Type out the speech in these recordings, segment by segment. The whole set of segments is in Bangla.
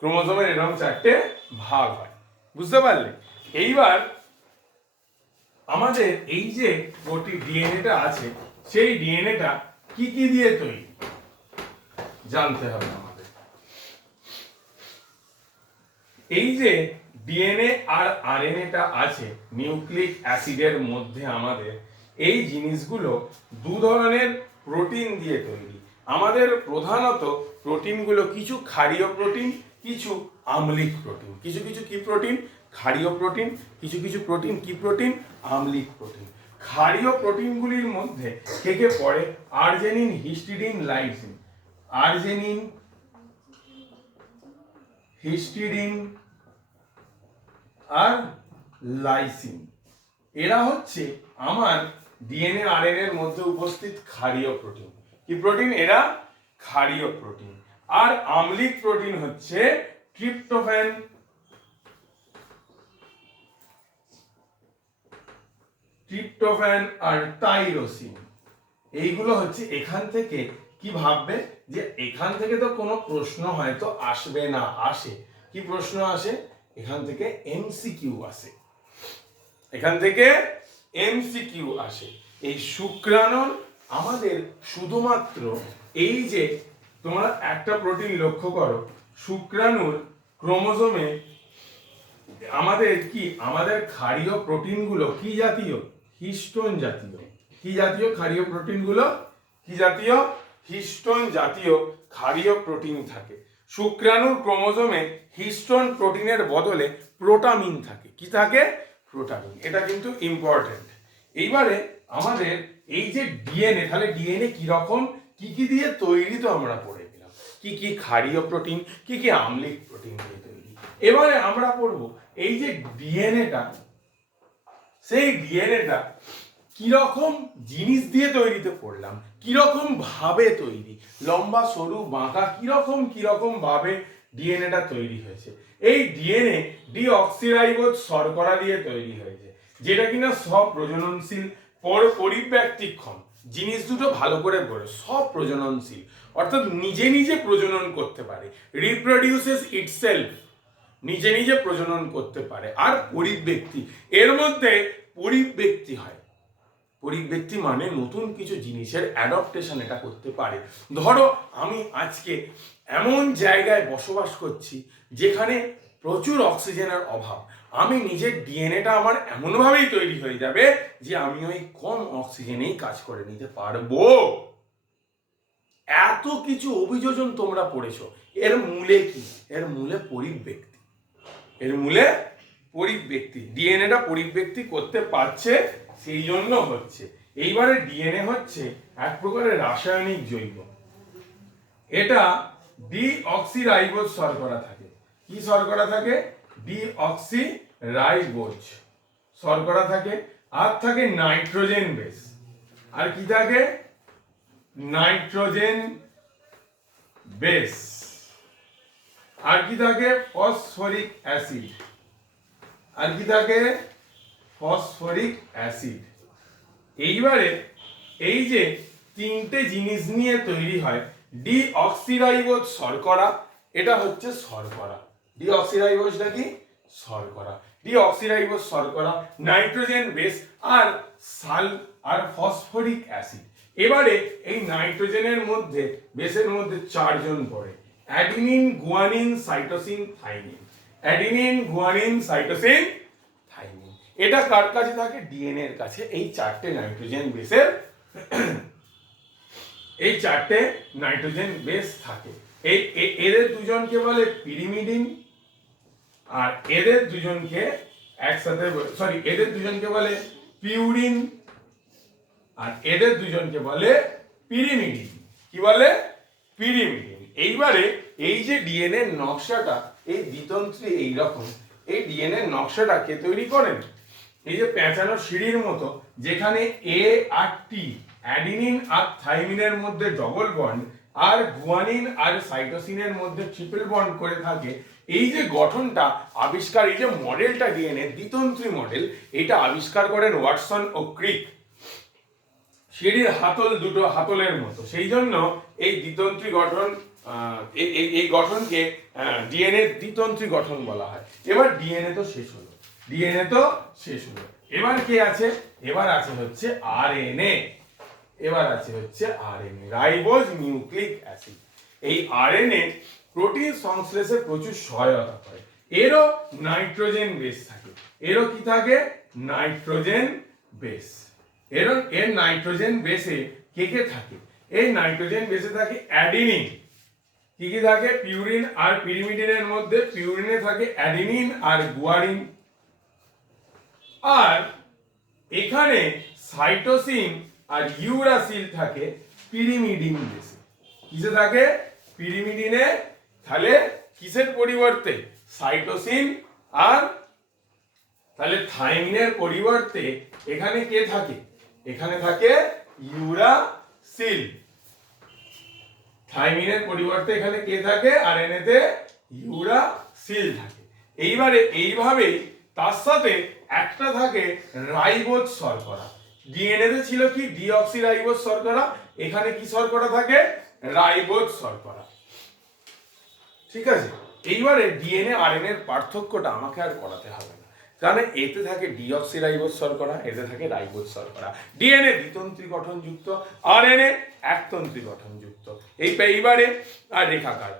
ক্রোমোজোমের এরকম 4টে ভাগ হয়। বুঝতে পারলে? এইবার আমাদের এই যে ডিএনএটা আছে, সেই ডিএনএটা কি কি দিয়ে তৈরি জানতে হবে আমাদের। এই যে ডিএনএ আর আরএনএটা আছে নিউক্লিক অ্যাসিডের মধ্যে, আমাদের এই জিনিসগুলো দু ধরনের প্রোটিন দিয়ে তৈরি। আমাদের প্রধানত প্রোটিনগুলো কিছু ক্ষারীয় প্রোটিন, কিছু আম্লিক প্রোটিন। কিছু কিছু কি প্রোটিন? ক্ষারীয় প্রোটিন। কিছু কিছু প্রোটিন কি প্রোটিন? আম্লিক প্রোটিন। ক্ষারীয় প্রোটিনগুলির মধ্যে কে কে পড়ে? Arginine, histidine, lysine. Arginine, histidine আর লাইসিন, এরা হচ্ছে আমার ডিএনএ আরএনএ এর মধ্যে উপস্থিত ক্ষারীয় প্রোটিন। কি প্রোটিন? এরা ক্ষারীয় প্রোটিন। আর আম্লিক প্রোটিন হচ্ছে ট্রিপ্টোফ্যান, আর টাইরোসিন। এইগুলো হচ্ছে। এখান থেকে কি ভাববে যে এখান থেকে তো কোনো প্রশ্ন হয়তো আসবে না, আসে। কি প্রশ্ন আসে? এখান থেকে এমসিকিউ আসে। এখান থেকে এমসিকিউ আসে। এই শুক্রাণুর আমাদের শুধুমাত্র এই যে তোমরা একটা প্রোটিন লক্ষ্য করো, শুক্রাণুর ক্রোমোজোমে আমাদের কি, আমাদের ক্ষারীয় প্রোটিনগুলো কি জাতীয়? হিস্টোন জাতীয়। কি জাতীয়? ক্ষারীয় প্রোটিনগুলো কি জাতীয়? হিস্টোন জাতীয় ক্ষারীয় প্রোটিন থাকে। শুক্রাণুর ক্রোমোজোমে হিস্টোন প্রোটিনের বদলে প্রোটামিন থাকে। কি থাকে? প্রোটামিন। এটা কিন্তু ইম্পর্টেন্ট। এইবারে আমাদের এই যে ডিএনএ, তাহলে ডিএনএ কি রকম, কি কি দিয়ে তৈরি তো আমরা পড়ে গেলাম। কি কি ক্ষারীয় প্রোটিন, কি কি আম্লিক প্রোটিন দিয়ে তৈরি। এবারে আমরা পড়বো এই যে ডিএনএটা, সেই ডিএনএটা কিরকম জিনিস দিয়ে তৈরিতে পড়লাম, কিরকম ভাবে তৈরি, লম্বা সরু বাঁকা, কিরকম ভাবে ডিএনএটা তৈরি হয়েছে। এই ডিএনএ ডিঅক্সিরাইবোজ শর্করা দিয়ে তৈরি হয়েছে, যেটা কিনা সব প্রজননশীল, পরিব্যক্তিক্ষম। জিনিস দুটো ভালো করে পড়ো, সব প্রজননশীল, অর্থাৎ নিজে নিজে প্রজনন করতে পারে, রিপ্রোডিউসেস ইটসেলফ, নিজে নিজে প্রজনন করতে পারে। আর পরিব্যক্তি, এর মধ্যে পরিব্যক্তি হয়। পরিব্যক্তি মানে নতুন কিছু জিনিসের অ্যাডপ্টেশন এটা করতে পারে। ধরো আমি আজকে এমন জায়গায় বসবাস করছি যেখানে প্রচুর অক্সিজেনের অভাব, আমি নিজের ডিএনএটা আমার এমনভাবেই তৈরি হয়ে যাবে যে আমি ওই কম অক্সিজেনেই কাজ করে নিতে পারবো। এত কিছু অভিযোজন তোমরা পড়েছো, এর মূলে কি? এর মূলে পরিব্যক্তি। এর মূলে পরিব্যক্তি। ডিএনএটা পরিব্যক্তি করতে পারছে, সেই জন্য হচ্ছে। এইবারে ডিএনএ হচ্ছে এক প্রকারের রাসায়নিক জৈব। এটা ডিঅক্সিরাইবোজ শর্করা থাকে। কি শর্করা থাকে? ডিঅক্সিরাইবোজ শর্করা থাকে। আর থাকে নাইট্রোজেন বেস। আর কি থাকে? Nitrogen base. আর কি থাকে? Phosphoric acid. আর কি থাকে? Phosphoric acid. এইবারে এই যে তিনটে জিনিস নিয়ে তৈরি হয় ডিঅক্সিরাইবোজ শর্করা, এটা হচ্ছে শর্করা। ডিঅক্সিরাইবোজটা কি? শর্করা। ডিঅক্সিরাইবোজ শর্করা, নাইট্রোজেন বেস আর ফসফরিক অ্যাসিড। এবারে এই নাইট্রোজেনের মধ্যে, বেসের মধ্যে চারজন পড়ে: adenine, guanine, cytosine, thymine. Adenine, guanine, cytosine, thymine. এটা কার কাছে থাকে? ডিএনএ এর কাছে। এই চারটে নাইট্রোজেন বেসের, এই চারটে নাইট্রোজেন বেস থাকে। এদের দুজনকে বলে পিরিমিডিন, আর এদের দুজনকে একসাথে, এদের দুজনকে বলে পিউরিন, আর এদের দুজনকে বলে পিরিমিডিন। কি বলে? পিরিমিডিন। এইবারে এই যে ডিএনএ নকশাটা, এই দ্বিতন্ত্রী এইরকম, এই ডিএনএ নকশাটা কে তৈরি করেন? এই যে পেঁচানো সিঁড়ির মতো, যেখানে এ আর টি, অ্যাডিনিন আর থাইমিনের মধ্যে ডবল বন্ড, আর গুয়ানিন আর সাইটোসিনের মধ্যে ট্রিপল বন্ড করে থাকে। এই যে গঠনটা আবিষ্কার, এই যে মডেলটা ডিএনএ দ্বিতন্ত্রী মডেল, এটা আবিষ্কার করেন ওয়াটসন ও ক্রিক। সিঁড়ির হাতল দুটো হাতলের মতো, সেই জন্য এই দ্বিতন্ত্রী গঠন, এই গঠনকে ডিএনএ দ্বিতন্ত্রী গঠন বলা হয়। এবার ডিএনএ তো শেষ হলো, ডিএনএ তো শেষ হলো, এবার কে আছে? এবার আছে হচ্ছে আরএনএ। এবার আছে হচ্ছে আরএনএ, রাইবোজ নিউক্লিক অ্যাসিড। এই আরএনএ প্রোটিন সংশ্লেষে প্রচুর সহায়তা করে। এরও নাইট্রোজেন বেস থাকে। এরও কি থাকে? Nitrogen base. এর নাইট্রোজেন বেসে কে কে থাকে? এই নাইট্রোজেন বেসে থাকে অ্যাডিনিন। কি কি থাকে? পিউরিন আর পিরিমিডিনের মধ্যে পিউরিনে থাকে অ্যাডিনিন আর গুয়ারিন। আর এখানে সাইটোসিন আর ইউরাসিল থাকে পিরিমিডিন বেসে। কিসে থাকে? পিরিমিডিনে। তাহলে কিসের পরিবর্তে? সাইটোসিন আর তাহলে থাইমিনের পরিবর্তে এখানে কে থাকে? এখানে থাকে ইউরাসিল। থাইমিনের পরিবর্তে এখানে কে থাকে? আরএনএ তে ইউরাসিল থাকে। এইভাবে তার সাথে একটা থাকে রাইবোজ শর্করা। ডিএনএ তে ছিল কি? ডিঅক্সিরাইবোজ শর্করা। এখানে কি শর্করা থাকে? রাইবোজ শর্করা। ঠিক আছে, এইবারে ডিএনএ আরএনএ এর পার্থক্যটা আমাকে আর করাতে হবে না, কারণ এতে থাকে ডিঅক্সিরাইবোজ শর্করা, এতে থাকে রাইবোজ শর্করা। ডিএনএ দ্বিতন্ত্রী গঠনযুক্ত, আরএনএ একতন্ত্রী গঠনযুক্ত। এইবারে আর রেখাকার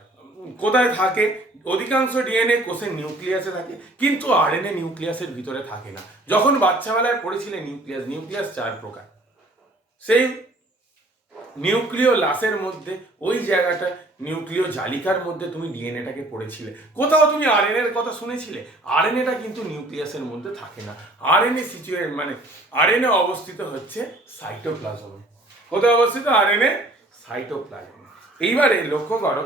কোথায় থাকে? অধিকাংশ ডিএনএ কোষের নিউক্লিয়াসে থাকে, কিন্তু আরএনএ নিউক্লিয়াসের ভিতরে থাকে না। যখন বাচ্চাবেলায় পড়েছিলে নিউক্লিয়াস 4 প্রকার। সেই নিউক্লিয় লাসের মধ্যে ওই জায়গাটা নিউক্লিয় জালিকার মধ্যে তুমি ডিএনএটাকে পড়েছিলে। কোথাও তুমি আরএনএ এর কথা শুনেছিলে? আরএনএটা কিন্তু নিউক্লিয়াসের মধ্যে থাকে না। আরএনএ অবস্থিত হচ্ছে সাইটোপ্লাজমে। কোথায় অবস্থিত? আরএনএ সাইটোপ্লাজমে। এইবারে লক্ষ্য করো,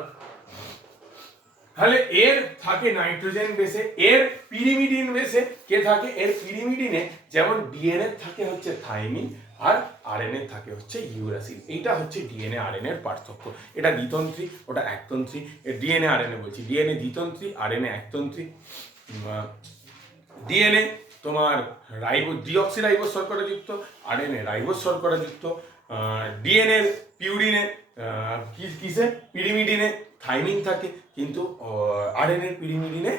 তাহলে এর থাকে নাইট্রোজেন বেসে, এর পিরিমিডিন বেসে কে থাকে? এর পিরিমিডিনে যেমন ডিএনএ থাকে হচ্ছে থাইমিন, আর আরএনএ থাকে হচ্ছে ইউরাসিল। এইটা হচ্ছে ডিএনএ আরএনএ এর পার্থক্য। এটা দ্বিতন্ত্রী, ওটা একতন্ত্রী। ডিএনএ আরএনএ বলছি, ডিএনএ দ্বিতন্ত্রী, আরএনএ একতন্ত্রী। ডিএনএ তোমার ডিঅক্সিরাইবোজ শর্করাযুক্ত, আরএনএ রাইবোজ শর্করাযুক্ত। ডিএনএ পিউরিনে কিসে? পিরিমিডিনে থাইমিন থাকে, কিন্তু আরএনএ পিরিমিডিনে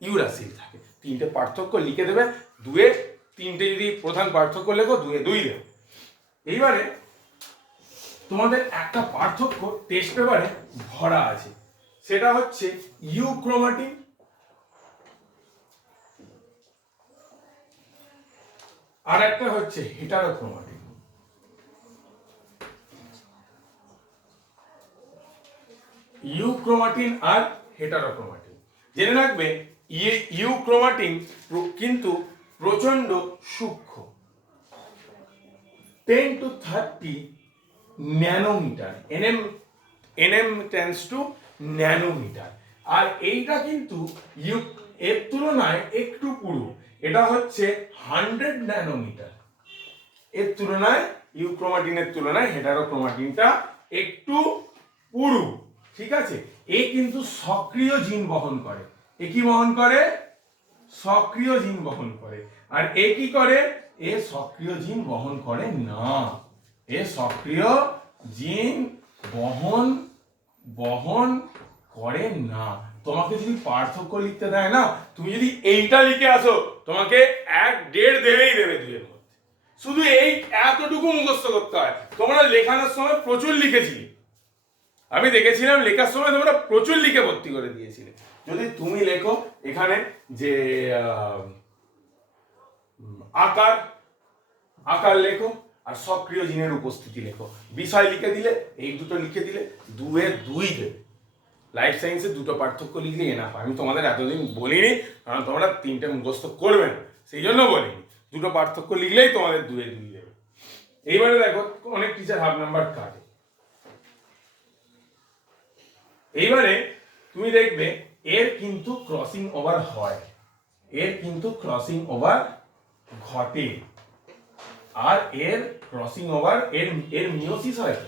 ইউরাসিল থাকে। তিনটে পার্থক্য লিখে দেবে। দুয়ে তিনটে যদি প্রধান পার্থক্য লেখো, দুয়ে 2 দেবে। এইবারে তোমাদের একটা পার্থক্য টেস্ট পেপারে ভরা আছে, সেটা হচ্ছে ইউক্রোমাটিন আর একটা হচ্ছে হেটারোক্রোমাটিন। ইউক্রোমাটিন আর হেটারোক্রোমাটিন জেনে রাখবে। ইউক্রোমাটিন কিন্তু প্রচন্ড সূক্ষ্ম, 10 to 30 nanometre. NM tens to nanometre. আর এইটা কিন্তু এর তুলনায় একটু পুরু, এটা হচ্ছে 100 ন্যানোমিটার। এর তুলনায় ইউক্রোমাটিনের তুলনায় হেটারোক্রোমাটিনটা একটু পুরু। ঠিক আছে, এ কিন্তু সক্রিয় জিন বহন করে। এ কি বহন করে? সক্রিয় জিন বহন করে। আর এ কি করে? এ সক্রিয় জিন বহন করে না। এ সক্রিয় জিন বহন করে না। তোমাকে যদি পার্থক্য লিখতে দেয় না, তুমি যদি এইটা লিখে আসো, তোমাকে 1.5 দেবেই দেবে 2 এর মধ্যে। শুধু এই এতটুকু মুখস্থ করতে হয়। তোমরা লেখানোর সময় প্রচুর লিখেছিলে, আমি দেখেছিলাম লেখার সময় তোমরা প্রচুর লিখে ভর্তি করে দিয়েছিলে। যদি তুমি লেখো এখানে যে আকার লেখো আর সক্রিয় জিনের উপস্থিতি লেখো, বিষয় লিখে দিলে, এই দুটো লিখে দিলে 2 এর 2 দেবে। লাইফ সায়েন্সের দুটো পার্থক্য লিখলে এনাফ। আমি তোমাদের এতদিন বলিনি, কারণ তোমরা 3টে মুখস্থ করবে না, সেই জন্য বলিনি। দুটো পার্থক্য লিখলেই তোমাদের 2 এর 2 দেবে। এইবারে দেখো, অনেক টিচার হাফ নাম্বার কাটে। এইবারে তুমি দেখবে এর কিন্তু ক্রসিং ওভার হয়, এর কিন্তু ক্রসিং ওভার ঘটে। আর এর ক্রসিং ওভার এর মিওসিস হয়,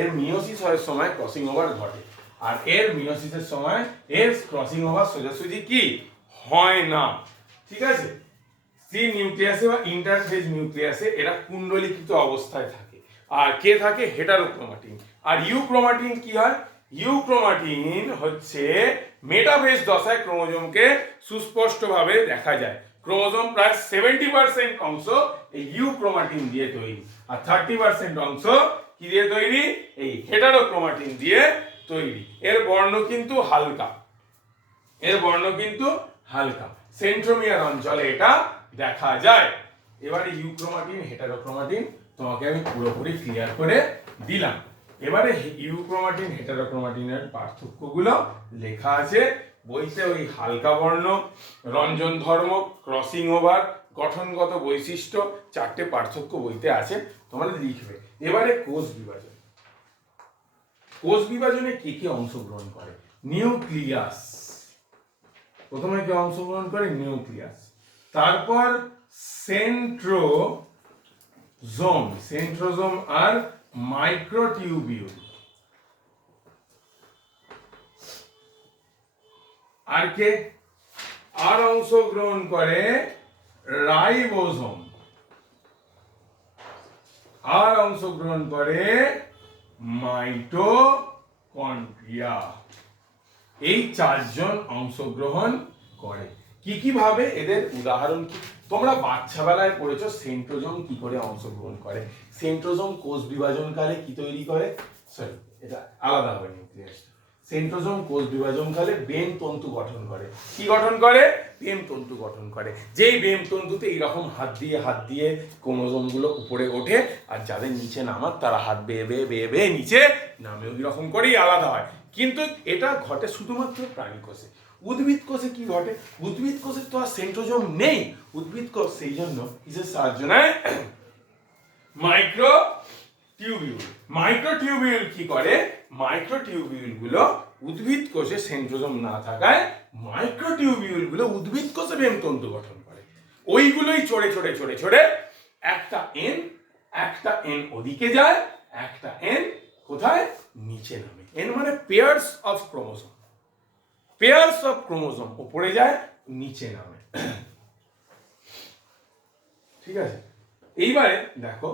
এর মিওসিস হওয়ার সময় ক্রসিং ওভার ঘটে। আর এর মিওসিসের সময় এর ক্রসিং ওভার সোজাসুজি কি হয় না। ঠিক আছে, সি নিউক্লিয়াসে বা ইন্টারফেজ নিউক্লিয়াসে এরা কুণ্ডলীকৃত অবস্থায় থাকে। আর কে থাকে? হেটারোক্রোমাটিন। আর ইউক্রোমাটিন কি হয়? ইউক্রোমাটিন হচ্ছে মেটাফেজ দশায় ক্রোমোজোমকে সুস্পষ্টভাবে দেখা যায়। ক্রোমোজোম প্রায় 70% অংশ এই ইউক্রোমাটিন দিয়ে তৈরি, আর 30% অংশ কি দিয়ে তৈরি? এই হেটারোক্রোমাটিন দিয়ে তৈরি। এর বর্ণ কিন্তু হালকা, সেন্ট্রোমিয়ার অঞ্চলে এটা দেখা যায়। এবারে ইউক্রোমাটিন হেটারোক্রোমাটিন তোমাকে আমি পুরোপুরি ক্লিয়ার করে দিলাম। এবারে ইউক্রোমাটিন হেটারোক্রোমাটিনের পার্থক্যগুলো লেখা আছে বইতে। ওই হালকা বর্ণ, রঞ্জন ধর্ম, ক্রসিং ওভার, গঠনগত বৈশিষ্ট্য, 4টে পার্থক্য বইতে আছে, তোমরা লিখবে। এবারে কোষ বিভাজন। কোষ বিভাজনে কে কে অংশগ্রহণ করে? নিউক্লিয়াস। প্রথমে কে অংশগ্রহণ করে? নিউক্লিয়াস। তারপর সেন্ট্রোজোম আর মাইক্রোটিউবিউল। আর কে? আর অংশগ্রহণ করে রাইবোজোম, আর অংশগ্রহণ করে মাইটোকন্ড্রিয়া। এই 4জন অংশগ্রহণ করে। কি ভাবে? এদের উদাহরণ কি? তোমরা বাচ্চা বেলায় পড়েছো সেন্ট্রোজোম কি করে অংশগ্রহণ করে। সেন্ট্রোজোম কোষ বিভাজনকালে কি তৈরি করে? সরি, এটা আলাদা হবে নিউক্লিয়াস। সেন্ট্রোজোম কোষ বিভাজনকালে বেম তন্তু গঠন করে। কি গঠন করে? বেম তন্তু গঠন করে। যেই বেম তন্তুতে এইরকম হাত দিয়ে ক্রোমোজোম গুলো উপরে ওঠে, আর যাদের নিচে নামার তারা হাত বেয়ে নিচে নামে। ওই রকম করেই আলাদা হয়। কিন্তু এটা ঘটে শুধুমাত্র প্রাণী কোষে। উদ্ভিদ কোষে কি ঘটে? উদ্ভিদ কোষে তো আর সেন্ট্রোজোম নেই। উদ্ভিদ কোষ সেই জন্য কিসের সাহায্য নেয়? মাইক্রোটিউবিউল কি করে? মাইক্রোটিউবিউল গুলো উদ্ভিদ কোষে সেন্ট্রোজোম না থাকায় মাইক্রোটিউবিউল গুলো উদ্ভিদ কোষে বেমতন্তু গঠন করে। ওইগুলোই চড়ে একটা এন ওদিকে যায়, একটা এন কোথায়? নিচে নামে। এন মানে পেয়ার্স অফ ক্রোমোজোম উপরে যায়, নিচে নামে। ঠিক আছে। এইবারে দেখো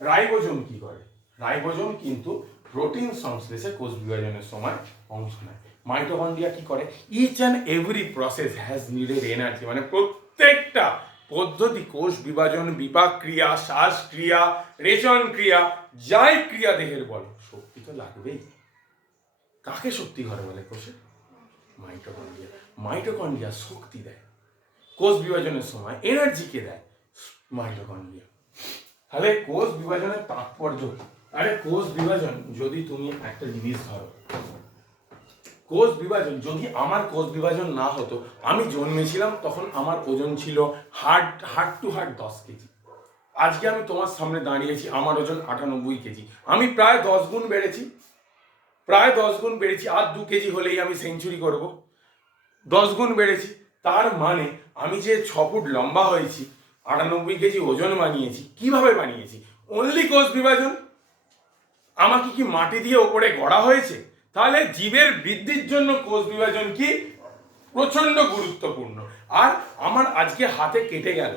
রাইবোজোম কি করে। রাইবোজোম কিন্তু প্রোটিন সংশ্লেষে কোষ বিভাজনের সময় অংশ নেয়। মাইটোকন্ড্রিয়া কি করে? Each and every process has needed energy. মানে প্রত্যেকটা পদ্ধতি, কোষ বিভাজন, বিপাক ক্রিয়া, শ্বাসক্রিয়া, রেচন ক্রিয়া, যাই ক্রিয়া দেহের বলো, শক্তি তো লাগবেই। কাকে শক্তি ঘরে বলে? কোষে মাইটোকন্ড্রিয়া শক্তি দেয়। কোষ বিভাজনের সময় এনার্জিকে দেয় মাইটোকন্ড্রিয়া। তাহলে কোষ বিভাজনের তাৎপর্য। আরে কোষ বিভাজন, যদি তুমি একটা জিনিস ধরো, কোষ বিভাজন যদি আমার কোষ বিভাজন না হতো, আমি জন্মেছিলাম তখন আমার ওজন ছিল হার্ট টু হার্ট 10 কেজি। আজকে আমি তোমার সামনে দাঁড়িয়েছি, আমার ওজন 98 কেজি। আমি প্রায় 10 গুণ বেড়েছি। আর 2 কেজি হলেই আমি সেঞ্চুরি করব। 10 গুণ বেড়েছি। তার মানে আমি যে 6 ফুট লম্বা হয়েছি, 98 কেজি ওজন বানিয়েছি। কিভাবে বানিয়েছি? অনলি কোষ বিভাজন। আমাকে কি মাটি দিয়ে ওপরে গড়া হয়েছে? তাহলে জীবের বৃদ্ধির জন্য কোষ বিভাজন কি প্রচন্ড গুরুত্বপূর্ণ। আর আমার আজকে হাতে কেটে গেল,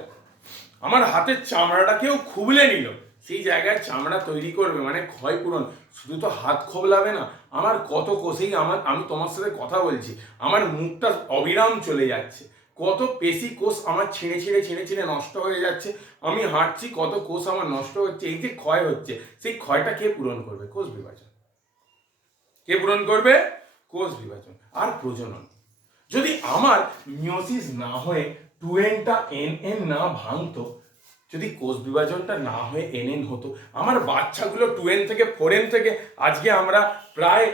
আমার হাতের চামড়াটা কেউ খুবলে নিল, সেই জায়গায় চামড়া তৈরি করবে, মানে ক্ষয়পূরণ। শুধু তো হাত খোবলাবে না, আমার কত কোষেই আমি তোমার সাথে কথা বলছি, আমার মুখটা অবিরাম চলে যাচ্ছে, কত পেশি কোষ আমার ছিঁড়ে নষ্ট হয়ে যাচ্ছে, আমি হাঁটছি, কত কোষ আমার নষ্ট হচ্ছে। এই যে ক্ষয় হচ্ছে, সেই ক্ষয়টা কে পূরণ করবে? কোষ বিভাজন। কে পূরণ করবে? কোষ বিভাজন। আর প্রজনন, যদি আমার মিওসিস না হয়ে 2n-টা nn না ভাঙতো, যদি কোষ বিভাজনটা না হয়ে nn হতো, আমার বাচ্চাগুলো 2n থেকে 4n থেকে আজকে আমরা প্রায়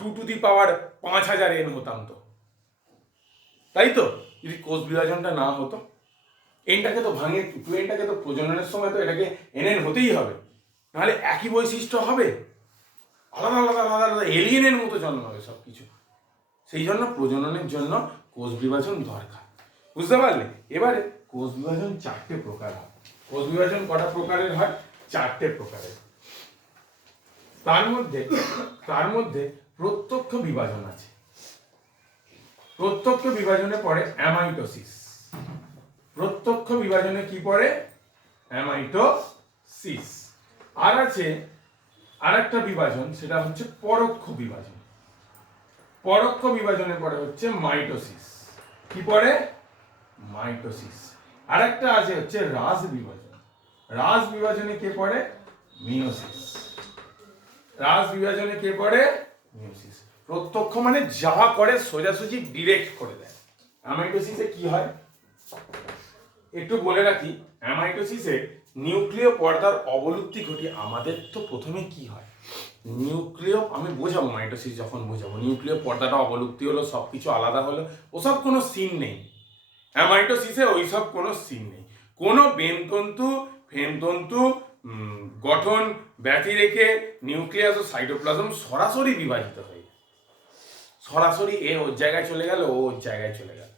2⁵ n হতাম। তো তাই তো, যদি কোষ বিভাজনটা না হতো, এনটাকে তো ভাঙে, 2n-টাকে তো প্রজননের সময় তো এটাকে nn হতেই হবে, নাহলে একই বৈশিষ্ট্য হবে, আলাদা এলিয়েনের মতো জন্ম হবে সব কিছু। সেই জন্য প্রজননের জন্য কোষ বিভাজন দরকার। বুঝতে পারলে? এবারে কোষ বিভাজন 4টে প্রকার হয়। কোষ বিভাজন কটা প্রকারের হয়? 4টে প্রকারের। তার মধ্যে প্রত্যক্ষ বিভাজন আছে। প্রত্যক্ষ বিভাজনে পড়ে অ্যামাইটোসিস। প্রত্যক্ষ বিভাজনে কি পড়ে? অ্যামাইটোসিস। আর আছে আরেকটা বিভাজন, সেটা হচ্ছে পরোক্ষ বিভাজন। পরোক্ষ বিভাজনের পরে হচ্ছে মাইটোসিস। কি পরে? মাইটোসিস। আরেকটা আছে হচ্ছে হ্রাস বিভাজন। হ্রাস বিভাজনে কে পড়ে? মিওসিস। হ্রাস বিভাজনে কে পড়ে? মিওসিস। প্রত্যক্ষ মানে যা করে সোজাসুজি ডিরেক্ট করে দেয়। অ্যামাইটোসিসে কি হয় একটু বলে রাখি। অ্যামাইটোসিসে নিউক্লিয় পর্দার অবলুপ্তি ঘটিয়ে আমাদের তো প্রথমে কি হয় নিউক্লিয়, আমি বোঝাবো মাইটোসিস যখন বোঝাবো, নিউক্লিয় পর্দাটা অবলুপ্তি হলো, সবকিছু আলাদা হলো, ওসব কোনো সিন নেই অ্যামাইটোসিসে, ওইসব কোনো সিন নেই। কোনো বেমতন্তু ফেমতন্তু গঠন ব্যতি রেখে নিউক্লিয়াস ও সাইটোপ্লাজম সরাসরি বিভাজিত হয়ে যায়। সরাসরি এ ওর জায়গায় চলে গেল, ও ওর জায়গায় চলে গেল,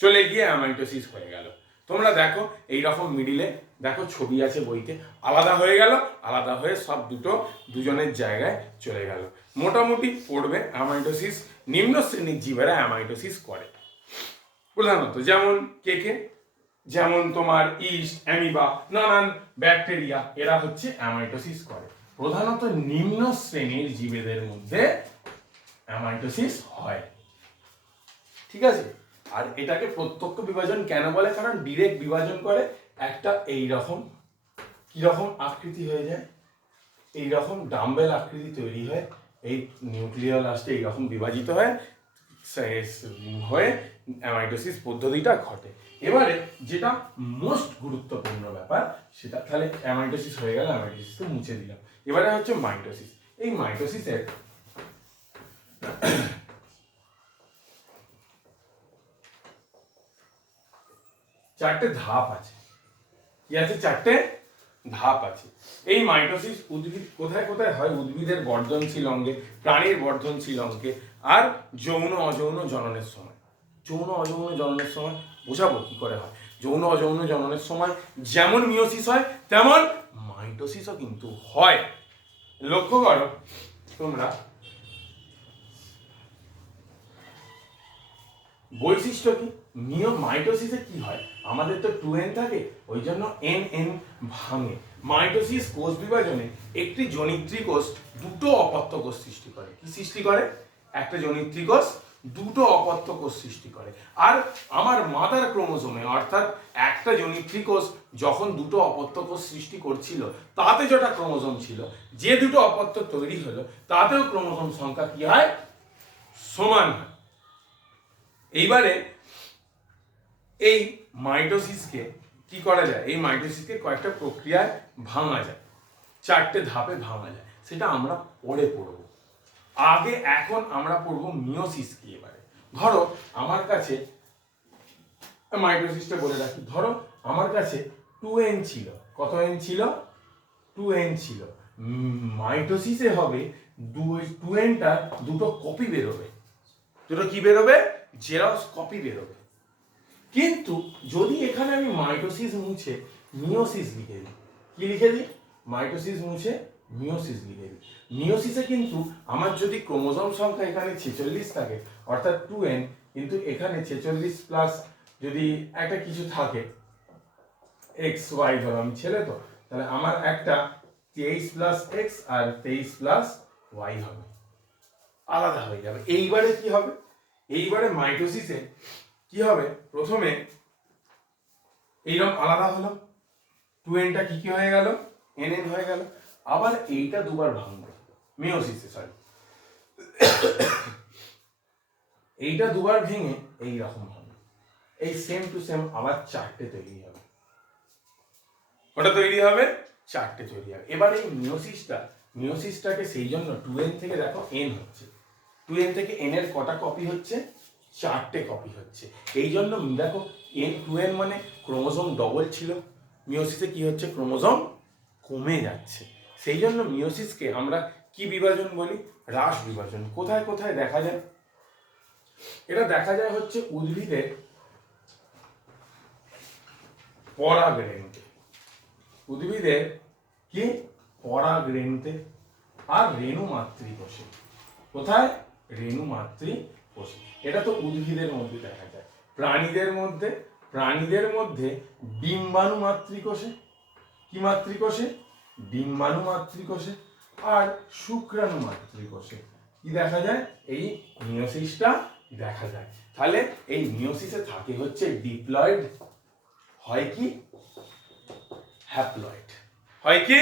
চলে গিয়ে অ্যামাইটোসিস হয়ে গেল। তোমরা দেখো এইরকম মিডিলে দেখো ছবি আছে বইতে, আলাদা হয়ে গেল, আলাদা হয়ে সব দুজনের জায়গায় চলে গেল। মোটামুটি পড়বে অ্যামাইটোসিস নিম্ন শ্রেণীর জীবেরা অ্যামাইটোসিস করে প্রধানত, যেমন কে, যেমন তোমার ইস্ট, অ্যামিবা, নানান ব্যাকটেরিয়া, এরা হচ্ছে অ্যামাইটোসিস করে। প্রধানত নিম্ন শ্রেণীর জীবেদের মধ্যে অ্যামাইটোসিস হয়। ঠিক আছে। আর এটাকে প্রত্যক্ষ বিভাজন কেন বলে? কারণ ডিরেক্ট বিভাজন করে একটা এইরকম কিরকম আকৃতি হয়ে যায়, এইরকম ডাম্বেল আকৃতি তৈরি হয়, এই নিউক্লিয়ার লাস্টে এইরকম বিভাজিত হয়ে অ্যামাইটোসিস পদ্ধতিটা ঘটে। এবারে যেটা মোস্ট গুরুত্বপূর্ণ ব্যাপার সেটা, তাহলে অ্যামাইটোসিস হয়ে গেল, অ্যামাইটোসিসকে মুছে দিলাম। এবারে হচ্ছে মাইটোসিস। এই মাইটোসিসের চারটে ধাপ আছে। কি আছে? চারটে ধাপ আছে। এই মাইটোসিস উদ্ভিদ কোথায় কোথায় হয়? উদ্ভিদের বর্ধনশীল অঙ্গে, প্রাণীর বর্ধনশীল অঙ্গে, আর যৌন অযৌন জননের সময়। যৌন অযৌন জননের সময় বোঝাবো কি করে হয়। যৌন অযৌন জননের সময় যেমন মিওসিস হয় তেমন মাইটোসিসও কিন্তু হয়। লক্ষ্য করো তোমরা, বৈশিষ্ট্য কি? মাইটোসিসে কি হয়? আমাদের তো 2n থাকে, ওই জন্য n ভাঙে। মাইটোসিস কোষ বিভাজনে একটি জনিত্রী কোষ দুটো অপত্য কোষ সৃষ্টি করে। কি সৃষ্টি করে? একটা জনিত্রী কোষ দুটো অপত্য কোষ সৃষ্টি করে। আর আমার মাদার ক্রোমোজোমে, অর্থাৎ একটা জনিত্রী কোষ যখন দুটো অপত্য কোষ সৃষ্টি করছিল, তাতে যেটা ক্রোমোজোম ছিল, যে দুটো অপত্য তৈরি হলো তাতেও ক্রোমোজোম সংখ্যা কি হয়? সমান হয়। এইবারে এই মাইটোসিসকে কি করা যায়? এই মাইটোসিসকে কয়েকটা প্রক্রিয়ায় ভাঙা যায়, চারটে ধাপে ভাঙা যায়, সেটা আমরা পরে পড়ব। আগে এখন আমরা পড়ব মিওসিস কি। এবারে ধরো আমার কাছে, মাইটোসিসটা বলে রাখি, ধরো আমার কাছে 2n ছিল। কত n ছিল? 2n ছিল। মাইটোসিসে হবে 2nটা দুটো কপি বেরোবে। দুটো কি বেরোবে? জেরক্স কপি বেরোবে। কিন্তু যদি এখানে আমি মাইটোসিস মুছে মিওসিস লিখে দিই, কি লিখে দিই? মাইটোসিস মুছে মিওসিস লিখে দিই। মিওসিসে কিন্তু আমার যদি ক্রোমোজোম সংখ্যা এখানে 46 থাকে, অর্থাৎ 2n, কিন্তু এখানে 46 প্লাস যদি একটা কিছু থাকে এক্স ওয়াই, ধরো আমি ছেলে তো, তাহলে আমার একটা 23 প্লাস এক্স আর 23 প্লাস ওয়াই হবে, আলাদা হয়ে যাবে। এইবারে কি হবে? এইবারে মাইটোসিসে কি হবে? প্রথমে এইরকম আলাদা হলো, 2nটা কি হয়ে গেল? nn হয়ে গেল। আবার এইটা দুবার ভাঙবে মিওসিসে, সরি, এইটা দুবার ভেঙে এই রকম হবে, এই সেম টু সেম আবার চারটে তৈরি হবে। ওটা তৈরি হবে, চারটে তৈরি হবে। এবার এই মিওসিসটাকে সেই জন্য 2n থেকে দেখো n হচ্ছে, 2n থেকে n এর কটা কপি হচ্ছে? চারটে কপি হচ্ছে। এই জন্য দেখো n 2n মানে ক্রোমোজোম ডবল ছিল, মিওসিসে কি হচ্ছে? ক্রোমোজোম কমে যাচ্ছে। সেই জন্য মিওসিসকে আমরা কি বিভাজন বলি? হ্রাস বিভাজন। কোথায় কোথায় দেখা যায়? এটা দেখা যায় হচ্ছে উদ্ভিদের পরাগরেণুতে, উদ্ভিদের কি? পরাগরেণুতে, আর রেণু মাতৃকোষে। কোথায়? রেণু মাতৃকোষে। এটা তো উদ্ভিদের মধ্যে দেখা যায়। প্রাণীদের মধ্যে ডিম্বাণু মাতৃকোষে। কি মাতৃকোষে? ডিম্বাণু মাতৃকোষে। আর শুক্রাণু মাতৃকোষে। কি দেখা যায়, এই মিওসিসটা দেখা যায়। তাহলে এই মিওসিসে থাকে হচ্ছে ডিপ্লয়েড, হয় কি হ্যাপ্লয়েড, হয় কি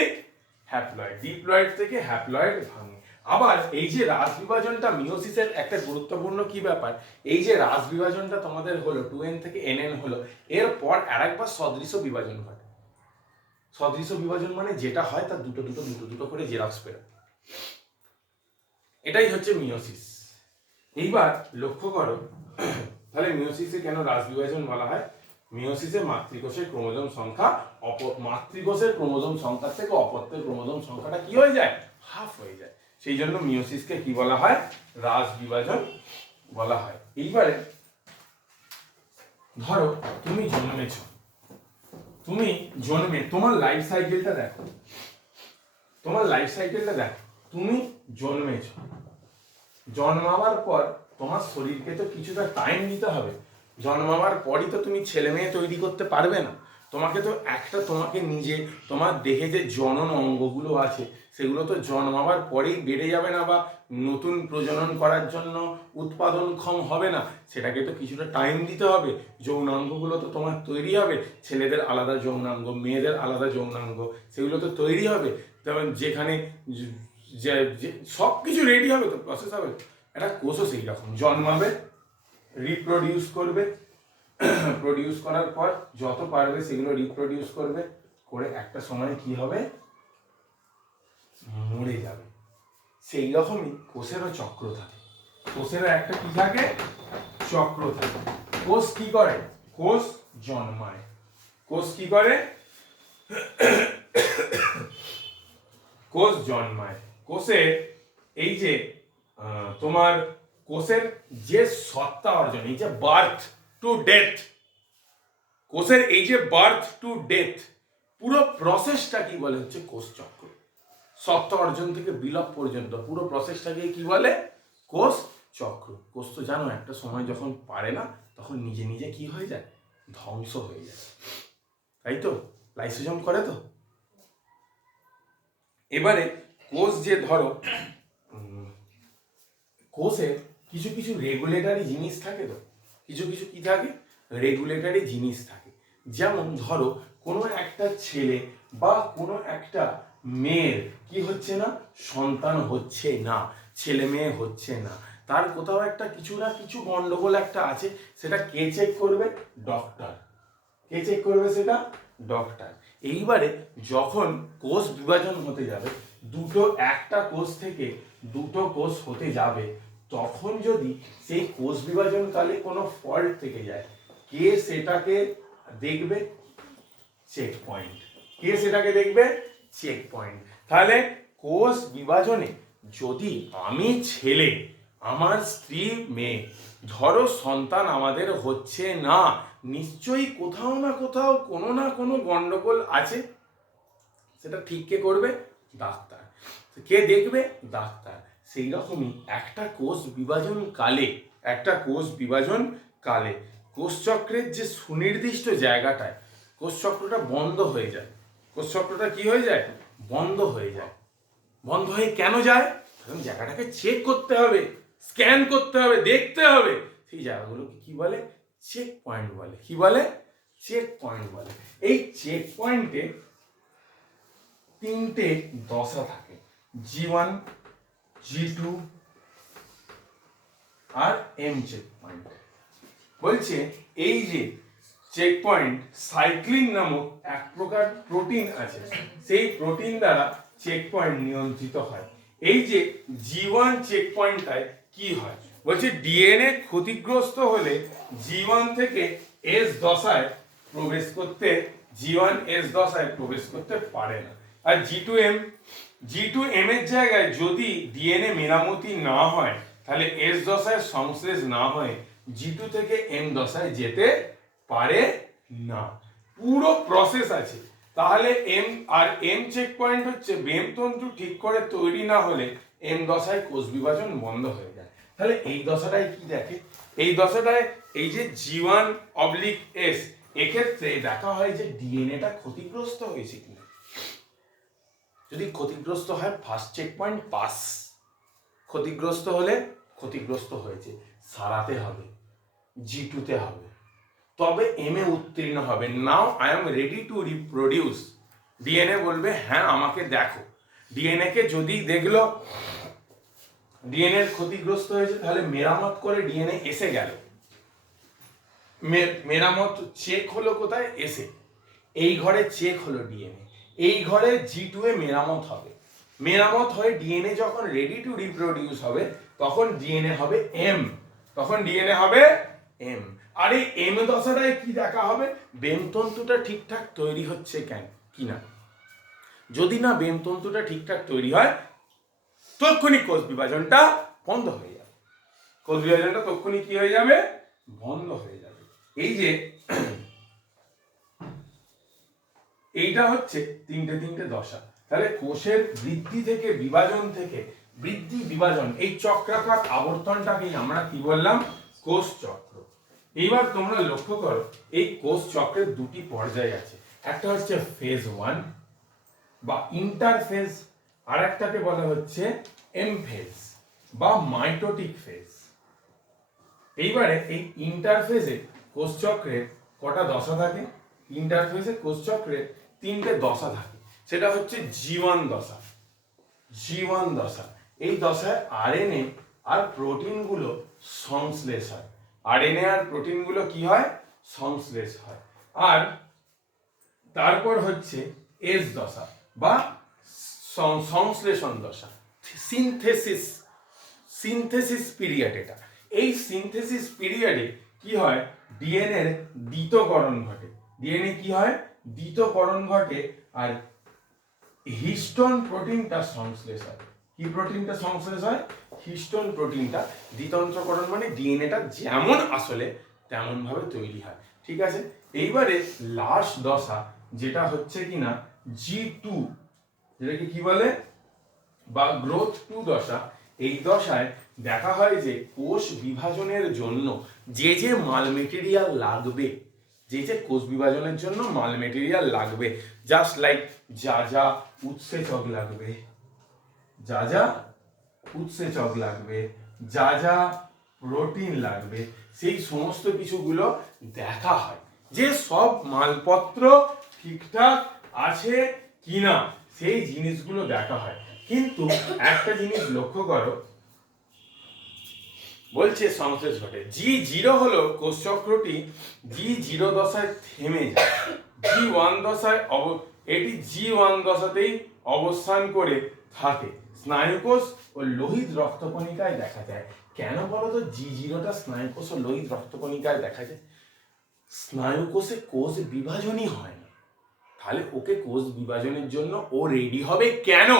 হ্যাপ্লয়েড, ডিপ্লয়েড থেকে হ্যাপ্লয়েড ভাঙে। আবার এই যে রাস বিভাজনটা মিওসিসের একটা গুরুত্বপূর্ণ কি ব্যাপার, এই যে রাস বিভাজনটা তোমাদের হলো 2n থেকে nn হলো, এরপর আরেকবার সদৃশ বিভাজন ঘটে। সদৃশ বিভাজন মানে যেটা হয় তার দুটো দুটো দুটো দুটো করে জেরক্স বেরোয়, এটাই হচ্ছে মিওসিস। এইবার লক্ষ্য করো, তাহলে মিওসিসে কেন রাস বিভাজন বলা হয়, মিওসিসে মাতৃকোষের ক্রোমোজোম সংখ্যা মাতৃকোষের ক্রোমোজোম সংখ্যা থেকে অপত্যের ক্রোমোজোম সংখ্যাটা কি হয়ে যায়, হাফ হয়ে যায়। সেই জন্য মিওসিসকে কি বলা হয়, রাস বিভাজন বলা হয়। এইবারে ধরো তুমি জন্মেছ, তুমি জন্মে তোমার লাইফ সাইকেলটা দেখো, তোমার লাইফ সাইকেলটা দেখো, তুমি জন্মেছ, জন্মাবার পর তোমার শরীরকে তো কিছুটা টাইম দিতে হবে, জন্মাবার পরই তো তুমি ছেলে মেয়ে তৈরি করতে পারবে না, তোমাকে তো একটা তোমাকে নিজে তোমার দেহে যে জনন অঙ্গগুলো আছে সেগুলো তো জন্মাবার পরেই বেড়ে যাবে না বা নতুন প্রজনন করার জন্য উৎপাদনক্ষম হবে না, সেটাকে তো কিছুটা টাইম দিতে হবে। যৌনাঙ্গগুলো তো তোমার তৈরি হবে, ছেলেদের আলাদা যৌনাঙ্গ, মেয়েদের আলাদা যৌনাঙ্গ, সেগুলো তো তৈরি হবে। তেমন যেখানে যে সব কিছু রেডি হবে, তো প্রসেস হবে। একটা কোষও সেই রকম জন্মাবে, রিপ্রোডিউস করবে, প্রডিউস করার পর যত পারবে সেগুলো রিপ্রোডিউস করবে, করে একটা সময় কি হবে, মরে যাবে। সেই রকমই কোষেরও চক্র থাকে, কোষেরও একটা কি থাকে, চক্র থাকে। কোষ কি করে, কোষ জন্মায়, কোষ কি করে, কোষ জন্মায়। কোষের এই যে তোমার কোষের যে সত্তা অর্জন, এই যে বার্থ টু ডেথ, কোষের এই যে বার্থ টু ডেথ পুরো প্রসেসটা কি বলে হচ্ছে কোষ চক্র। সত্তা অর্জন থেকে বিলোপ পর্যন্ত পুরো প্রসেসটাকে কি বলে, কোষ চক্র। কোষ তো জানো একটা সময় যখন পারে না তখন নিজে নিজে কি হয়ে যায়, ধ্বংস হয়ে যায়, তাই তো, লাইসোজোম করে তো। এবারে কোষ যে ধরো, কোষের কিছু কিছু রেগুলেটরি জিনিস থাকে, তো কিছু কিছু কি থাকে, রেগুলেটরি জিনিস থাকে। যেমন ধরো কোনো একটা ছেলে বা কোনো একটা মেয়ের কি হচ্ছে না, সন্তান হচ্ছে না, ছেলে মেয়ে হচ্ছে না, তার কোথাও একটা কিছু না কিছু গন্ডগোল একটা আছে, সেটা কে চেক করবে, ডক্টর। কে চেক করবে সেটা, ডক্টর। এইবারে যখন কোষ বিভাজন হতে যাবে, একটা কোষ থেকে দুটো কোষ হতে যাবে, তখন যদি সেই কোষ বিভাজনকালে কোনো ফল্ট থেকে যায়, কে সেটাকে দেখবে, চেক পয়েন্ট। কে সেটাকে দেখবে, চেক পয়েন্ট। তাহলে কোষ বিভাজনে যদি আমি ছেলে, আমার স্ত্রী মেয়ে, ধরো সন্তান আমাদের হচ্ছে না, নিশ্চয়ই কোথাও না কোথাও কোনো না কোনো গন্ডগোল আছে, সেটা ঠিক কে করবে, ডাক্তার। কে দেখবে, ডাক্তার। সেই রকমই একটা কোষ বিভাজন কালে, একটা কোষ বিভাজন কালে কোষচক্রের যে সুনির্দিষ্ট জায়গাটায় কোষচক্রটা বন্ধ হয়ে যায়, কোষচক্রটা কি হয়ে যায়, বন্ধ হয়ে যায়। বন্ধ হয়ে কেন যায়, কারণ জায়গাটাকে চেক করতে হবে, স্ক্যান করতে হবে, দেখতে হবে, সেই জায়গাগুলোকে কি বলে, চেক পয়েন্ট বলে। কি বলে, চেক পয়েন্ট বলে। এই চেক পয়েন্টে তিনটে দশা থাকে, G1, G2 আর M চেক পয়েন্ট। বলছে এই যে চেক পয়েন্ট, সাইক্লিন নামক এক প্রকার প্রোটিন আছে, সেই প্রোটিন দ্বারা চেক পয়েন্ট নিয়ন্ত্রিত হয়। এই যে G1 চেক পয়েন্টটায় কি হয়, বলছে ডিএনএ ক্ষতিগ্রস্ত হলে G1 থেকে S দশায় প্রবেশ করতে, G1 S দশায় প্রবেশ করতে পারে না। আর G2M এর জায়গায় যদি ডিএনএ মেরামতি না হয়, তাহলে S দশায় সংশ্লেষ না হয় G2 থেকে M দশায় যেতে পারে না। পুরো প্রসেস আছে। তাহলে M চেক পয়েন্ট হচ্ছে বেম তন্তু ঠিক করে তৈরি না হলে M দশায় কোষ বিভাজন বন্ধ হয়ে যায়। তাহলে এই দশাটায় কি দেখে, এই দশাটায় এই যে G1/S, এক্ষেত্রে দেখা হয় যে ডিএনএটা ক্ষতিগ্রস্ত হয়েছে কিনা। যদি ক্ষতিগ্রস্ত হয়, ফার্স্ট চেক পয়েন্ট পাস, ক্ষতিগ্রস্ত হলে ক্ষতিগ্রস্ত হয়েছে, সারাতে হবে, G2 তে হবে, তবে M এ উত্তীর্ণ হবে। Now I am ready to reproduce. DNA বলবে হ্যাঁ আমাকে দেখো। ডিএনএ কে যদি দেখলো ডিএনএ ক্ষতিগ্রস্ত হয়েছে, তাহলে মেরামত করে ডিএনএ এসে গেল। মেরামত চেক হলো কোথায়? এসে। এই ঘরে চেক হলো ডিএনএ, এই ঘরে G2 এ মেরামত হবে। মেরামত হয়ে ডিএনএ যখন রেডি টু রিপ্রোডিউস হবে, তখন ডিএনএ হবে এম, তখন ডিএনএ হবে এম। আর এই এম দশাটায় কি দেখা হবে? বেমতন্তুটা ঠিকঠাক তৈরি হচ্ছে কেন কিনা। যদি না বেমতন্তুটা ঠিকঠাক তৈরি হয়, তক্ষুনি কোষ বিভাজনটা বন্ধ হয়ে যাবে। কোষ বিভাজনটা তক্ষুনি কি হয়ে যাবে? বন্ধ হয়ে যাবে। এই যে এইটা হচ্ছে তিনটে দশা। তাহলে কোষের বৃদ্ধি থেকে বিভাজন থেকে বৃদ্ধি বিভাজন, এই চক্রাকার আবর্তনটাকেই আমরা কি বললাম? কোষ চক্র। এইবার তোমরা লক্ষ্য করো, এই কোষ চক্রের দুটি পর্যায় আছে। একটা হচ্ছে ফেজ 1 বা ইন্টারফেজ, আর একটাকে বলা হচ্ছে এম ফেজ বা মাইটোটিক ফেজ। এইবারে এই ইন্টারফেজে কোষ চক্রের কটা দশা থাকে? ইন্টারফেজে কোষ চক্রের তিনটে দশা থাকে। সেটা হচ্ছে G1 দশা। G1 দশা, এই দশায় আরএনএ আর প্রোটিনগুলো সংশ্লেষ হয়। আরএনএ আর প্রোটিনগুলো কি হয়? সংশ্লেষ হয়। আর তারপর হচ্ছে এস দশা বা সংশ্লেষণ দশা, সিনথেসিস, সিনথেসিস পিরিয়ড। এটা এই সিনথেসিস পিরিয়ডে কি হয়? ডিএনএর দ্বিতীয়করণ ঘটে। ডিএনএ কি হয়? দ্বিতীয়করণ ঘটে, আর হিস্টোন প্রোটিনটা সংশ্লেষ হয়। কি প্রোটিনটা সংশ্লেষ হয়? হিস্টোন প্রোটিনটা। দ্বিতন্ত্রকরণ মানে ডিএনএটা যেমন আসলে তেমন ভাবে তৈরি হয়। ঠিক আছে, এইবারে লাস্ট দশা যেটা হচ্ছে কিনা G2, যেটাকে কি বলে? বা গ্রোথ 2 দশা। এই দশায় দেখা হয় যে কোষ বিভাজনের জন্য যে মাল মেটেরিয়াল লাগবে, যে কোষ বিভাজনের জন্য মাল মেটেরিয়াল লাগবে, জাস্ট লাইক যা উৎসেচক লাগবে, যা উৎসেচক লাগবে, যা প্রোটিন লাগবে, সেই সমস্ত কিছুগুলো দেখা হয় যে সব মালপত্র ঠিকঠাক আছে কিনা, সেই জিনিসগুলো দেখা হয়। কিন্তু একটা জিনিস লক্ষ্য করো, বলছে সংশ্লেষ ঘটে। G0 হলো কোষ চক্রটি G0 দশায় থেমে যায়। G1 দশায় এটি G1 দশাতেই অবস্থান করে থাকে। স্নায়ুকোষ ও লোহিত রক্তকণিকায় দেখা যায়। কেন বলতো G0টা স্নায়ুকোষ ও লোহিত রক্তকণিকায় দেখা যায়? স্নায়ুকোষে কোষ বিভাজনই হয় না, তাহলে ওকে কোষ বিভাজনের জন্য ও রেডি হবে কেন?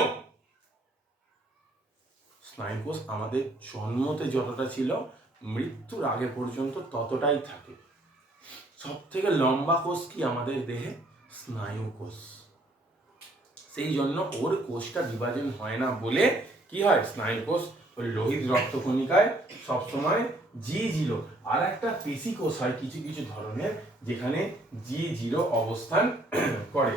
স্নায়ুকোষ আমাদের জন্মতে যতটা ছিল, মৃত্যুর আগে পর্যন্ত ততটাই থাকে। সব থেকে লম্বা কোষ কি আমাদের দেহে? স্নায়ুকোষ। সেই জন্য ওর কোষটা বিভাজন হয় না বলে কি হয়? স্নায়ুকোষ ওই লোহিত রক্তকণিকায় সবসময় G0। আর একটা পেশি কোষ হয় কিছু কিছু ধরনের, যেখানে G0 অবস্থান করে।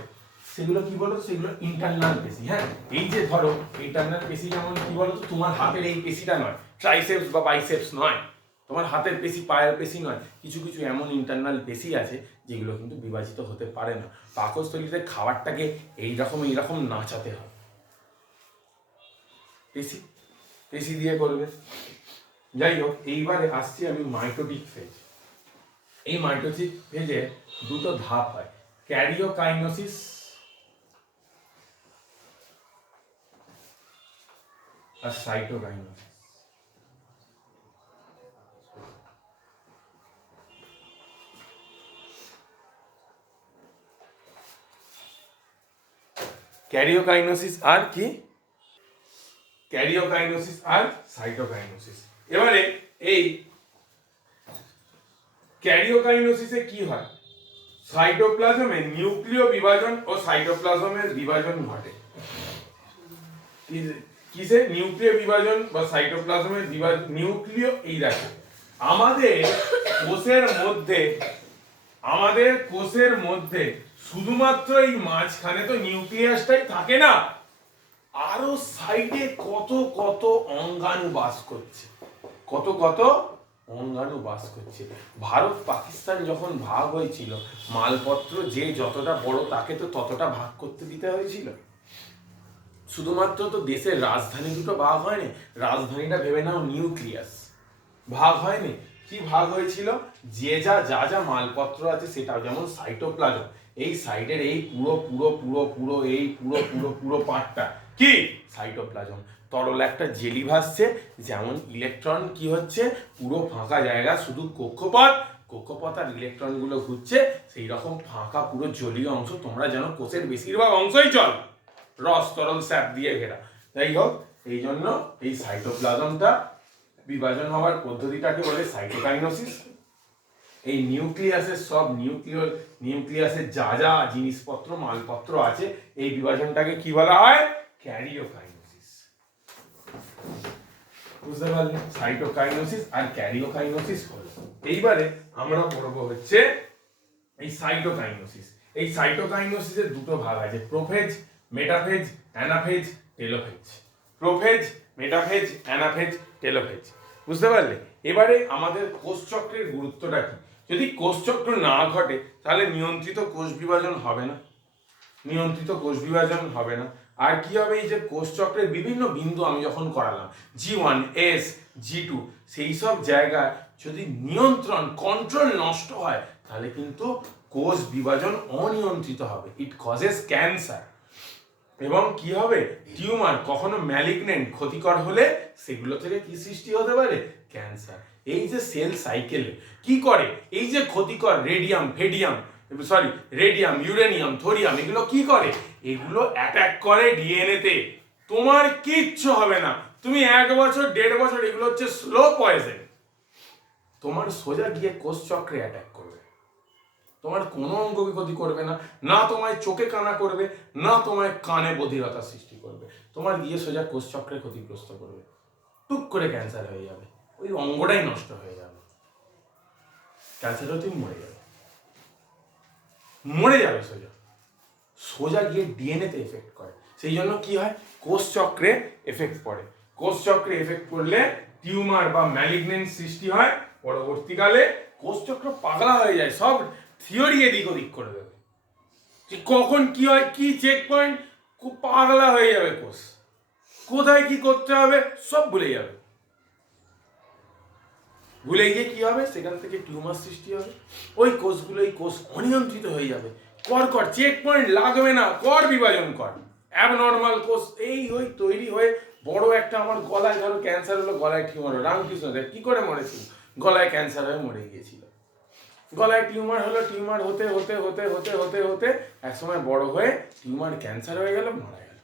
সেগুলো কি বলতো? সেগুলো ইন্টারনাল পেশি। হ্যাঁ, এই যে ধরো ইন্টারনাল পেশি, যেমন কি বলতো, তোমার হাতের এই পেশিটা নয়, ট্রাইসেপস বা বাইসেপস নয়, তোমার হাতের পেশি, পায়ের পেশি নয়। কিছু কিছু এমন ইন্টারনাল পেশি আছে যেগুলো কিন্তু বিভাজিত হতে পারে না। পাকস্থলীতে খাবারটাকে এইরকম নাচাতে হয়, পেশি পেশি দিয়ে করবে। যাই হোক, এইবারে আসছি আমি মাইটোটিক ফেজ। এই মাইটোটিক ফেজে দুটো ধাপ হয়, ক্যারিওকাইনোসিস আর সাইটোকাইনোসিস। ক্যারিওকাইনোসিস আর কি? ক্যারিওকাইনোসিস আর সাইটোকাইনোসিস। এবারে এই ক্যারিওকাইনোসিসে কি হয়? সাইটোপ্লাজমে নিউক্লিয় বিভাজন ও সাইটোপ্লাজমের বিভাজন ঘটে। কিসে? নিউক্লিয় বিভাজন বা সাইটোপ্লাজমের বিভাজন। নিউক্লিয়, এই দেখো আমাদের কোষের মধ্যে শুধুমাত্র এই মাঝখানে তো নিউক্লিয়াসটাই থাকে না, আরো সাইডে কত কত অঙ্গাণু বাস করছে, কত কত অঙ্গাণু বাস করছে। ভারত পাকিস্তান যখন ভাগ হয়েছিল, মালপত্র যে যতটা বড় তাকে তো ততটা ভাগ করতে দিতে হয়েছিল। শুধুমাত্র তো দেশের রাজধানী দুটো ভাগ হয়নি, রাজধানীটা ভেবে নাও নিউক্লিয়াস, ভাগ হয়নি। কি ভাগ হয়েছিল? যে যা যা যা মালপত্র আছে সেটা, যেমন সাইটোপ্লাজম, এই সাইডের এই পুরো পুরো পুরো পুরো এই পুরো পুরো পুরো পার্টটা কি সাইটোপ্লাজম। তরল একটা জেলি ভাসছে, যেমন ইলেকট্রন কি হচ্ছে, পুরো ফাঁকা জায়গা, শুধু কক্ষপথ, কক্ষপথ আর ইলেকট্রন গুলো ঘুরছে, সেই রকম ফাঁকা পুরো জলীয় অংশ। তোমরা জানো কোষের বেশিরভাগ অংশই জল, রস তরল স্যাপ দিয়ে ঘেরা। যাই হোক, এই জন্য এই সাইটোপ্লাজমটা বিভাজন হওয়ার পদ্ধতিটাকে বলে সাইটোকাইনোসিস। এই নিউক্লিয়াসের সব নিউক্লিয়াসের যা যা জিনিসপত্র মালপত্র আছে, এই বিভাজনটাকে কি বলা হয়? ক্যারিওকাইনোসিস। বুঝতে পারলে? সাইটোকাইনোসিস আর ক্যারিওকাইনোসিস হলো। এইবারে আমরা পড়বো হচ্ছে এই সাইটোকাইনোসিস। এই সাইটোকাইনোসিসের দুটো ভাগ আছে, prophase, metaphase, anaphase, telophase. Prophase, metaphase, anaphase, telophase. বুঝতে পারলে? এবারে আমাদের কোষচক্রের গুরুত্বটা কি? যদি কোষচক্র না ঘটে তাহলে নিয়ন্ত্রিত কোষ বিভাজন হবে না, নিয়ন্ত্রিত কোষ বিভাজন হবে না। আর কি হবে? এই যে কোষচক্রের বিভিন্ন বিন্দু আমি যখন করালাম, G1, S, G2, সেই সব জায়গায় যদি নিয়ন্ত্রণ কন্ট্রোল নষ্ট হয় তাহলে কিন্তু কোষ বিভাজন অনিয়ন্ত্রিত হবে, ইট কজেস ক্যান্সার। এবং কি হবে? টিউমার, কখনো ম্যালিগনেন্ট ক্ষতিকর হলে সেগুলো থেকে কি সৃষ্টি হতে পারে? ক্যান্সার। এই যে সেল সাইকেলে কি করে, এই যে ক্ষতিকর রেডিয়াম, রেডিয়াম, ইউরেনিয়াম, থোরিয়াম, এগুলো কি করে? এগুলো অ্যাটাক করে ডিএনএ তে। তোমার কিচ্ছু হবে না, তুমি 1 বছর 1.5 বছর, এগুলো হচ্ছে স্লো পয়জন, তোমার সোজা গিয়ে কোষ চক্রে অ্যাটাক করবে। তোমার কোনো অঙ্গ ক্ষতি করবে না, না তোমায় চোখে কানা করবে, না তোমায় কানে বধিরতা সৃষ্টি করবে, তোমার গিয়ে সোজা কোষ চক্রে ক্ষতিগ্রস্ত করবে। টুক করে ক্যান্সার হয়ে যাবে, ওই অঙ্গটাই নষ্ট হয়ে যাবে, ক্যান্সার হয়ে তুমি মরে যাবে, মরে যাবে সোজা। সোজা গিয়ে ডিএনএ তে এফেক্ট করে। সেই জন্য কি হয়? কোষ চক্রে এফেক্ট পড়ে। কোষ চক্রে এফেক্ট পড়লে টিউমার বা ম্যালিগনেন্ট সৃষ্টি হয়। পরবর্তীকালে কোষ চক্র পাগলা হয়ে যায়, সব থিওরি এদিক ওদিক করে দেবে, কখন কি হয়, কি চেক পয়েন্ট, খুব পাগলা হয়ে যাবে কোষ, কোথায় কি করতে হবে সব ভুলে যাবে। ভুলে গিয়ে কি হবে? সেখান থেকে টিউমার সৃষ্টি হবে, ওই কোষগুলো, এই কোষ অনিয়ন্ত্রিত হয়ে যাবে। কর চেক পয়েন্ট লাগবে না, কর বিভাজন কর। অ্যাবনর্মাল কোষ এই ওই তৈরি হয়ে বড় একটা, আমার গলায় ধরো ক্যান্সার হলো, গলায় টিউমার হলো, রামকৃষ্ণ দেব কি করে মরেছিল? গলায় ক্যান্সার হয়ে মরে গিয়েছিল। গলায় টিউমার হলো, টিউমার হতে হতে হতে হতে হতে হতে একসময় বড় হয়ে টিউমার ক্যান্সার হয়ে গেল, মারা গেল।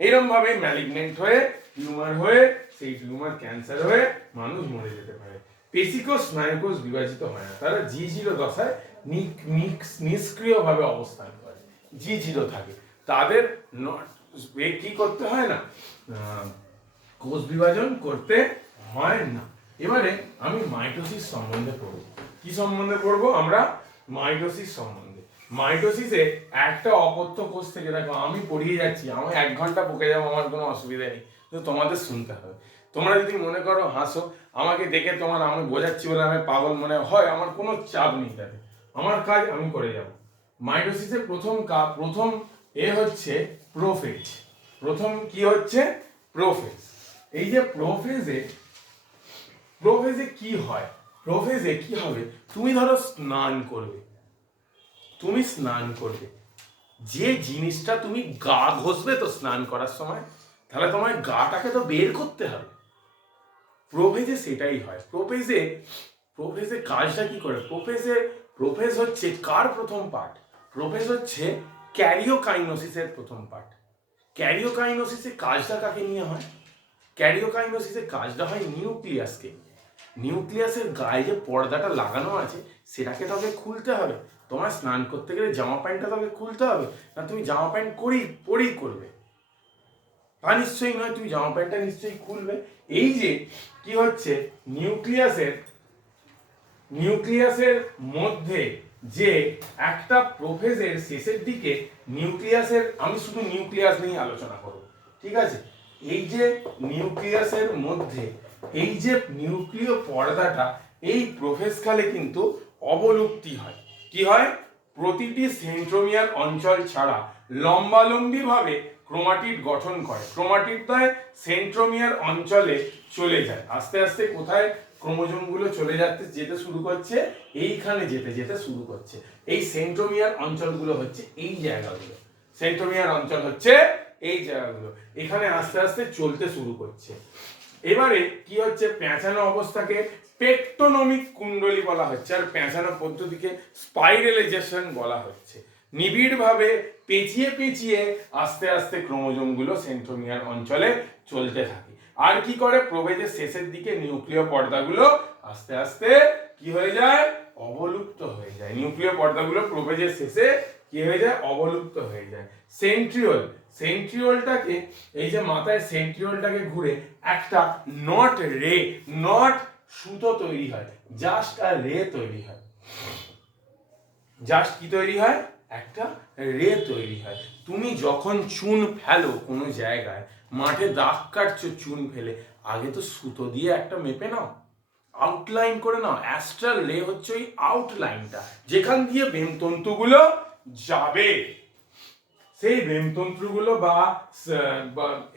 এইরকম ভাবে ম্যালিগনেন্ট হয়ে, টিউমার হয়ে, সেই টিউমার ক্যান্সার হয়ে মানুষ মরে যেতে পারে। পেশিকোষ, স্নায়ুকোষ বিভাজিত হয় না, তারা G0 দশায় নিষ্ক্রিয়ভাবে অবস্থান করে, G0 থাকে। তাদের কি করতে হয় না? কোষ বিভাজন করতে হয় না। এবারে আমি মাইটোসিস সম্বন্ধে পড়ব। কি সম্বন্ধে পড়বো আমরা? মাইটোসিস সম্বন্ধে। মাইটোসিসে একটা অপত্য কোষ থেকে, দেখো আমি পড়িয়ে যাচ্ছি, আমি 1 ঘন্টা বকে যাবো, আমার কোনো অসুবিধা নেই, কিন্তু তোমাদের শুনতে হবে। তোমরা যদি মনে করো হাসো, আমাকে দেখে তোমার আমি বোঝাচ্ছি বলে আমি পাগল মনে হয়, আমার কোনো চাপ নেই তাতে, আমার কাজ আমি করে যাব। মাইটোসিসে প্রথম এ হচ্ছে প্রোফেজ। প্রথম কি হচ্ছে? প্রোফেজ। এই যে প্রোফেজে কি হয়? প্রোফেজে কি হবে? তুমি ধরো স্নান করবে, যে জিনিসটা তুমি গা ঘষবে তো স্নান করার সময়, তাহলে তোমার গাটাকে তো বের করতে হবে। প্রোফেজে সেটাই হয়। প্রোফেজে কাজটা কি করে? প্রোফেজ হচ্ছে কার প্রথম পার্ট? প্রোফেজ হচ্ছে ক্যারিওকাইনোসিসের প্রথম পার্ট। ক্যারিওকাইনোসিসে কাজটা কাকে নিয়ে হয়? ক্যারিওকাইনোসিসে কাজটা হয় নিউক্লিয়াসকে। নিউক্লিয়াসের গায়ে যে পর্দাটা লাগানো আছে সেটাকে তবে খুলতে হবে। তোমার স্নান করতে গেলে জামা প্যান্টটা তবে খুলতে হবে না, তুমি জামা প্যান্ট পরেই করবে? তা নিশ্চয়ই নয়, তুমি জামা প্যান্টটা নিশ্চয়ই খুলবে। এই যে কি হচ্ছে, নিউক্লিয়াসের মধ্যে যে একটা প্রোফেজের শেষের দিকে নিউক্লিয়াসের, আমি শুধু নিউক্লিয়াস নিয়ে আলোচনা করব, ঠিক আছে। এই যে নিউক্লিয়াসের মধ্যে এই যে নিউক্লিয় পর্দাটা, এই প্রোফেজকালে কিন্তু অবলুপ্তি হয়। কি হয়? প্রতিটি সেন্ট্রোমিয়ার অঞ্চল ছাড়া লম্বালম্বি ভাবে ক্রোমাটিড গঠন করে। ক্রোমাটিডটায় সেন্ট্রোমিয়ার অঞ্চলে চলে যায়, আস্তে আস্তে কোথায় ক্রোমোজোমগুলো চলে যেতে শুরু করছে, এইখানে যেতে যেতে শুরু করছে। এই সেন্ট্রোমিয়ার অঞ্চলগুলো হচ্ছে এই জায়গাগুলো, সেন্ট্রোমিয়ার অঞ্চল হচ্ছে এই জায়গাগুলো, এখানে আস্তে আস্তে চলতে শুরু করছে। এবারে কি হচ্ছে, পেঁচানো অবস্থাকে পেকটোনমিক কুণ্ডলী বলা হচ্ছে, আর পেঁচানো পদ্ধতিকে স্পাইরালাইজেশন বলা হচ্ছে। নিবিড়ভাবে পেঁচিয়ে পেঁচিয়ে আস্তে আস্তে ক্রোমোজোমগুলো সেন্ট্রোমিয়ার অঞ্চলে চলতে থাকে। আর কি করে, প্রোফেজের শেষের দিকে নিউক্লিয় পর্দাগুলো আস্তে আস্তে কি হয়ে যায়, অবলুপ্ত হয়ে যায়। নিউক্লিয় পর্দাগুলো প্রোফেজের শেষে কি হয়ে যায়, অবলুপ্ত হয়ে যায়। সেন্ট্রিওল, সেন্ট্রিওলটাকে, এই যে মাথায় সেন্ট্রিওলটাকে ঘুরে একটা নট রে, নট সুতো তৈরি হয়, জাস্ট আর রে তৈরি হয়। জাস্ট কি তৈরি হয়, একটা রে তৈরি হয়। তুমি যখন চুন ফেলো কোনো জায়গায়, মাঠে দাগ কাটছো চুন ফেলে, আগে তো সুতো দিয়ে একটা মেপে নাও, আউটলাইন করে নাও। অ্যাস্ট্রাল রে হচ্ছে ওই আউটলাইনটা, যেখান দিয়ে বেমতন্তুগুলো যাবে। সেই বেমতন্তুগুলো বা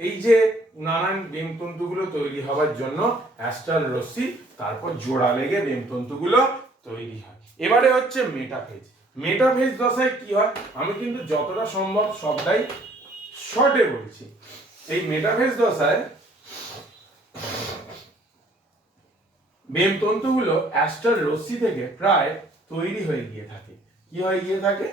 এই যে নানান বেমতন্তুগুলো তৈরি হওয়ার জন্য অ্যাস্ট্রাল রশ্মি, তারপর জোড়া লেগে বেমতন্তুগুলো তৈরি হয়। এবারে হচ্ছে মেটাফেজ। মেটাফেজ দশায় কি হয়, আমি কিন্তু যতটা সম্ভব সবটাই শর্টে বলছি। এই মেটাফেজ দশায় বেমতন্তুগুলো অ্যাস্ট্রাল রশ্মি থেকে প্রায় তৈরি হয়ে গিয়ে থাকে। কি হয়ে গিয়ে থাকে,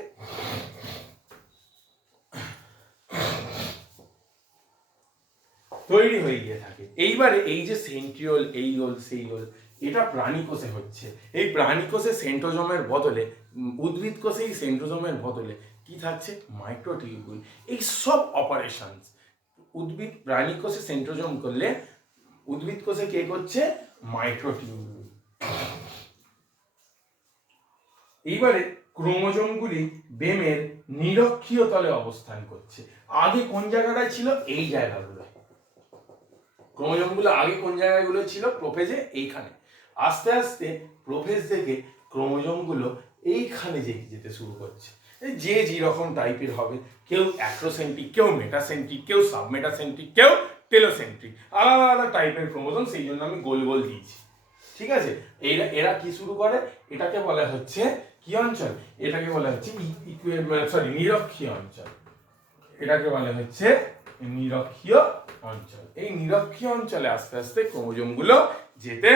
তৈরি হয়ে গিয়ে থাকে। এইবারে এই যে সেন্ট্রিওল, এই গোল সেই গোল, এটা প্রাণীকোষে হচ্ছে। এই প্রাণীকোষে সেন্ট্রোজোমের বদলে, উদ্ভিদ কোষে এই সেন্ট্রোজোমের বদলে কি থাকছে, মাইক্রোটিউবুল। এই সব অপারেশনস উদ্ভিদ প্রাণীকোষে সেন্ট্রোজোম করলে, উদ্ভিদ কোষে কে করছে, মাইক্রোটিউবুল। এইবারে ক্রোমোজোমগুলি বেমের নিরক্ষীয় তলে অবস্থান করছে। আগে কোন জায়গাটায় ছিল, এই জায়গাগুলো। ক্রোমোজোমগুলো আগে কোন জায়গাগুলো ছিল, প্রোফেজে এইখানে। আস্তে আস্তে প্রোফেজ থেকে ক্রোমোজোমগুলো এইখানে যেতে শুরু করছে। যে যেরকম টাইপের হবে, কেউ অ্যাক্রোসেন্ট্রিক, কেউ মেটাসেন্ট্রিক, কেউ সাবমেটাসেন্ট্রিক, কেউ টেলোসেন্ট্রিক, আলাদা আলাদা টাইপের ক্রোমোজোম, সেই জন্য আমি গোল গোল দিয়েছি, ঠিক আছে। এরা কি শুরু করে, এটাকে বলা হচ্ছে কি অঞ্চল, এটাকে বলা হচ্ছে নিরক্ষীয় অঞ্চল। এটাকে বলা হচ্ছে নিরক্ষীয় অঞ্চল। এই নিরক্ষীয় অঞ্চলে আস্তে আস্তে ক্রোমোজোমগুলো যেতে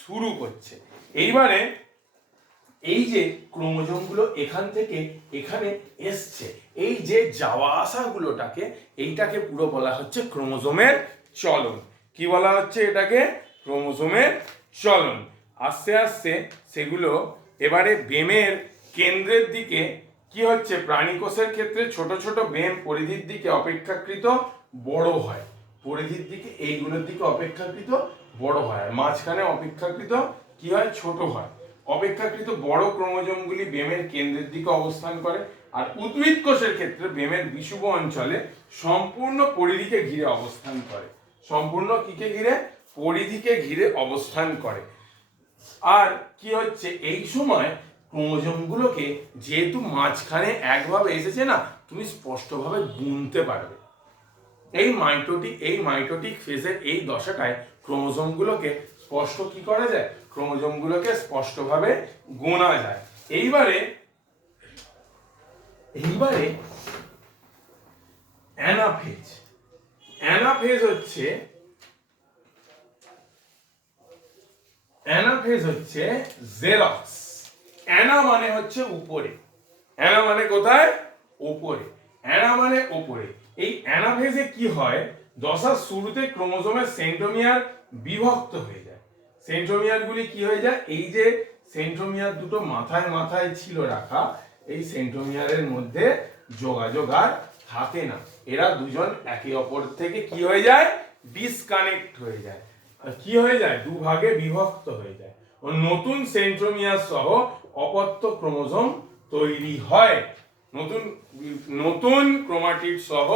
শুরু করছে। এইবারে এই যে ক্রোমোজোমগুলো এখান থেকে এখানে এসছে, এই যে যাওয়া আসাগুলোটাকে, এইটাকে পুরো বলা হচ্ছে ক্রোমোজোমের চলন। কি বলা হচ্ছে এটাকে, ক্রোমোজোমের চলন। আস্তে আস্তে সেগুলো এবারে বেমের কেন্দ্রের দিকে কি হচ্ছে, প্রাণীকোষের ক্ষেত্রে ছোট ছোট বেম পরিধির দিকে অপেক্ষাকৃত বড় হয়, পরিধির দিকে এইগুলোর দিকে অপেক্ষাকৃত বড় হয়, আর মাঝখানে অপেক্ষাকৃত কি হয়, ছোট হয়। অপেক্ষাকৃত বড় ক্রোমোজোমগুলি বেমের কেন্দ্রের দিকে অবস্থান করে, আর উদ্ভিদ কোষের ক্ষেত্রে বেমের বিষুব অঞ্চলে সম্পূর্ণ পরিধিকে ঘিরে অবস্থান করে। সম্পূর্ণ কিকে ঘিরে, পরিধিকে ঘিরে অবস্থান করে। আর কি হচ্ছে, এই সময় ক্রোমোজোমগুলোকে যেহেতু মাঝখানে একভাবে এসেছে না, তুমি স্পষ্টভাবে গুনতে পারবে। এই মাইটোটিক ফেজের এই দশাটায় ক্রোমোজোমগুলোকে স্পষ্ট কি করা যায়, ক্রোমোজোমগুলোকে স্পষ্টভাবে গোনা যায়। এইবারে অ্যানাফেজ। অ্যানাফেজ হচ্ছে জেরক্স। অ্যানা মানে হচ্ছে উপরে, অ্যানা মানে কোথায়, উপরে, অ্যানা মানে উপরে। এই অ্যানাফেজে কি হয়, দশার শুরুতে ক্রোমোজোমের সেন্ট্রোমিয়ার বিভক্ত হয়ে যায়। সেন্ট্রোমিয়ারগুলি কি হয়ে যায়, এই যে সেন্ট্রোমিয়ার দুটো মাথায় মাথায় ছিল রাখা, এই সেন্ট্রোমিয়ারের মধ্যে যোগাযোগ আর থাকে না। এরা দুজন একে অপর থেকে কি হয়ে যায়, ডিসকানেক্ট হয়ে যায়, কি হয়ে যায়, দুভাগে বিভক্ত হয়ে যায়। ও নতুন সেন্ট্রোমিয়ার সহ অপত্য ক্রোমোজোম তৈরি হয়। নতুন নতুন ক্রোমাটিড সহ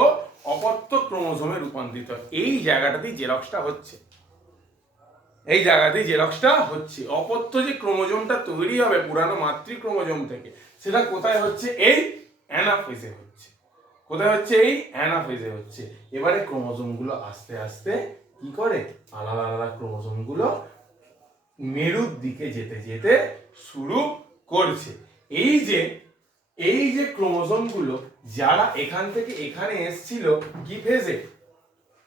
অপত্য ক্রোমোজোমে রূপান্তরিত হয়। এই জায়গাটাতেই জেরক্সটা হচ্ছে, এই জায়গাতেই জেরক্সটা হচ্ছে। অপত্য যে ক্রোমোজোমটা তৈরি হবে পুরানো মাতৃ ক্রোমোজোম থেকে, সেটা কোথায় হচ্ছে? এই অ্যানাফেজে হচ্ছে। কোথায় হচ্ছে? এই অ্যানাফেজে হচ্ছে। এবারে ক্রোমোজোমগুলো আস্তে আস্তে কি করে? আলাদা আলাদা ক্রোমোজোমগুলো মেরুর দিকে যেতে যেতে শুরু করছে। এই যে ক্রোমোজোমগুলো যারা এখান থেকে এখানে এসছিল কি ফেজে?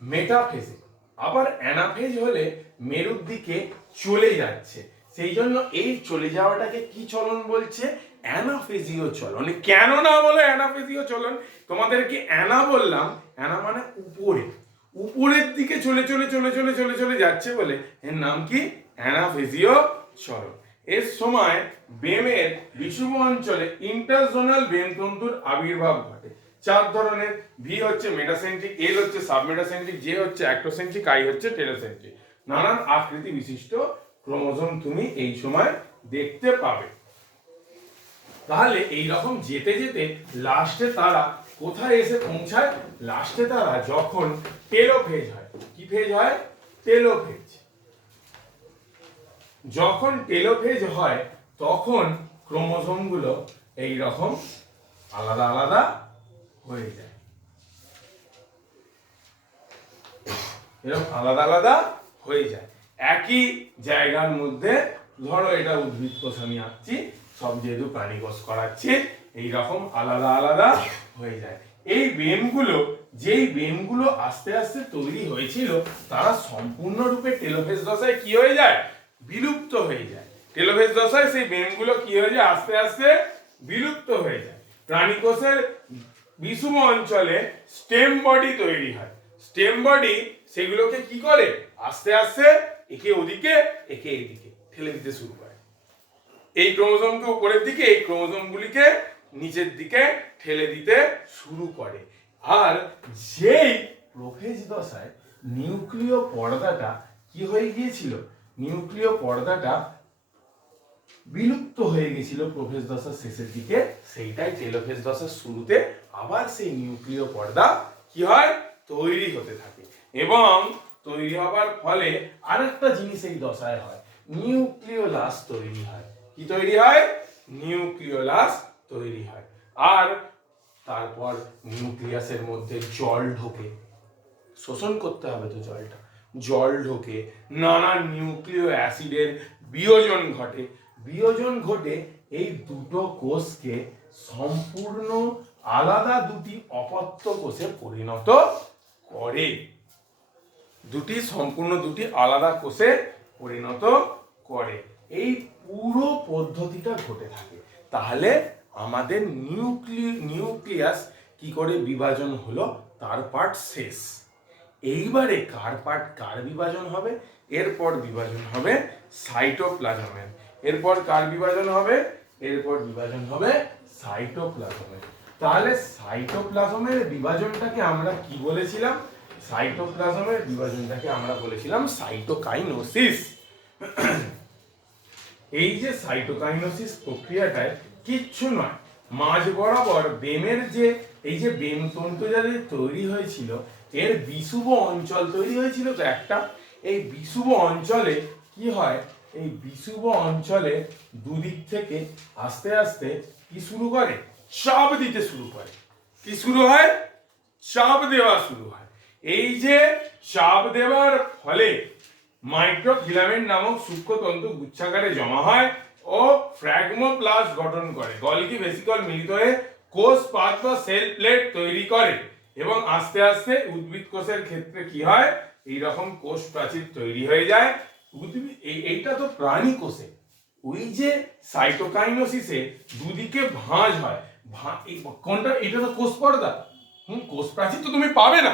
মেটাফেজে। আবার অ্যানাফেজ হলে মেরুর দিকে চলে যাচ্ছে, সেই জন্য এই চলে যাওয়াটাকে কি চলন বলছে? অ্যানাফেজীয় চলন। কেন না বলে অ্যানাফেজীয় চলন? তোমাদেরকে অ্যানা বললাম, অ্যানা মানে উপরে, উপরের দিকে চলে চলে চলে চলে চলে চলে যাচ্ছে বলে এর নাম কি? অ্যানাফেজীয় চলন। এর সময় বেমের বিষুব অঞ্চলে ইন্টারজোনাল বেমতন্তুর আবির্ভাব ঘটে। চার ধরনের। ভি হচ্ছে মেটাসেন্ট্রিক, এল হচ্ছে সাবমেটাসেন্ট্রিক, জে হচ্ছে অ্যাক্টোসেন্ট্রিক, আই হচ্ছে টেলোসেন্ট্রিক। নানান আকৃতি বিশিষ্ট ক্রোমোজোম তুমি এই সময় দেখতে পাবে। তাহলে এই রকম যেতে যেতে লাস্টে তারা কোথায় এসে পৌঁছায়? লাস্টে তারা যখন টেলোফেজ হয়। কি ফেজ হয়? টেলোফেজ। যখন টেলোফেজ হয় তখন ক্রোমোজোমগুলো এই রকম আলাদা আলাদা হয়ে যায়, এরকম আলাদা আলাদা হয়ে যায় একই জায়গার মধ্যে। ধরো এটা উদ্ভিদ কোষ আমি আঁকছি, সব যেহেতু প্রাণী কোষ করাচ্ছি, এইরকম আলাদা আলাদা হয়ে যায়। এই বেমগুলো, যেই বেমগুলো আস্তে আস্তে তৈরি হয়েছিল, তারা সম্পূর্ণরূপে টেলোফেজ দশায় কি হয়ে যায়? বিলুপ্ত হয়ে যায়। টেলোফেজ দশায় সেই বেমগুলো কি হয়ে যায়? আস্তে আস্তে বিলুপ্ত হয়ে যায়। প্রাণী কোষের বিষুব অঞ্চলে স্টেম বডি তৈরি হয়। স্টেম বডি সেগুলোকে কি করে? আস্তে আস্তে একে ওদিকে একে এদিকে ঠেলে দিতে শুরু করে। এই ক্রোমোজোমকে উপরের দিকে, এই ক্রোমোজোমগুলিকে নিচের দিকে ঠেলে দিতে শুরু করে। আর যেই প্রোফেজ দশায় নিউক্লিয় পর্দাটা কি হয়ে গিয়েছিল? নিউক্লিয় পর্দাটা বিলুপ্ত হয়ে গেছিল প্রোফেজ দশার শেষের দিকে, সেইটাই টেলোফেজ দশার শুরুতে আবার সেই নিউক্লিয় পর্দা কি হয়? তৈরি হতে থাকে। এবং তৈরি হবার ফলে আরেকটা জিনিস এই দশায় হয়, নিউক্লিওলাস তৈরি হয়। কি তৈরি হয়? নিউক্লিওলাস তৈরি হয়। আর তারপর নিউক্লিয়াসের মধ্যে জল ঢোকে, শোষণ করতে হবে তো জলটা, জল ঢোকে, নানান নিউক্লিয় অ্যাসিডের বিয়োজন ঘটে। বিয়োজন ঘটে এই দুটো কোষকে সম্পূর্ণ আলাদা দুটি অপত্য কোষে পরিণত করে। দুটি আলাদা কোষে পরিণত করে। এই পুরো পদ্ধতিটা ঘটে থাকে। তাহলে আমাদের নিউক্লিয়াস কি করে বিভাজন হলো, তার পার্ট শেষ। এইবারে কার পার্ট কার বিভাজন হবে? এরপর বিভাজন হবে সাইটোপ্লাজমের। এরপর কার বিভাজন হবে? এরপর বিভাজন হবে সাইটোপ্লাজমের। তাহলে সাইটোপ্লাজমের বিভাজনটাকে আমরা কি বলেছিলাম? সাইটোপ্লাজমের বিভাজনটাকে আমরা বলেছিলাম সাইটোকাইনোসিস। এই যে সাইটোকাইনোসিস প্রক্রিয়াটায় কিচ্ছু নয়, মাঝ বরাবর বেমের যে এই যে বেম তন্তু যাদের তৈরি হয়েছিল, এর বিষুব অঞ্চল তৈরি হয়েছিল তো একটা। এই বিষুব অঞ্চলে কি হয়? এই বিষুব অঞ্চলে দুদিক থেকে আস্তে আস্তে কি শুরু করে? চাপ দিতে শুরু করে। কি শুরু হয়? চাপ দেওয়া শুরু হয়। এই যে চাপ দেওয়ার ফলে মাইক্রোফিলামেন্ট নামক সূক্ষ্মতন্তু গুচ্ছাকারে জমা হয় ও ফ্র্যাগমোপ্লাস্ট গঠন করে। গলগি ভেসিকল মিলিত হয়ে কোষ পাত বা সেল প্লেট তৈরি করে এবং আস্তে আস্তে উদ্ভিদ কোষের ক্ষেত্রে কি হয়? এই রকম কোষ প্রাচীর তৈরি হয়ে যায়। এইটা তো প্রাণী কোষে। ওই যে সাইটোকাইনোসিসে দুদিকে ভাঁজ হয়, কোনটা? এটা তো কোষ পর্দা। কোষ প্রাচীর তো তুমি পাবে না।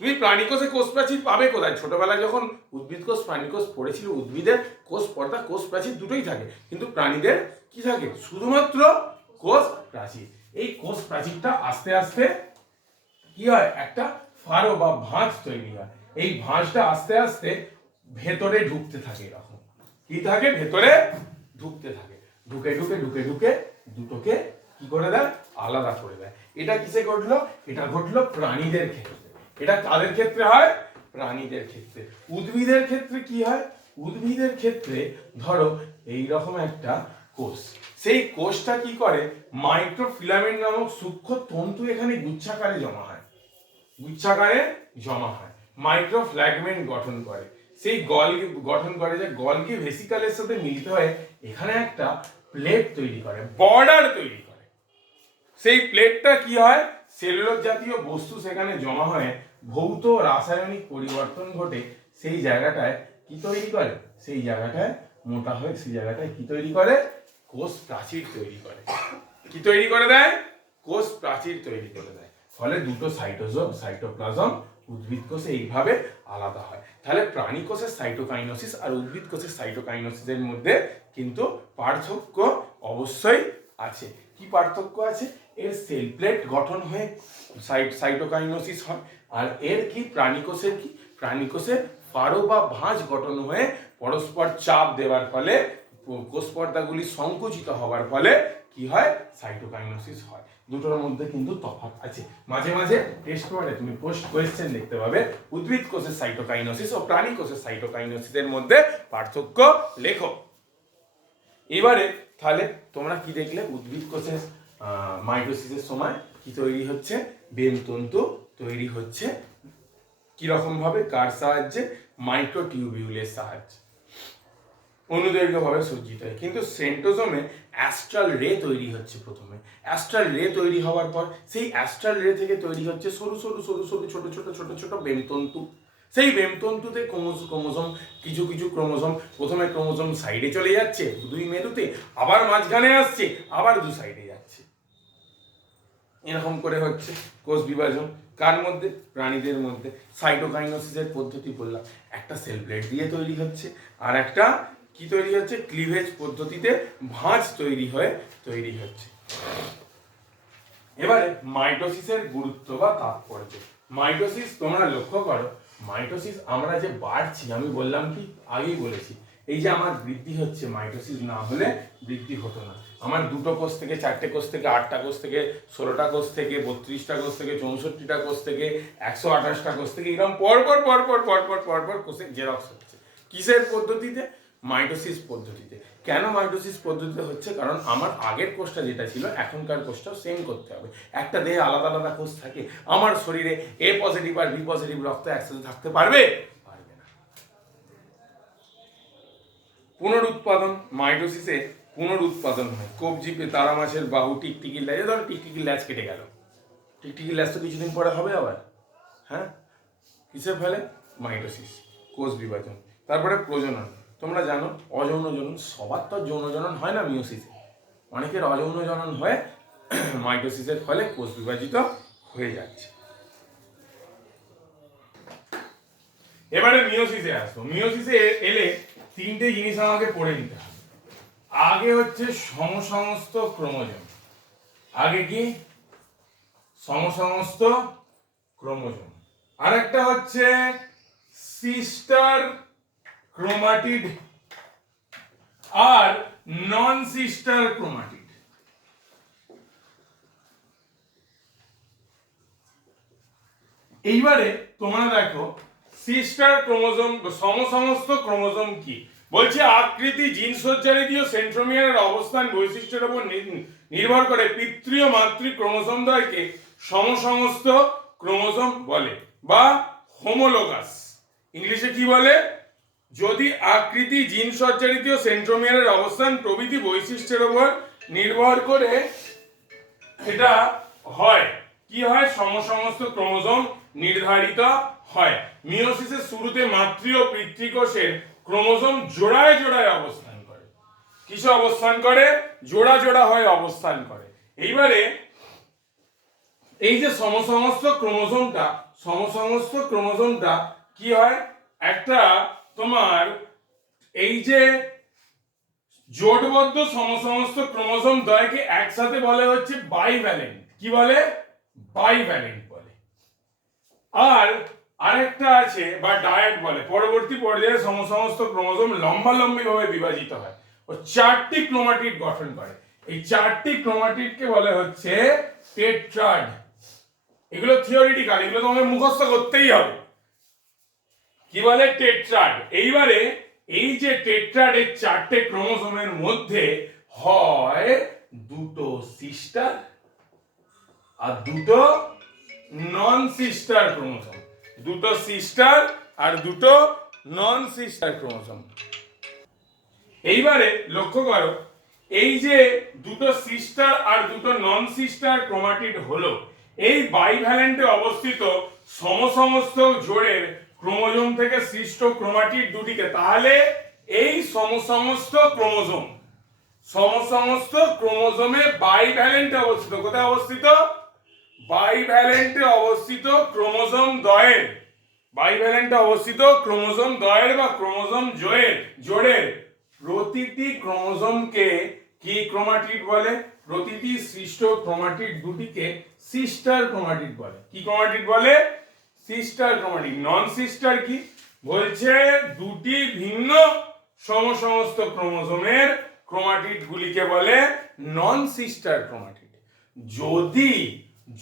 তুমি প্রাণী কোষে কোষ প্রাচীর পাবে কোথায়? ছোটবেলায় যখন উদ্ভিদ কোষ প্রাণী কোষ পড়েছিল, উদ্ভিদের কোষ পর্দা কোষ প্রাচীর দুটোই থাকে, কিন্তু প্রাণীদের কি থাকে? শুধুমাত্র কোষ প্রাচীর। এই কোষ প্রাচীরটা আস্তে আস্তে কি হয়? একটা ফারো বা ভাঁজ তৈরি হয়। এই ভাঁজটা আস্তে আস্তে ভেতরে ঢুকতে থাকে, এরকম কি কি থাকে ভেতরে ঢুকতে থাকে, ঢুকে ঢুকে ঢুকে ঢুকে দুটোকে কি করে দেয় আলাদা করে দেয়। এটা কিসে ঘটলো? এটা ঘটলো প্রাণীদের ক্ষেত্রে। এটা কাদের ক্ষেত্রে হয়? প্রাণীদের ক্ষেত্রে। উদ্ভিদের ক্ষেত্রে কি হয়? উদ্ভিদের ক্ষেত্রে ধরো এই রকম একটা কোষ, সেই কোষটা কি করে মাইক্রোফিলামেন্ট নামক সূক্ষ্ম তন্তু এখানে গুচ্ছাকারে জমা হয়, গুচ্ছাকারে জমা হয়, মাইক্রোফ্র্যাগমেন্ট গঠন করে, সেই গলগি গঠন করে, যে গলগি ভেসিকলের সাথে মিলিত হয়ে এখানে একটা প্লেট তৈরি করে, বর্ডার তৈরি করে। সেই প্লেটটা কি হয় সেলুলোজ জাতীয় বস্তু সেখানে জমা হয়ে ভৌত রাসায়নিক পরিবর্তন ঘটে সেই জায়গাটায় কি তৈরি করে, সেই জায়গাটায় মোটা হয়ে সেই জায়গাটায় কি তৈরি করে কোষ প্রাচীর তৈরি করে। কি তৈরি করে দেয়? কোষ প্রাচীর তৈরি করে দেয়। ফলে দুটো সাইটোজোম সাইটোপ্লাজম উদ্ভিদ কোষে এইভাবে আলাদা হয়। তাহলে প্রাণী কোষের সাইটোকাইনোসিস আর উদ্ভিদ কোষের সাইটোকাইনোসিসের মধ্যে কিন্তু পার্থক্য অবশ্যই আছে। কি পার্থক্য আছে? এর সেল প্লেট গঠন হয়ে সাইটোকাইনোসিস হয়, আর এর কি প্রাণী কোষের কি প্রাণী কোষের ফাড়ো বা ভাঁজ গঠন হয়ে পরস্পর চাপ দেওয়ার ফলে কোষ পর্দাগুলি সংকুচিত হওয়ার ফলে কি হয় সাইটোকাইনোসিস হয়। দুটোর মধ্যে কিন্তু তফাৎ আছে। মাঝে মাঝে টেস্ট পেপারে তুমি পোস্ট কোয়েশ্চেন দেখতে পাবে উদ্ভিদ কোষের সাইটোকাইনোসিস ও প্রাণী কোষের সাইটোকাইনোসিসের মধ্যে পার্থক্য লেখো। এবারে তাহলে তোমরা কি দেখলে উদ্ভিদ কোষের মাইটোসিসের সময় কি তৈরি হচ্ছে? বেমতন্তু তৈরি হচ্ছে। কিরকম ভাবে? কার সাহায্যে? মাইক্রোটিউবিউলের সাহায্যে অনুদৈর্ঘ্যভাবে সজ্জিত হয়। কিন্তু সেন্ট্রোজোমে অ্যাস্ট্রাল রে তৈরি হচ্ছে প্রথমে। অ্যাস্ট্রাল রে তৈরি হওয়ার পর সেই অ্যাস্ট্রাল রে থেকে তৈরি হচ্ছে সরু সরু সরু সরু ছোট ছোট ছোট ছোট বেমতন্তু। সেই বেমতন্তুতে ক্রোমোজোম কিছু কিছু ক্রোমোজোম প্রথমে ক্রোমোজোম সাইডে চলে যাচ্ছে দুই মেরুতে, আবার মাঝখানে আসছে, আবার দু সাইডে যাচ্ছে, এরকম করে হচ্ছে কোষ বিভাজন। কার মধ্যে? প্রাণীদের মধ্যে। সাইটোকাইনোসিসের পদ্ধতি বললাম, একটা সেল প্লেট দিয়ে তৈরি হচ্ছে, আর একটা কি তৈরি হচ্ছে ক্লিভেজ পদ্ধতিতে ভাঁজ তৈরি হচ্ছে। এবারে মাইটোসিসের গুরুত্ব বা তাৎপর্য। মাইটোসিস তোমরা লক্ষ্য করো, মাইটোসিস আমরা যে বাড়ছি, আমি বললাম কি আগেই বলেছি, এই যে আমার বৃদ্ধি হচ্ছে, মাইটোসিস না হলে বৃদ্ধি হতো না। আমার দুটো কোষ থেকে চারটে কোষ থেকে আটটা কোষ থেকে 16টা কোষ থেকে 32টা কোষ থেকে 64টা কোষ থেকে 128টা কোষ থেকে এরকম পরপর পরপর পরপর পরপর কোষের জেরক্স হচ্ছে। কিসের পদ্ধতিতে? মাইটোসিস পদ্ধতিতে। কেন মাইটোসিস পদ্ধতিতে হচ্ছে? কারণ আমার আগের কোষটা যেটা ছিল এখনকার কোষটাও সেম করতে হবে। একটা দেহে আলাদা আলাদা কোষ থাকে, আমার শরীরে এ পজিটিভ আর বি পজিটিভ রক্ত একসাথে থাকতে পারবে? পারবে না। পুনরুৎপাদন, মাইটোসিসে পুনরুৎপাদন হয়। কবজি, তারা মাছের বাহু, টিকটিকির ল্যাজ, ধরো টিকটিকির ল্যাজ কেটে গেল, টিকটিকির ল্যাজ তো কিছুদিন পরে হবে আবার, হ্যাঁ, কিসের ফলে? মাইটোসিস, কোষ বিভাজন। তারপরে প্রজনন। তোমরা জানো অযৌন জনন, সবার তো যৌন জনন হয় না মিওসিসে, অনেকের অযৌন জনন হয়ে মাইটোসিসের ফলে কোষ বিভাজিত হয়ে যাচ্ছে। এবারে মিওসিসে আসবো। মিওসিসে এলে তিনটে জিনিস আমাকে পড়ে নিতে হবে। আগে হচ্ছে সমসমস্ত ক্রোমোজোম। আগে কি? সমসমস্ত ক্রোমোজোম। আরেকটা হচ্ছে সিস্টার ক্রোমাটিড আর নন সিস্টার ক্রোমাটিড। এইবারে তোমরা দেখো সিস্টার ক্রোমোজোম, সমসমস্ত ক্রোমোজোম কি বলছে? আকৃতি, জিনসজ্জারিদীয় সেন্ট্রোমিয়ারের অবস্থান বৈশিষ্ট্যের উপর নির্ভর করে পিতৃ ও মাতৃ ক্রোমোজোমদ্বয়কে সমসমস্ত ক্রোমোজোম বলে বা হোমোলোগাস। ইংলিশে কি বলে? যদি আকৃতি, জিনসজ্জারিদীয় সেন্ট্রোমিয়ারের অবস্থান প্রভৃতি বৈশিষ্ট্যের উপর নির্ভর করে এটা হয়, কি হয়? সমসমস্ত ক্রোমোজোম নির্ধারিত হয়। মিওসিসের শুরুতে মাতৃ ও পিতৃকোষের ক্রোমোজোম জোড়ায় জোড়ায় অবস্থান করে। কিসে অবস্থান করে? জোড়া জোড়া হয়ে অবস্থান করে। এইবারে এই যে সমসমস্ত ক্রোমোজোমটা কি হয়? একটা তোমার এই যে জোটবদ্ধ সমসমস্ত ক্রোমোজোম দ্বয়কে একসাথে বলে হচ্ছে বাইভ্যালেন্ট। কি বলে? বাইভ্যালেন্ট বলে। আর আরেকটা আছে বা ডায়েট বলে, পরবর্তী পর্যায়ে সমস্ত ক্রোমোজোম লম্বালম্বি ভাবে বিভাজিত হয় ও 4টি ক্রোমাটিড গঠন করে। এই 4টি ক্রোমাটিডকে বলে হচ্ছে টেট্রাড। এগুলো থিওরিটিক্যাল, এগুলো তোমাকে মুখস্থ করতেই হবে। কি বলে? টেট্রাড। এইবারে এই যে টেট্রাডের 4টে ক্রোমোজোমের মধ্যে হয় দুটো সিস্টার আর দুটো নন সিস্টার ক্রোমোজোম, দুটো সিস্টার আর দুটো নন সিস্টার ক্রোমোজোম। এইবারে লক্ষ্য করো, এই যে দুটো সিস্টার আর দুটো নন সিস্টার ক্রোমাটিড হলো এই বাইভ্যালেন্টে অবস্থিত সমস্ত জোড়ের ক্রোমোজোম থেকে সৃষ্ট ক্রোমাটিড দুটিকে, তাহলে এই সমস্ত ক্রোমোজোমে বাইভ্যালেন্টে অবস্থিত, কোথায় অবস্থিত? বাইভ্যালেন্টে অবস্থিত ক্রোমোজোম দ্বয়ের, বাইভ্যালেন্টে অবস্থিত ক্রোমোজোম দ্বয়ের বা ক্রোমোজোম জোড়ের প্রতিটি ক্রোমোজোমকে কি ক্রোমাটিড বলে? প্রতিটি সৃষ্ট ক্রোমাটিড দুটিকে সিস্টার ক্রোমাটিড বলে। কি ক্রোমাটিড বলে? Sister chromatid. নন সিস্টার কি বলছে? দুটি ভিন্ন সমস্ত ক্রোমোজোমের ক্রোমাটিড গুলিকে বলে নন সিস্টার ক্রোমাটিড।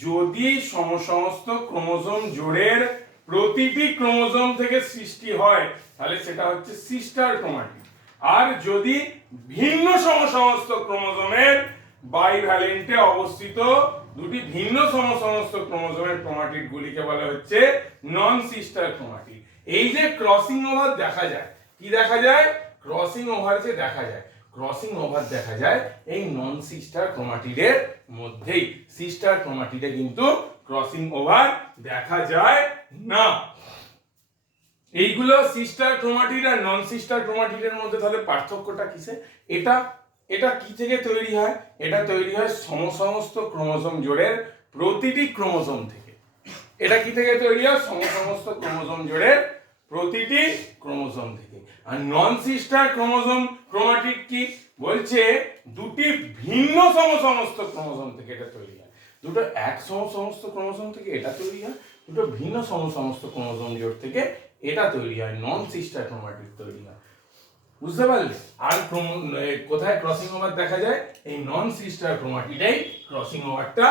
যদি সমস্ত ক্রোমোজোম জোড়ের প্রতিটি ক্রোমোজোম থেকে সৃষ্টি হয় তাহলে সেটা হচ্ছে সিস্টার ক্রোমাটিড। আর যদি ভিন্ন সমস্ত ক্রোমোজোমের বাইভ্যালেন্টে অবস্থিত দুটি ভিন্ন সমস্ত ক্রোমোজোমের ক্রোমাটিড গুলিকে বলা হচ্ছে নন সিস্টার ক্রোমাটিড। এই যে ক্রসিং ওভার দেখা যায়, কি দেখা যায়? ক্রসিং ওভার যে দেখা যায়, ক্রসিং ওভার দেখা যায় এই নন সিস্টার ক্রোমাটিডের মধ্যেই। সিস্টার ক্রোমাটিডে কিন্তু ক্রসিং ওভার দেখা যায় না। এইগুলো সিস্টার ক্রোমাটিড আর নন সিস্টার ক্রোমাটিডের মধ্যে তাহলে পার্থক্যটা কিসে? এটা কি থেকে তৈরি হয়? এটা তৈরি হয় সমস্ত ক্রোমোজোম জোড়ের প্রতিটি ক্রোমোজোম থেকে। এটা কি থেকে তৈরি হয়? সমস্ত ক্রোমোজোম জোড়ের প্রতিটি ক্রোমোজোম থেকে। আর নন সিস্টার ক্রোমাটিড কি বলছে? দুটি ভিন্ন সমস্ত ক্রোমোজোম থেকে এটা তৈরি হয়। দুটো এক সমস্ত ক্রোমোজোম থেকে এটা তৈরি হয়, দুটো ভিন্ন সমস্ত ক্রোমোজোম জোড় থেকে এটা তৈরি হয়, নন সিস্টার ক্রোমাটিড তৈরি হয়। বুঝতে পারলে? আর কোথায় ক্রসিং ওভার দেখা যায়? এই নন সিস্টার ক্রোমাটিডেই ক্রসিং ওভারটা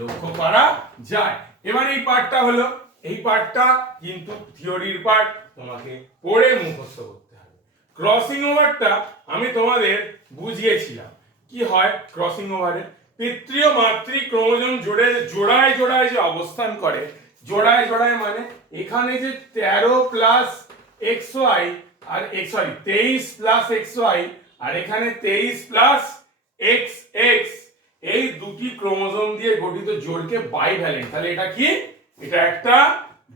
লক্ষ্য করা যায়। এবার এই পার্টটা হলো, এই পার্টটা কিন্তু থিওরির পার্ট, তোমাকে পড়ে মুখস্থ করতে হবে। ক্রসিং ওভারটা আমি তোমাদের বুঝিয়েছিলাম। কি হয় ক্রসিং ওভারে? পিতৃ ও মাতৃ ক্রোমোজোম জোড়ায় যে অবস্থান করে, জোড়ায় মানে এখানে যে 13 প্লাস XY আর 23 প্লাস XY আর এখানে 23 প্লাস XX, এই দুটি ক্রোমোজোম দিয়ে গঠিত জোড়কে বাইভ্যালেন্ট। তাহলে এটা কি? এটা একটা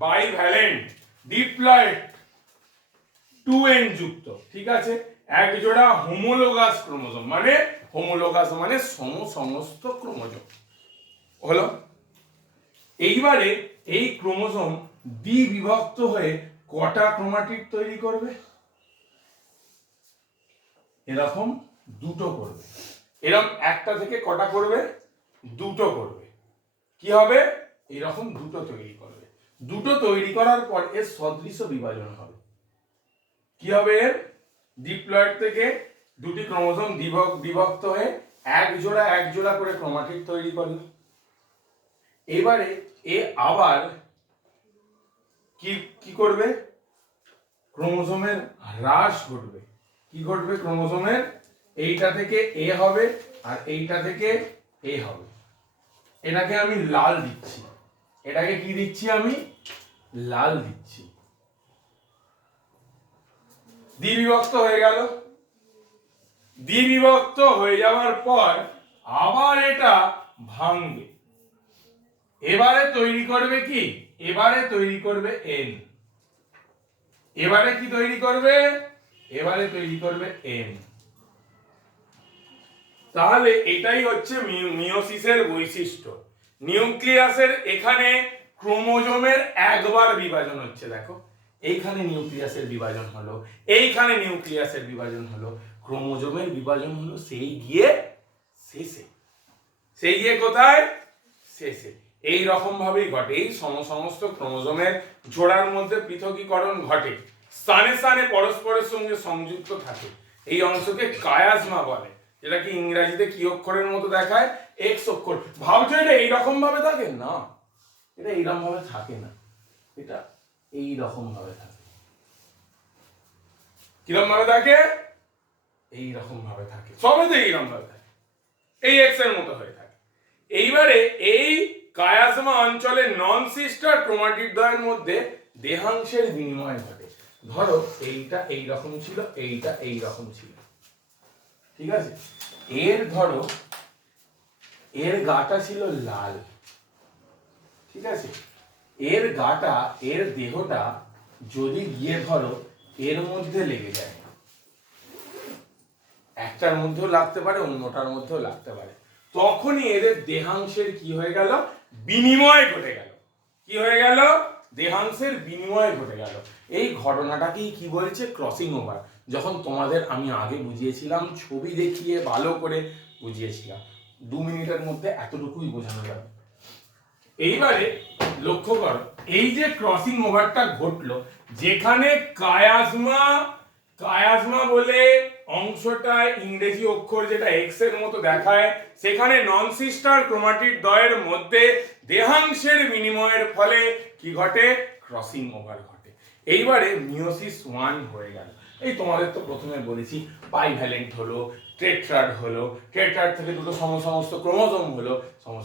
বাইভ্যালেন্ট ডিপ্লয়েড 2n যুক্ত, ঠিক আছে? এক জোড়া হোমোলোগাস ক্রোমোজোম, মানে হোমোলোগাস মানে সমস্ত ক্রোমোজোম হলো। এইবারে এই ক্রোমোজোম দ্বিবিভক্ত হয়ে কটা ক্রোমাটিড তৈরি করবে? এরকম দুটো করবে। এরকম একটা থেকে কটা করবে? দুটো করবে। কি হবে? এরকম দুটো তৈরি করবে। দুটো তৈরি করার পর এর সদৃশ বিভাজন হবে। কি হবে? এর ডিপ্লয়েড থেকে দুটি ক্রোমোজোম বিভক্ত হয়ে এক জোড়া করে ক্রোমাটিড তৈরি করবে। এবারে এ আবার কি করবে? ক্রোমোজোমের হ্রাস ঘটবে। কি ঘটবে? ক্রোমোজোমের এইটা থেকে এ হবে আর এইটা থেকে এ হবে। এটাকে আমি লাল দিচ্ছি, এটাকে কি দিচ্ছি? আমি লাল দিচ্ছি। দ্বিবিভক্ত হয়ে গেল। দ্বিবিভক্ত হয়ে যাওয়ার পর আবার এটা ভাঙবে। এবারে তৈরি করবে কি? এবারে তৈরি করবে এন। এবারে কি তৈরি করবে? এবারে তৈরি করবে এন। তাহলে এটাই হচ্ছে মিয়োসিসের বৈশিষ্ট্য। নিউক্লিয়াসের এখানে ক্রোমোজোমের একবার বিভাজন হচ্ছে, দেখো এইখানে নিউক্লিয়াসের বিভাজন হলো, এইখানে নিউক্লিয়াসের বিভাজন হলো, ক্রোমোজোমের বিভাজন হলো সেই গিয়ে শেষে। সেই গিয়ে কোথায়? শেষে। এই রকম ভাবেই ঘটে। এই সমস্ত ক্রোমোজোমের জোড়ার মধ্যে পৃথকীকরণ ঘটে, স্থানে স্থানে পরস্পরের সঙ্গে সংযুক্ত থাকে। এই অংশকে কায়াজমা বলে, যেটাকে ইংরেজিতে কি অক্ষরের মতো দেখায়? এক্স অক্ষর। ভাবছো এটা এইরকম ভাবে থাকে? না, এটা এইরকম ভাবে থাকে না, এটা এইরকম ভাবে থাকে। কিরকম ভাবে থাকে? এইরকম ভাবে থাকে, সবেতে এইরকম ভাবে থাকে, এই এক্স এর মতো হয়ে থাকে। এইবারে এই কায়াজমা অঞ্চলে নন সিস্টার ক্রোমাটিড দ্বয়ের মধ্যে দেহাংশের বিনিময় ঘটে। ধরো এইটা এইরকম ছিল, এইটা এইরকম ছিল, ঠিক আছে? ধরো এর গাটা ছিল লাল, ঠিক আছে? এর গাটা, এর দেহটা যদি গিয়ে ধরো এর মধ্যে লেগে যায়, একটার মধ্যেও লাগতে পারে, অন্যটার মধ্যেও লাগতে পারে, তখনই এদের দেহাংশের কি হয়ে গেল? বিনিময় ঘটে গেল। কি হয়ে গেল? দেহাংশের বিনিময় ঘটে গেল। এই ঘটনাটাকেই কি বলছে? Crossing over. যখন তোমাদের আমি আগে বুঝিয়েছিলাম, ছবি দেখিয়ে ভালো করে বুঝিয়েছিলাম, 2 মিনিটের মধ্যে এতটুকুই বোঝানো যাবে। এইবারে লক্ষ্য করো, এই যে ক্রসিং ওভারটা ঘটলো, যেখানে কায়াজমা বলে অংশটা ইংরেজি অক্ষর যেটা এক্স এর মতো দেখায়, সেখানে নন সিস্টার ক্রোমাটিড দ্বয়ের মধ্যে দেহাংশের বিনিময়ের ফলে কি ঘটে? ক্রসিং ওভার ঘটে। এইবারে মিওসিস 1 হয়ে গেল। এই তোমাদের তো প্রথমে বলেছি বাইভ্যালেন্ট হলো, টেট্রাড হলো, টেট্রাড থেকে দুটো সমস্ত ক্রোমোজোম হলো,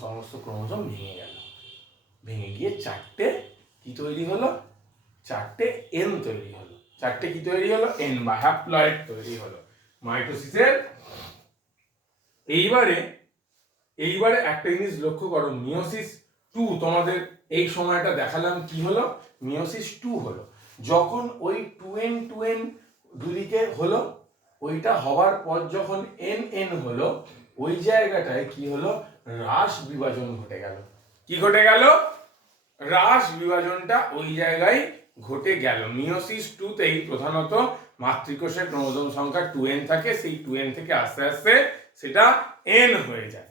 সমস্ত ক্রোমোজোম ভেঙে গেল, ভেঙে গিয়ে চারটে কি তৈরি হলো? চারটে এন তৈরি হলো। চারটে কি তৈরি হলো? এন বা হ্যাপ্লয়েড তৈরি হলো মাইটোসিসের। এইবারে একটা জিনিস লক্ষ্য করো, মিওসিস 2 তোমাদের এই সময়টা দেখালাম, কি হলো? মিওসিস 2 হলো যখন ওই 2n দুদিকে হলো, ওইটা হওয়ার পর যখন n হলো, ওই জায়গাটায় কি হলো? হ্রাস বিভাজন ঘটে গেল। কি ঘটে গেল? হ্রাস বিভাজনটা ওই জায়গায় ঘটে গেল। মিওসিস 2 তেই প্রধানত মাতৃকোষের ক্রোমোজোম সংখ্যা 2n থাকে, সেই 2n থেকে আস্তে আস্তে সেটা n হয়ে যায়,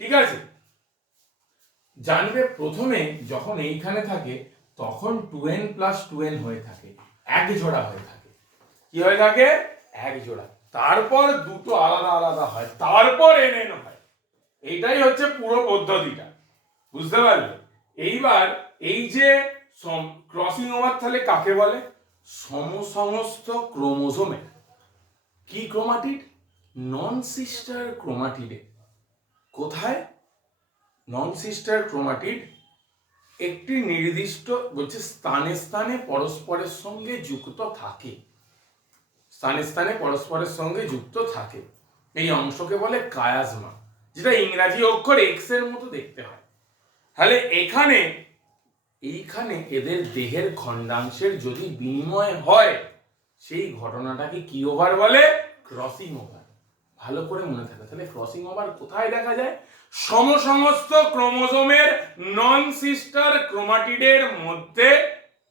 ঠিক আছে? জানবে প্রথমে যখন এইখানে থাকে তখন 2n + 2n হয়ে থাকে, এক জোড়া হয়ে থাকে। কি হয়ে থাকে? এক জোড়া। তারপর দুটো আলাদা আলাদা হয়, তারপর nn হয়। এইটাই হচ্ছে পুরো পদ্ধতিটা, বুঝতে পারলে? এইবার এই যে ক্রসিং ওভার তাহলে কাকে বলে? সমস্ত ক্রোমোজোমে কি ক্রোমাটিড? নন সিস্টার ক্রোমাটিডে। কোথায়? নন সিস্টার ক্রোমাটিড একটি নির্দিষ্ট বলছে স্থানে স্থানে পরস্পরের সঙ্গে যুক্ত থাকে, স্থানে স্থানে পরস্পরের সঙ্গে যুক্ত থাকে। এই অংশকে বলে কায়াজমা, যেটা ইংরাজি অক্ষর এক্স এর মতো দেখতে হয়। তাহলে এইখানে এদের দেহের খণ্ডাংশের যদি বিনিময় হয়, সেই ঘটনাটাকে কি ওভার বলে? Crossing over. ভালো করে মনে থাকে। তাহলে ক্রসিং ওভার কোথায় দেখা যায়? সমস্ত ক্রোমোজোমের নন সিস্টার ক্রোমাটিডের মধ্যে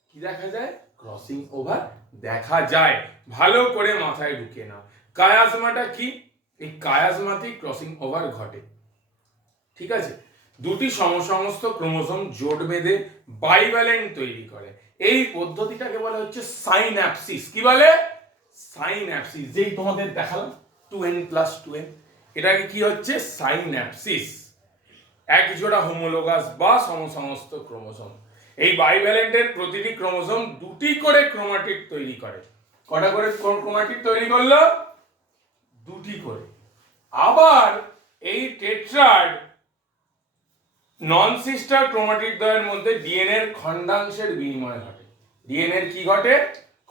কি দেখা যায়? ক্রসিং ওভার দেখা যায়। ভালো করে মাথায় ঢুকিয়ে নাও। কায়াজমাটা কি? এই কায়াজমাতেই ক্রসিং ওভার ঘটে, ঠিক আছে? দুটি সমস্ত ক্রোমোজোম জোট বেঁধে বাইভ্যালেন্ট তৈরি করে। এই পদ্ধতিটাকে বলা হচ্ছে সাইন্যাপসিস। কি বলে? সাইন্যাপসিস। যেই তোমাদের দেখালাম 2n + 2n, এটাকে কি হচ্ছে? সাইন্যাপসিস। এক জোড়া হোমোলোগাস বা সমস্ত ক্রোমোজোম। এই বাইভ্যালেন্টের প্রতিটি ক্রোমোজোম দুটি করে ক্রোমাটিড তৈরি করে। কটা করে ক্রোমাটিড তৈরি করলো? দুটি করে। আবার এই টেট্রাড নন সিস্টার ক্রোমাটিড দ্বয়ের মধ্যে ডিএনএ এর খণ্ডাংশের বিনিময় ঘটে। ডিএনএ এর কি ঘটে?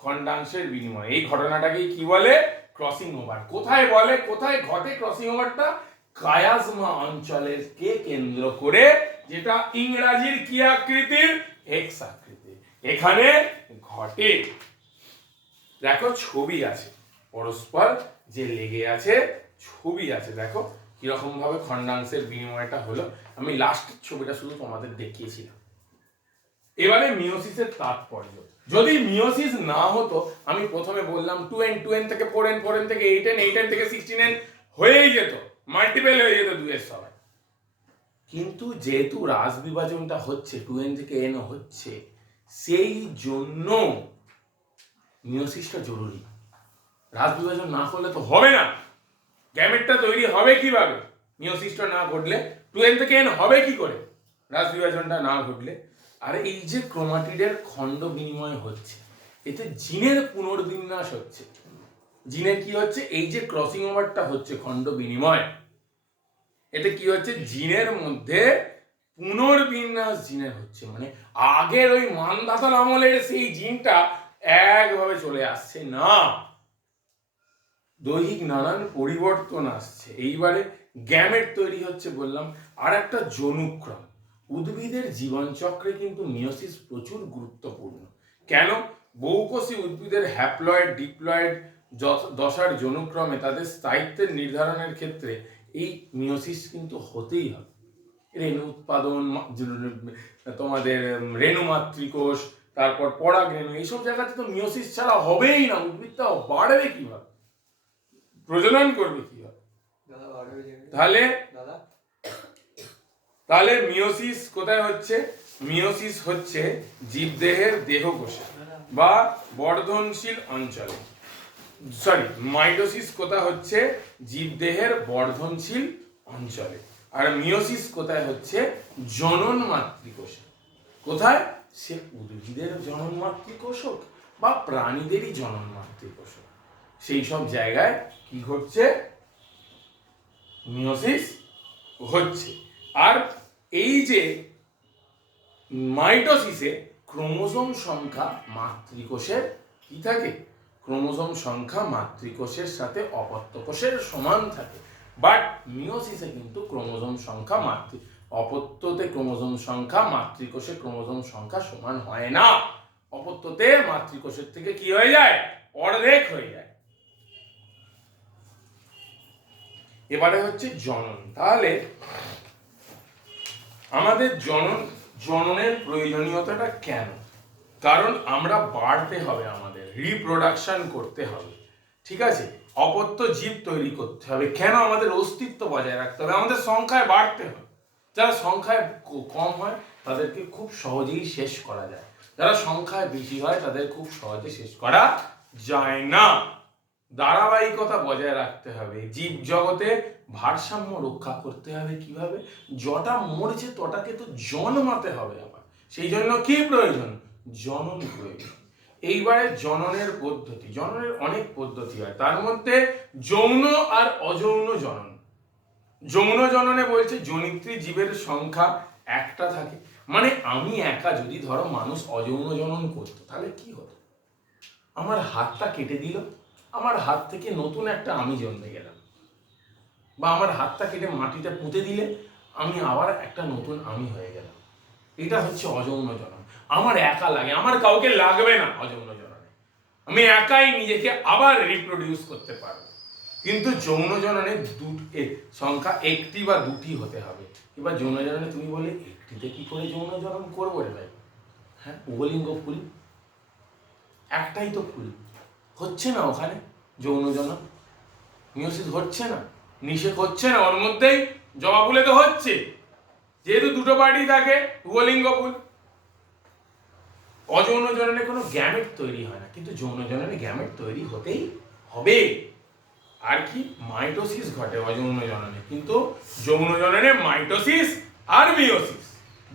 খণ্ডাংশের বিনিময়। এই ঘটনাটাকে কি বলে? Crossing over. কোথায় বলে, কোথায় ঘটে ক্রসিং ওভারটা? কায়াজমা অঞ্চলের কে কেন্দ্র করে, যেটা ইংরাজির কি আকৃতির? এক্স আকৃতির, এখানে ঘটে। দেখো ছবি আছে, পরস্পর যে লেগে আছে ছবি আছে, দেখো কিরকম ভাবে খণ্ডাংশের বিনিময়টা হলো। আমি লাস্ট ছবিটা শুধু তোমাদের দেখিয়েছিলাম। এবারে মিওসিসের তাৎপর্য। যদি মিওসিস না হতো, আমি প্রথমে বললাম 2n থেকে 4n, 4n থেকে 8n, 8n থেকে 16n হয়েই যেত, মাল্টিপল হয়ে যেত 2 এর সবাই। কিন্তু যেহেতু রাস বিভাজনটা হচ্ছে 2n থেকে n হচ্ছে, সেই জন্য মিওসিসটা জরুরি। রাস বিভাজন না করলে তো হবে না, গ্যামেটটা তৈরি হবে কিভাবে? মিওসিসটা না ঘটলে 2n থেকে n হবে কি করে রাস বিভাজনটা না ঘটলে? আর এই যে ক্রোমাটিডের খণ্ড বিনিময় হচ্ছে, এতে জিনের পুনর্বিন্যাস হচ্ছে। জিনের কি হচ্ছে? এই যে ক্রসিং ওভারটা হচ্ছে, খণ্ড বিনিময়, এতে কি হচ্ছে? জিনের মধ্যে পুনর্বিন্যাস জিনের হচ্ছে, মানে আগের ওই মানধাতল আমলের সেই জিনটা একভাবে চলে আসছে না, দৈহিক নানান পরিবর্তন আসছে। এইবারে গ্যামেট তৈরি হচ্ছে বললাম। আর একটা জনুক্রম, উদ্ভিদের জীবনচক্রে কিন্তু মিওসিস প্রচুর গুরুত্বপূর্ণ। কেন? বহুকোষী উদ্ভিদের হ্যাপ্লয়েড ডিপ্লয়েড দশার জনুক্রমে তাদের স্থায়িত্বের নির্ধারণের ক্ষেত্রে এই মিওসিস কিন্তু হতেই হবে। রেণু উৎপাদন, তোমাদের রেণু মাতৃকোষ, তারপর পরাগ রেণু, এইসব জায়গাতে তো মিওসিস ছাড়া হবেই না। উদ্ভিদটা বাড়বে কিভাবে, প্রজনন করবে কিভাবে? তাহলে তাহলে মিওসিস কোথায় হচ্ছে? মিওসিস হচ্ছে জীবদেহের দেহকোষে বা বর্ধনশীল অঞ্চলে। সরি, মাইটোসিস কোথায় হচ্ছে? জীবদেহের বর্ধনশীল অঞ্চলে। আর মিওসিস কোথায় হচ্ছে? জনন মাতৃকোষে। কোথায়? সে উদ্ভিদের জনন মাতৃকোষ হোক বা প্রাণীদেরই জনন মাতৃকোষ হোক, সেই সব জায়গায় কি ঘটছে? মিওসিস হচ্ছে। আর এই যে মাইটোসিসে ক্রোমোজোম সংখ্যা মাতৃকোষের কি থাকে? ক্রোমোজোম সংখ্যা মাতৃকোষের সাথে অপত্য কোষের সমান থাকে। বাট মিওসিসে কিন্তু ক্রোমোজোম সংখ্যা অপত্যতে ক্রোমোজোম সংখ্যা মাতৃকোষে ক্রোমোজোম সংখ্যা সমান হয় না। অপত্যতে মাতৃকোষের থেকে কি হয়ে যায়? অর্ধেক হয়ে যায়। এবারে হচ্ছে জনন। তাহলে আমাদের জননের প্রয়োজনীয়তাটা কেন? কারণ আমরা বাড়তে হবে, আমাদের রিপ্রোডাকশন করতে হবে, ঠিক আছে? অপত্য জীব তৈরি করতে হবে। কেন? আমাদের অস্তিত্ব বজায় রাখতে হবে, আমাদের সংখ্যায় বাড়তে হবে। যারা সংখ্যায় কম হয় তাদেরকে খুব সহজেই শেষ করা যায়, যারা সংখ্যায় বেশি হয় তাদের খুব সহজে শেষ করা যায় না। ধারাবাহিকতা বজায় রাখতে হবে, জীব জগতে ভারসাম্য রক্ষা করতে হবে। কিভাবে? যটা মরছে তটাকে তো জন্মাতে হবে আবার, সেই জন্য কি প্রয়োজন? জনন প্রয়োজন। এইবারে জননের পদ্ধতি, জননের অনেক পদ্ধতি হয়, তার মধ্যে যৌন আর অযৌন জনন। যৌন জননে বলছে জনিত্রী জীবের সংখ্যা একটা থাকে, মানে আমি একা যদি ধরো মানুষ অযৌন জনন করতো তাহলে কি হতো? আমার হাতটা কেটে দিল, আমার হাত থেকে নতুন একটা আমি জন্মে গেলাম, বা আমার হাতটা কেটে মাটিতে পুঁতে দিলে আমি আবার একটা নতুন আমি হয়ে গেলাম। এটা হচ্ছে অযৌন জনন। আমার একা লাগে, আমার কাউকে লাগবে না অযৌন জননে, আমি একাই নিজেকে আবার রিপ্রোডিউস করতে পারবো। কিন্তু যৌন জননে সংখ্যা একটি বা দুটি হতে হবে। এবার যৌন জননে তুমি বলে একটিতে কি করে যৌন জনন করবো রে ভাই? হ্যাঁ, উভলিঙ্গ ফুল, একটাই তো ফুল, হচ্ছে না ওখানে যৌন জনন, মিওসিস হচ্ছে না, নিষেক হচ্ছে না, ওর মধ্যেই জবা ফুলে তো হচ্ছে, যেহেতু দুটো পার্টি থাকে, উভলিঙ্গ ফুল। অযৌন জননে কোনো গ্যামেট তৈরি হয় না, কিন্তু যৌন জননে গ্যামেট তৈরি হতেই হবে। আর কি? মাইটোসিস ঘটে অযৌন জননে, কিন্তু যৌন জননে মাইটোসিস আর মিওসিস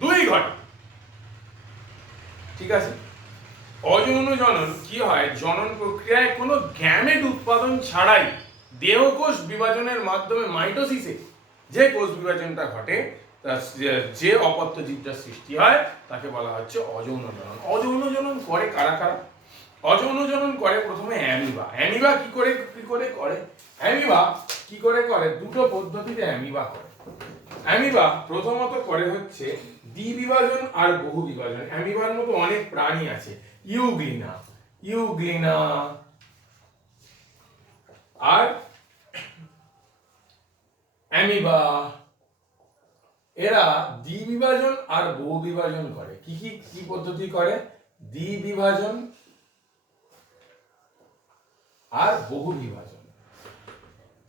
দুই ঘটে, ঠিক আছে? অযৌন জনন কি হয়? জনন প্রক্রিয়ায় কোনো গ্যামেট উৎপাদন ছাড়াই দেহকোষ বিভাজনের মাধ্যমে মাইটোসিসে যে কোষ বিভাজনটা ঘটে, যে অপত্য জীবটার সৃষ্টি হয় তাকে বলা হচ্ছে অযৌন জনন। অযৌন জনন করে কারা কারা? অযৌন জনন করে প্রথমে অ্যামিবা। অ্যামিবা কি করে করে? অ্যামিবা কি করে করে? দুটো পদ্ধতিতে অ্যামিবা করে। অ্যামিবা প্রথমত করে হচ্ছে দ্বিবিভাজন আর বহু বিভাজন। অ্যামিবার মতো অনেক প্রাণী আছে, ইউগ্লিনা আর অ্যামিবা, এরা দ্বিবিভাজন আর বহু বিভাজন করে। কি পদ্ধতি করে? দ্বিবিভাজন আর বহু বিভাজন।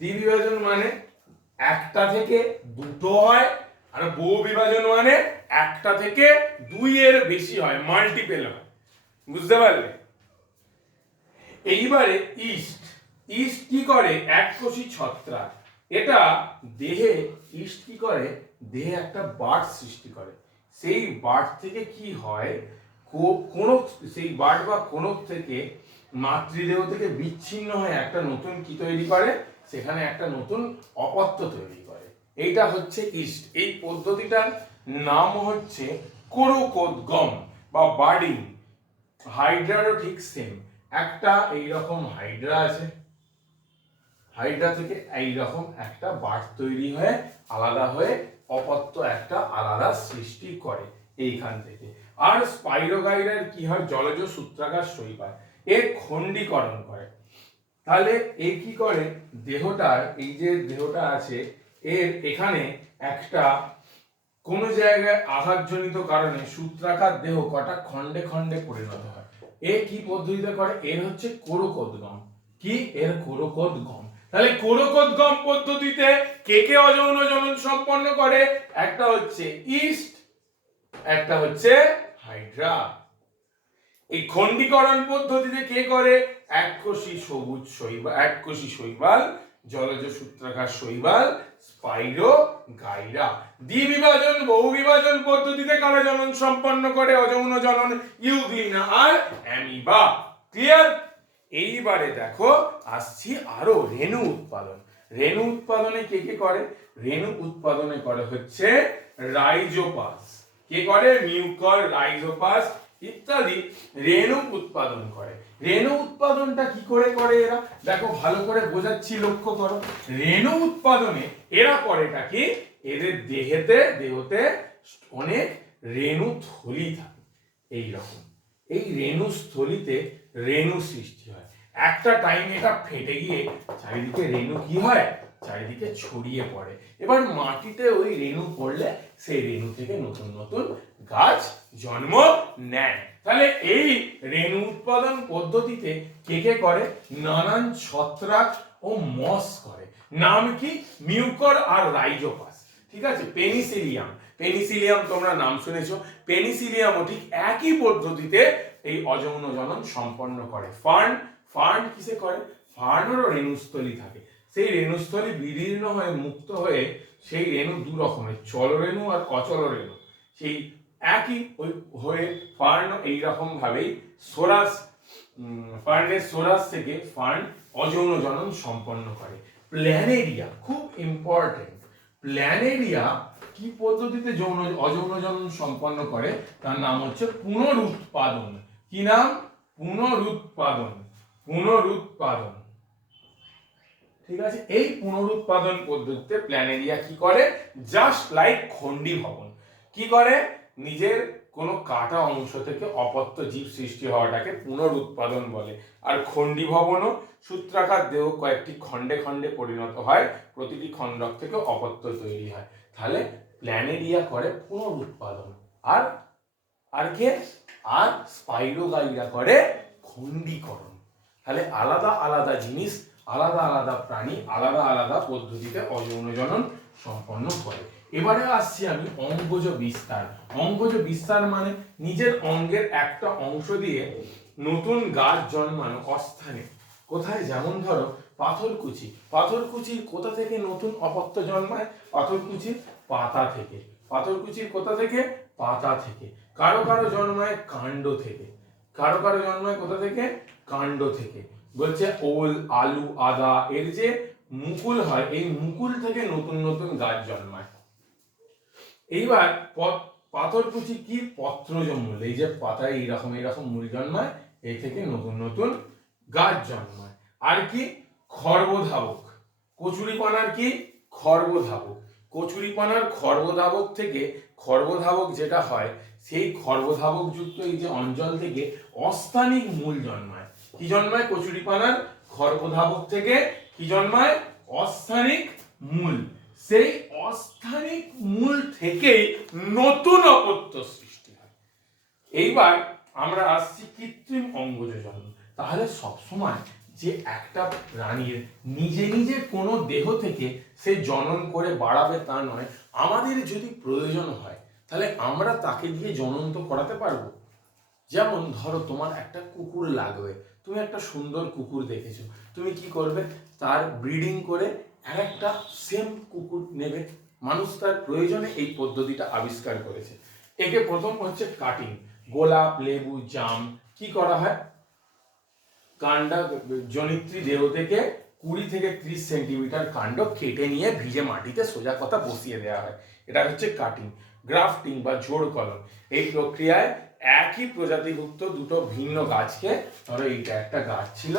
দ্বিবিভাজন মানে একটা থেকে দুটো হয়, আর বহু বিভাজন মানে একটা থেকে দুই এর বেশি হয়, মাল্টিপল হয়, বুঝতে পারলে? এইবারে ইস্ট। ইস্ট কি করে? এককোষী ছত্রাক। এটা দেহে, ইস্ট কি করে? দেহে একটা বার্ড সৃষ্টি করে। সেই বার্ড থেকে কি হয়, কোনক, সেই বার্ড বা কোনক থেকে মাতৃদেহ থেকে বিচ্ছিন্ন হয়ে একটা নতুন কি তৈরি করে? সেখানে একটা নতুন অপত্য তৈরি করে। এইটা হচ্ছে ইস্ট। এই পদ্ধতিটার নাম হচ্ছে কোরোকোদ্গম বা বার্ডিং। হাইড্রারও ঠিক সেম। একটা এইরকম হাইড্রা আছে, হাইড্রা থেকে এইরকম একটা বার্ড তৈরি হয়ে আলাদা হয়ে অপত্য একটা আলাদা সৃষ্টি করে এইখান থেকে। আর স্পাইরোগাইরার কি হয়? জলজ সূত্রাকার শৈবাল। এ খণ্ডীকরণ করে। তাহলে এ কি করে? দেহটার, এই যে দেহটা আছে এর এখানে একটা কোন জায়গায় আঘাতজনিত কারণে সূত্রাকার দেহ কটা খণ্ডে খণ্ডে পরিণত হয়। এ কি পদ্ধতিতে করে? এর হচ্ছে কোরোকোদ্গম। কি? এর কোরোকোদ্গম। তাহলে কোরোকোদ্গম পদ্ধতিতে কে কে অযৌন জনন সম্পন্ন করে? একটা হচ্ছে ইস্ট, একটা হচ্ছে হাইড্রা। এই খণ্ডীকরণ পদ্ধতিতে কে করে? এককোষী সবুজ শৈবাল, এককোষী শৈবাল, জলজ সূত্রাকার শৈবাল, স্পাইরোগাইরা। দ্বিবিভাজন বহু বিভাজন পদ্ধতিতে কারা জনন সম্পন্ন করে? অযৌন জনন ইউগ্লিনা আর অ্যামিবা। ক্লিয়ার? এইবারে দেখো আসছি আরো রেণু উৎপাদন। রেণু উৎপাদনে কে কে করে? রেণু উৎপাদনে করে হচ্ছে রাইজোপাস। কে করে? মিউকর, রাইজোপাস ইত্যাদি রেণু উৎপাদন করে। রেণু উৎপাদনটা কি করে করে এরা? দেখো ভালো করে বোঝাচ্ছি, লক্ষ্য করো। রেণু উৎপাদনে এরা করেটা কি? এদের দেহতে অনেক রেণু থলি থাকে এইরকম। এই রেণু স্থলিতে রেণু সৃষ্টি হয়। একটা টাইম এটা ফেটে গিয়ে চারিদিকে রেণু কি হয়? চারিদিকে ছড়িয়ে পড়ে। এবার মাটিতে ওই রেণু পড়লে সেই রেণু থেকে নতুন নতুন গাছ জন্ম নেয়। তাহলে এই রেণু উৎপাদন পদ্ধতিতে কে কে করে? নানান ছত্রাক ও মস করে। নাম কি? মিউকর আর রাইজোপাস। ঠিক আছে? পেনিসিলিয়াম, পেনিসিলিয়াম তোমরা নাম শুনেছো। পেনিসিলিয়ামও ঠিক একই পদ্ধতিতে এই অযৌন জনন সম্পন্ন করে। ফার্ন, ফার্ন কিসে করে? ফার্নেরও রেণুস্থলী থাকে। সেই রেণুস্থলী বিদীর্ণ হয়ে মুক্ত হয়ে সেই রেণু দু রকমের, চল রেণু আর অচল রেণু। সেই একই ওই হয়ে ফার্ন এইরকম ভাবেই সোরাস, ফার্নের সোরাস থেকে ফার্ন অযৌন জনন সম্পন্ন করে। প্ল্যানেরিয়া খুব ইম্পর্টেন্ট। প্ল্যানেরিয়া কি পদ্ধতিতে অযৌন জনন সম্পন্ন করে? তার নাম হচ্ছে পুনরুৎপাদন। কি নাম? পুনরুৎপাদন। পুনরুৎপাদন। ঠিক আছে? এই পুনরুৎপাদন পদ্ধতিতে প্ল্যানেরিয়া কি করে? জাস্ট লাইক খণ্ডী ভবন। কি করে? নিজের কোনো কাটা অংশ থেকে অপত্য জীব সৃষ্টি হওয়াটাকে পুনরুৎপাদন বলে। আর খণ্ডী ভবনও সূত্রাকার দেহ কয়েকটি খণ্ডে খণ্ডে পরিণত হয়, প্রতিটি খণ্ডক থেকে অপত্য তৈরি হয়। তাহলে প্ল্যানেরিয়া করে পুনরুৎপাদন। আর আর কে? আর স্পাইরোগাইরা করে খণ্ডীকরণ। তাহলে আলাদা আলাদা জিনিস, আলাদা আলাদা প্রাণী আলাদা আলাদা পদ্ধতিতে অযৌন জনন সম্পন্ন করে। এবারে আসছি আমি অঙ্গজ বিস্তার। অঙ্গজ বিস্তার মানে নিজের অঙ্গের একটা অংশ দিয়ে নতুন গাছ জন্মানো অস্থানে। কোথায়? যেমন ধরো পাথরকুচি। পাথরকুচির কোথা থেকে নতুন অপত্য জন্মায়? পাথরকুচির পাতা থেকে। পাথরকুচির কোথা থেকে? পাতা থেকে। কারো কারো জন্মায় কাণ্ড থেকে। কারো কারো জন্মায় কোথা থেকে? কাণ্ড থেকে। বলছে ওল, আলু, আদা এর যে মুকুল হয়, এই মুকুল থেকে নতুন নতুন গাছ জন্মায়। এইবার পাথরকুচি কি? পত্রজ মূল। এই যে পাতায় এইরকম এইরকম মূল জন্মায়, এই থেকে নতুন নতুন গাছ জন্মায়। আর কি? খর্বধাবক। কচুরিপানার কি? খর্বধাবক। কচুরিপানার খর্বধাবক থেকে, খর্বধাবক যেটা হয় সেই খর্বধাবক যুক্ত এই যে অঞ্চল থেকে অস্থানিক মূল জন্মায়। কি জন্মায়? কচুরিপানার খর্বধাবক থেকে কি জন্মায়? অস্থানিক মূল। সেই অস্থানিক মূল থেকেই নতুন অপত্য সৃষ্টি হয়। এইবার আমরা আসছি কৃত্রিম অঙ্গজ জনন। তাহলে সবসময় যে একটা প্রাণীর নিজে নিজে কোনো দেহ থেকে সে জনন করে বাড়াবে তা নয়, আমাদের যদি প্রয়োজন হয় তাহলে আমরা তাকে দিয়ে জনন তো করাতে পারবো। যেমন ধরো তোমার একটা কুকুর লাগবে, তুমি একটা সুন্দর কুকুর দেখেছো, তুমি কি করবে, তার ব্রিডিং করে আরেকটা সেম কুকুর নেবে। মানুষ তার প্রয়োজনে এই পদ্ধতিটা আবিষ্কার করেছে। একে প্রথম হচ্ছে কাটিং। গোলাপ, লেবু, জাম কি করা হয়, কাণ্ড জনিত্রী দেহ থেকে 20 থেকে 30 সেন্টিমিটার কাণ্ড কেটে নিয়ে ভিজে মাটিতে সোজা কথা বসিয়ে দেওয়া হয়, এটা হচ্ছে কাটিং। গ্রাফটিং বা জোড় কলম, এই প্রক্রিয়ায় একই প্রজাতিভুক্ত দুটো ভিন্ন গাছকে, ধরো এইটা একটা গাছ ছিল,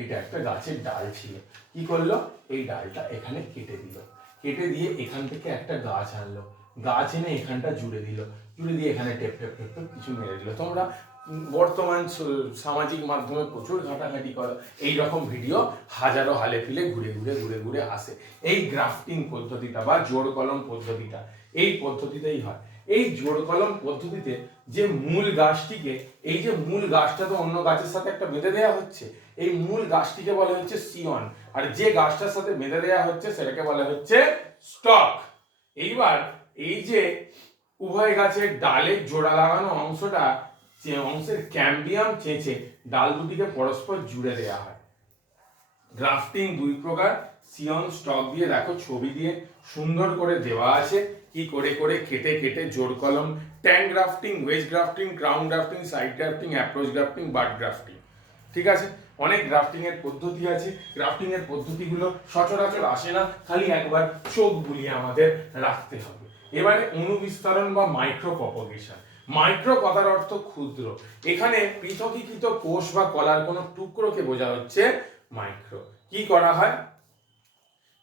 এটা একটা গাছের ডাল ছিল, কি করলো, এই ডালটা এখানে কেটে দিল, কেটে দিয়ে এখান থেকে একটা গাছ আনলো, গাছ এনে এখানটা জুড়ে দিল, জুড়ে দিয়ে এখানে টেপ টেপ টেপ টেপ কিছু মেরে দিল। তোমরা বর্তমান সামাজিক মাধ্যমে প্রচুর ঘাটাঘাটি করো, এইরকম ভিডিও হাজারো হালে ফিলে ঘুরে ঘুরে ঘুরে ঘুরে আসে। এই গ্রাফটিং পদ্ধতিটা বা জোড় কলম পদ্ধতিটা এই পদ্ধতিতেই হয়। এই জোড় কলম পদ্ধতিতে যে মূল গাছটিকে, এই যে মূল গাছটা তো অন্য গাছের সাথে একটা বেঁধে দেওয়া হচ্ছে, এই মূল গাছটিকে বলা হচ্ছে সিয়ন, আর যে গাছটার সাথে বেঁধে দেওয়া হচ্ছে সেটাকে বলা হচ্ছে স্টক। এইবার এই যে উভয় গাছের ডালের জোড়া লাগানো অংশটা, যে অংশের ক্যাম্বিয়াম চেঁচে ডাল দুটিকে পরস্পর জুড়ে দেওয়া হয়। গ্রাফটিং দুই প্রকার, সিয়ন, স্টক দিয়ে দেখো ছবি দিয়ে সুন্দর করে দেওয়া আছে, কি করে করে কেটে কেটে জোড় কলম। Tongue grafting, wedge grafting, crown grafting, side grafting, approach grafting, bud grafting. ঠিক আছে, অনেক গ্রাফটিং এর পদ্ধতি আছে। গ্রাফটিং এর পদ্ধতিগুলো সচরাচর আসে না, খালি একবার চোখ বুলিয়ে আমাদের রাখতে হবে। এবারে অনুবিস্তারণ বা মাইক্রো প্রপোগেশন। মাইক্রো কথার অর্থ ক্ষুদ্র, এখানে পৃথকীকৃত কোষ বা কলার কোনো টুকরোকে বোঝা হচ্ছে মাইক্রো। কি করা হয়,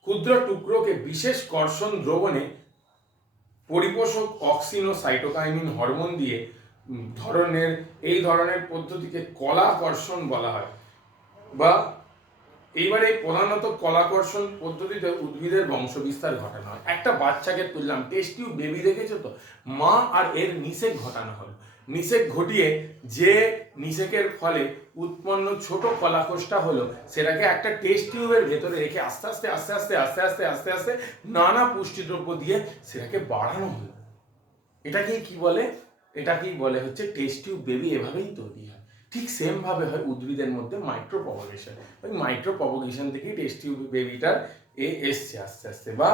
ক্ষুদ্র টুকরোকে বিশেষ কর্ষণ দ্রবণে পরিপোষক অক্সিন ও সাইটোকাইনিন হরমোন দিয়ে এই ধরনের পদ্ধতিকে কলাকর্ষণ বলা হয়। বা এইবারে প্রধানত কলাকর্ষণ পদ্ধতিতে উদ্ভিদের বংশ বিস্তার ঘটানো হয়। একটা বাচ্চাকে তুললাম, টেস্ট টিউব বেবি দেখেছো তো, মা আর এর নিষেক ঘটানো হলো, নিষেক ঘটিয়ে যে নিষেকের ফলে উৎপন্ন ছোট কলাকোষটা হলো, সেটাকে একটা টেস্ট টিউবের ভেতরে রেখে আস্তে আস্তে আস্তে আস্তে আস্তে আস্তে আস্তে আস্তে নানা পুষ্টিদ্রব্য দিয়ে সেটাকে বাড়ানো হলো। এটাকেই কি বলে, এটাকেই বলে হচ্ছে টেস্ট টিউব বেবি। এভাবেই তৈরি হয়। ঠিক সেম ভাবে হয় উদ্ভিদের মধ্যে মাইক্রো প্রপোগেশন। ওই মাইক্রো প্রপোগেশন থেকেই টেস্ট টিউব বেবিটার এসছে আস্তে আস্তে। বা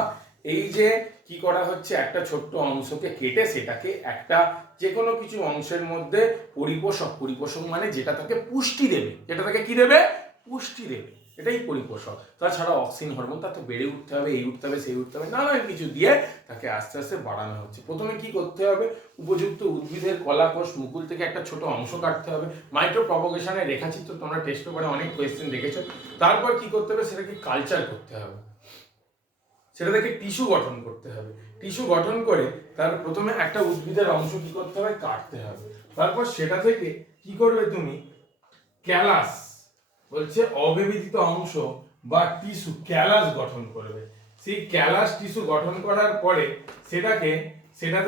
এই যে কি করা হচ্ছে, একটা ছোট্ট অংশকে কেটে সেটাকে একটা যে কোনো কিছু অংশের মধ্যে পরিপোষক, পরিপোষক মানে যেটা তাকে পুষ্টি দেবে, যেটা তাকে কি দেবে, পুষ্টি দেবে, এটাই পরিপোষক। তাছাড়া অক্সিন হরমোন, তাতে বেড়ে উঠতে হবে, এই উঠতে হবে, সেই উঠতে হবে, নানান কিছু দিয়ে তাকে আস্তে আস্তে বাড়ানো হচ্ছে। প্রথমে কি করতে হবে, উপযুক্ত উদ্ভিদের কলাকোষ মুকুল থেকে একটা ছোট অংশ কাটতে হবে। মাইক্রো প্রপোগেশনের রেখাচিত্র তোমরা টেস্ট পেপারে অনেক কোয়েশ্চেন দেখেছো। তারপর কি করতে হবে, সেটাকে কালচার করতে হবে, সেটা থেকে টিস্যু গঠন করতে হবে। টিস্যু গঠন করে তার প্রথমে একটা উদ্ভিদের অংশ কি করতে হবে, কাটতে হবে। তারপর সেটা থেকে কি করবে তুমি, ক্যালাস বলছে অবিভাজিত অংশ বা টিস্যু, ক্যালাস গঠন করবে। সেই ক্যালাস টিস্যু গঠন করার পরে সেটা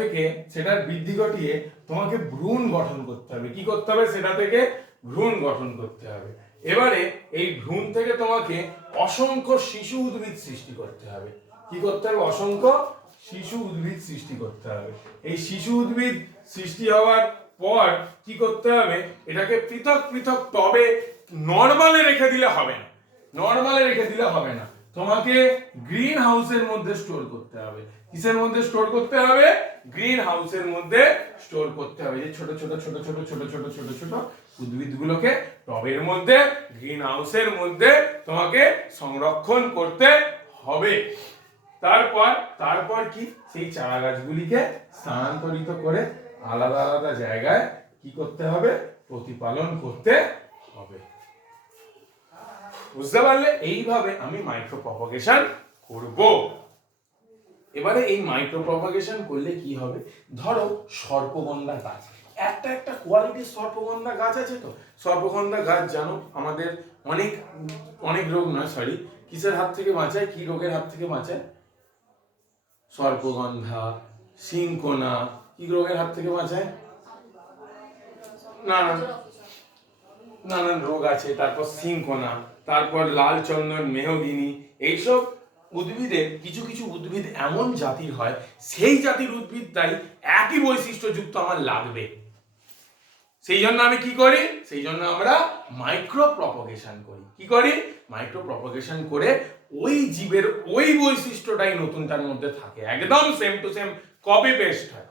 থেকে সেটার বৃদ্ধি ঘটিয়ে তোমাকে ভ্রূণ গঠন করতে হবে। কি করতে হবে, সেটা থেকে ভ্রূণ গঠন করতে হবে। এবারে এই ভ্রূণ থেকে তোমাকে অসংখ্য শিশু উদ্ভিদ সৃষ্টি করতে হবে। কি করতে হবে, অসংখ্য শিশু উদ্ভিদ সৃষ্টি করতে হবে। এই শিশু উদ্ভিদ সৃষ্টি হওয়ার পর কি করতে হবে, এটাকে পৃথক পৃথক টবে নরমালে রেখে দিলে হবে না, নরমালে রেখে দিলে হবে না, তোমাকে গ্রিন হাউসের মধ্যে স্টোর করতে হবে। কিসের মধ্যে স্টোর করতে হবে, গ্রিন হাউসের মধ্যে স্টোর করতে হবে। যে ছোট ছোট ছোট ছোট ছোট ছোট ছোট ছোট উদ্ভিদগুলোকে টবের মধ্যে, গ্রিন হাউসের মধ্যে তোমাকে সংরক্ষণ করতে হবে। তারপর কি, সেই চারা গাছগুলিকে স্থানান্তরিত করে আলাদা আলাদা জায়গায় কি করতে হবে, প্রতিপালন করতে হবে। বুঝতে পারলে, এইভাবে আমি মাইক্রো প্রপোগেশন করব। এবারে এই মাইক্রো প্রপোগেশন করলে কি হবে, ধরো সর্পগন্ধা গাছ, একটা একটা কোয়ালিটির সর্পগন্ধা গাছ আছে। তো সর্পগন্ধা গাছ জানো আমাদের অনেক অনেক রোগ নয়, সরি, কিসের হাত থেকে বাঁচায়, কি রোগের হাত থেকে বাঁচায়, সর্পগন্ধা, সিংকোনা, কি রোগের হাত থেকে বাঁচায়, নানান নানান রোগ আছে। তারপর সিংকোনা, তারপর লাল চন্দন, মেহগিনি, এইসব উদ্ভিদের কিছু কিছু উদ্ভিদ এমন জাতির হয়, সেই জাতির উদ্ভিদটাই একই বৈশিষ্ট্যযুক্ত আমার লাগবে। সেই জন্য আমি কি করি, সেই জন্য আমরা মাইক্রো প্রপোগেশন করি। কি করি? মাইক্রো প্রপোগেশন করে ওই জীবের ওই বৈশিষ্ট্যটাই নতুনটার মধ্যে থাকে, একদম same to same copy paste হয়।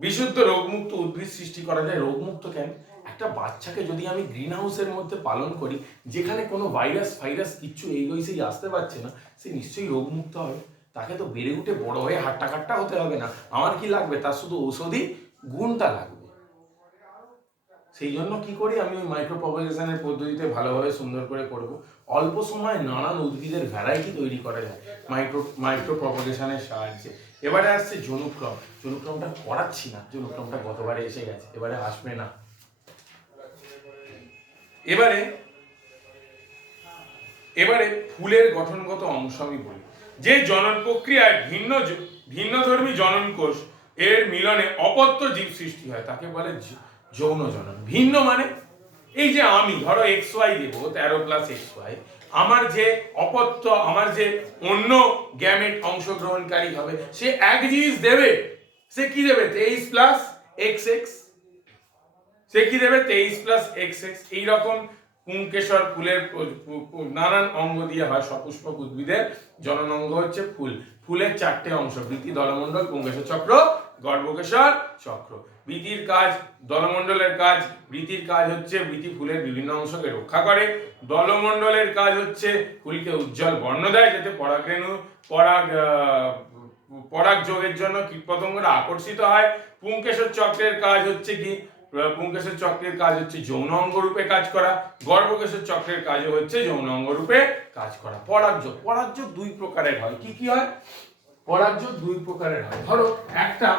বিশুদ্ধ রোগমুক্ত উদ্ভিদ সৃষ্টি করা যায়। রোগমুক্ত কেন? একটা বাচ্চাকে যদি আমি গ্রিন হাউসের মধ্যে পালন করি, যেখানে কোনো ভাইরাস কিচ্ছু এই সেই আসতে পারছে না, সে নিশ্চয়ই রোগমুক্ত হবে। তাকে তো বেড়ে উঠে বড় হয়ে হাট্টা কাট্টা হতে হবে না। আমার কি লাগবে? তার শুধু ঔষধি গুণটা লাগবে। সেই জন্য কি করি, আমি ওই মাইক্রো প্রপোগেশনের পদ্ধতিতে ভালোভাবে সুন্দর করে করব। অল্প সময় নানান উদ্ভিদের ভ্যারাইটি তৈরি করা যায় মাইক্রো প্রপোগেশনের সাহায্যে। এবারে আসছে জনুক্রম। জনুক্রমটা করাচ্ছি না, জনুক্রমটা গতবারে এসে গেছে, এবারে আসবে না। এবারে ফুলের গঠনগত অংশ আমি বলি। যে জনন প্রক্রিয়ায় ভিন্নধর্মী জনন কোষ এর মিলনে অপত্য জীব সৃষ্টি হয়, তাকে বলে যৌন জনন। ভিন্ন মানে এই যে আমি ধরো XY দেব 13+XY, আমার যে অপত্য, আমার যে অন্য গ্যামেট অংশগ্রহণকারী হবে, সে এক জিনিস দেবে। সে কি দেবে? 23+XX। সে কি দেবে? 23+XX। এইরকম পুংকেশর ফুলের নানান অঙ্গ দিয়ে হয়। সপুষ্পক উদ্ভিদের জনন অঙ্গ হচ্ছে ফুল। ফুলের 4টে অংশ: বৃতি, দলমণ্ডল, পুংকেশর চক্র, গর্ভকেশর চক্র। বৃতির কাজ, দলমণ্ডলের কাজ, বৃতির কাজ হচ্ছে বৃতি ফুলের বিভিন্ন অংশকে রক্ষা করে। দলমণ্ডলের কাজ হচ্ছে ফুলকে উজ্জ্বল বর্ণ দেয়, যাতে পরাগ যোগের জন্য কীটপতঙ্গরা আকর্ষিত হয়। পুংকেশর চক্রের কাজ হচ্ছে কি? পুংকেশর চক্রের কাজ হচ্ছে যৌন অঙ্গ রূপে কাজ করা। গর্ভকেশর চক্রের কাজও হচ্ছে যৌন অঙ্গ রূপে কাজ করা। পরাগযোগ, পরাগযোগ দুই প্রকারের হয়। কি কি হয়? পরাগযোগ দুই প্রকারের হয়। ধরো একটা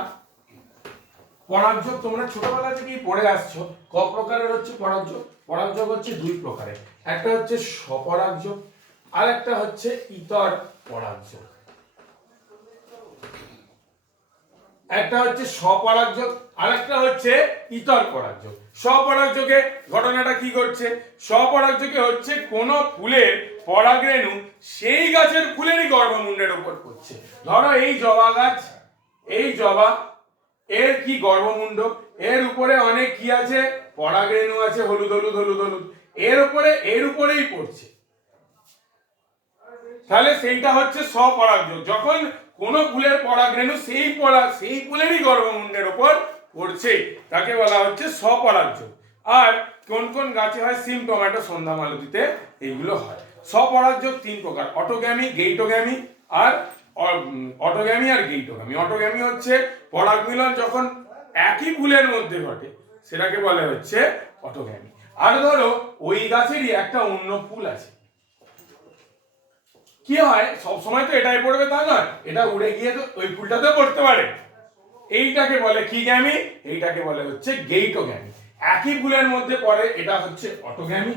পরাগযোগ তোমরা ছোটবেলা থেকেই পড়ে আসছো। ক প্রকারের হচ্ছে পরাগযোগ? পরাগযোগ হচ্ছে দুই প্রকারের। একটা হচ্ছে স্বপরাগযোগ, আর একটা হচ্ছে ইতর পরাগযোগ। একটা হচ্ছে স্বপরাগযোগ, আর একটা হচ্ছে ইতর পরাগযোগ। স্বপরাগযোগে ঘটনাটা কি ঘটছে? স্বপরাগযোগে হচ্ছে কোন ফুলের পরাগরেণু সেই গাছের ফুলেরই গর্ভমুণ্ডের উপর পড়ছে। ধরো এই জবা গাছ, এই জবা, এর কি গর্ভমুণ্ড, এর উপরে অনেক কি আছে? পরাগরেণু আছে, হলুদ হলুদ হলুদ হলুদ, এর উপরেই পড়ছে। তাহলে সেইটা হচ্ছে স্বপরাগযোগ। যখন কোন ফুলের পরাগরেণু সেই ফুলেরই গর্ভমুণ্ডের উপর পড়ছে, তাকে বলা হচ্ছে স্বপরাগযোগ। আর কোন কোন গাছে হয়? সিম, টমেটো, সন্ধ্যা মালতীতে এইগুলো হয়। স্বপরাগযোগ তিন প্রকার: অটোগ্যামি, গেইটোগ্যামি আর অটোগ্যামি। অটোগ্যামি হচ্ছে পরাগ মিলন যখন একই ফুলের মধ্যে ঘটে, সেটাকে বলে হচ্ছে অটোগ্যামি। আর ধরো ওই গাছেরই একটা অন্য ফুল আছে, কি হয়? সব সময় তো এটাই পড়বে তা নয়, এটা উড়ে গিয়ে তো ওই ফুলটাতেও পড়তে পারে। এইটাকে বলে কি গ্যামি? এইটাকে বলে হচ্ছে গেইটোগ্যামি। একই ফুলের মধ্যে পড়ে, এটা হচ্ছে অটোগ্যামি।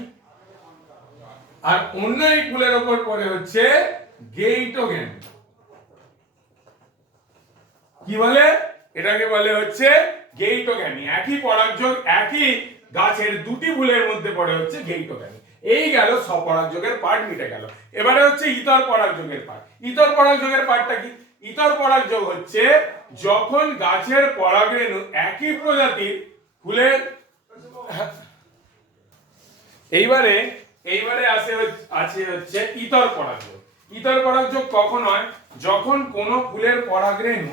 আর অন্য এই ফুলের উপর পড়ে হচ্ছে গেইটোগ্যামি। কি বলে? এটাকে বলে হচ্ছে গেইটোগ্যামি। একই পরাগযোগ, একই গাছের দুটি ফুলের মধ্যে পড়ে হচ্ছে গেইটোগ্যামি। এই গেল স্বপরাগযোগের পার্ট, মিটে গেল। এবারে হচ্ছে ইতর পরাগযোগের পার্ট। ইতর পরাগযোগের পার্টটা কি? ইতর পরাগযোগ হচ্ছে যখন গাছের পরাগরেণু একই প্রজাতির ফুলের এইবারে আছে হচ্ছে ইতর পরাগযোগ। ইতর পরাগযোগ কখন হয়? যখন কোন ফুলের পরাগরেণু,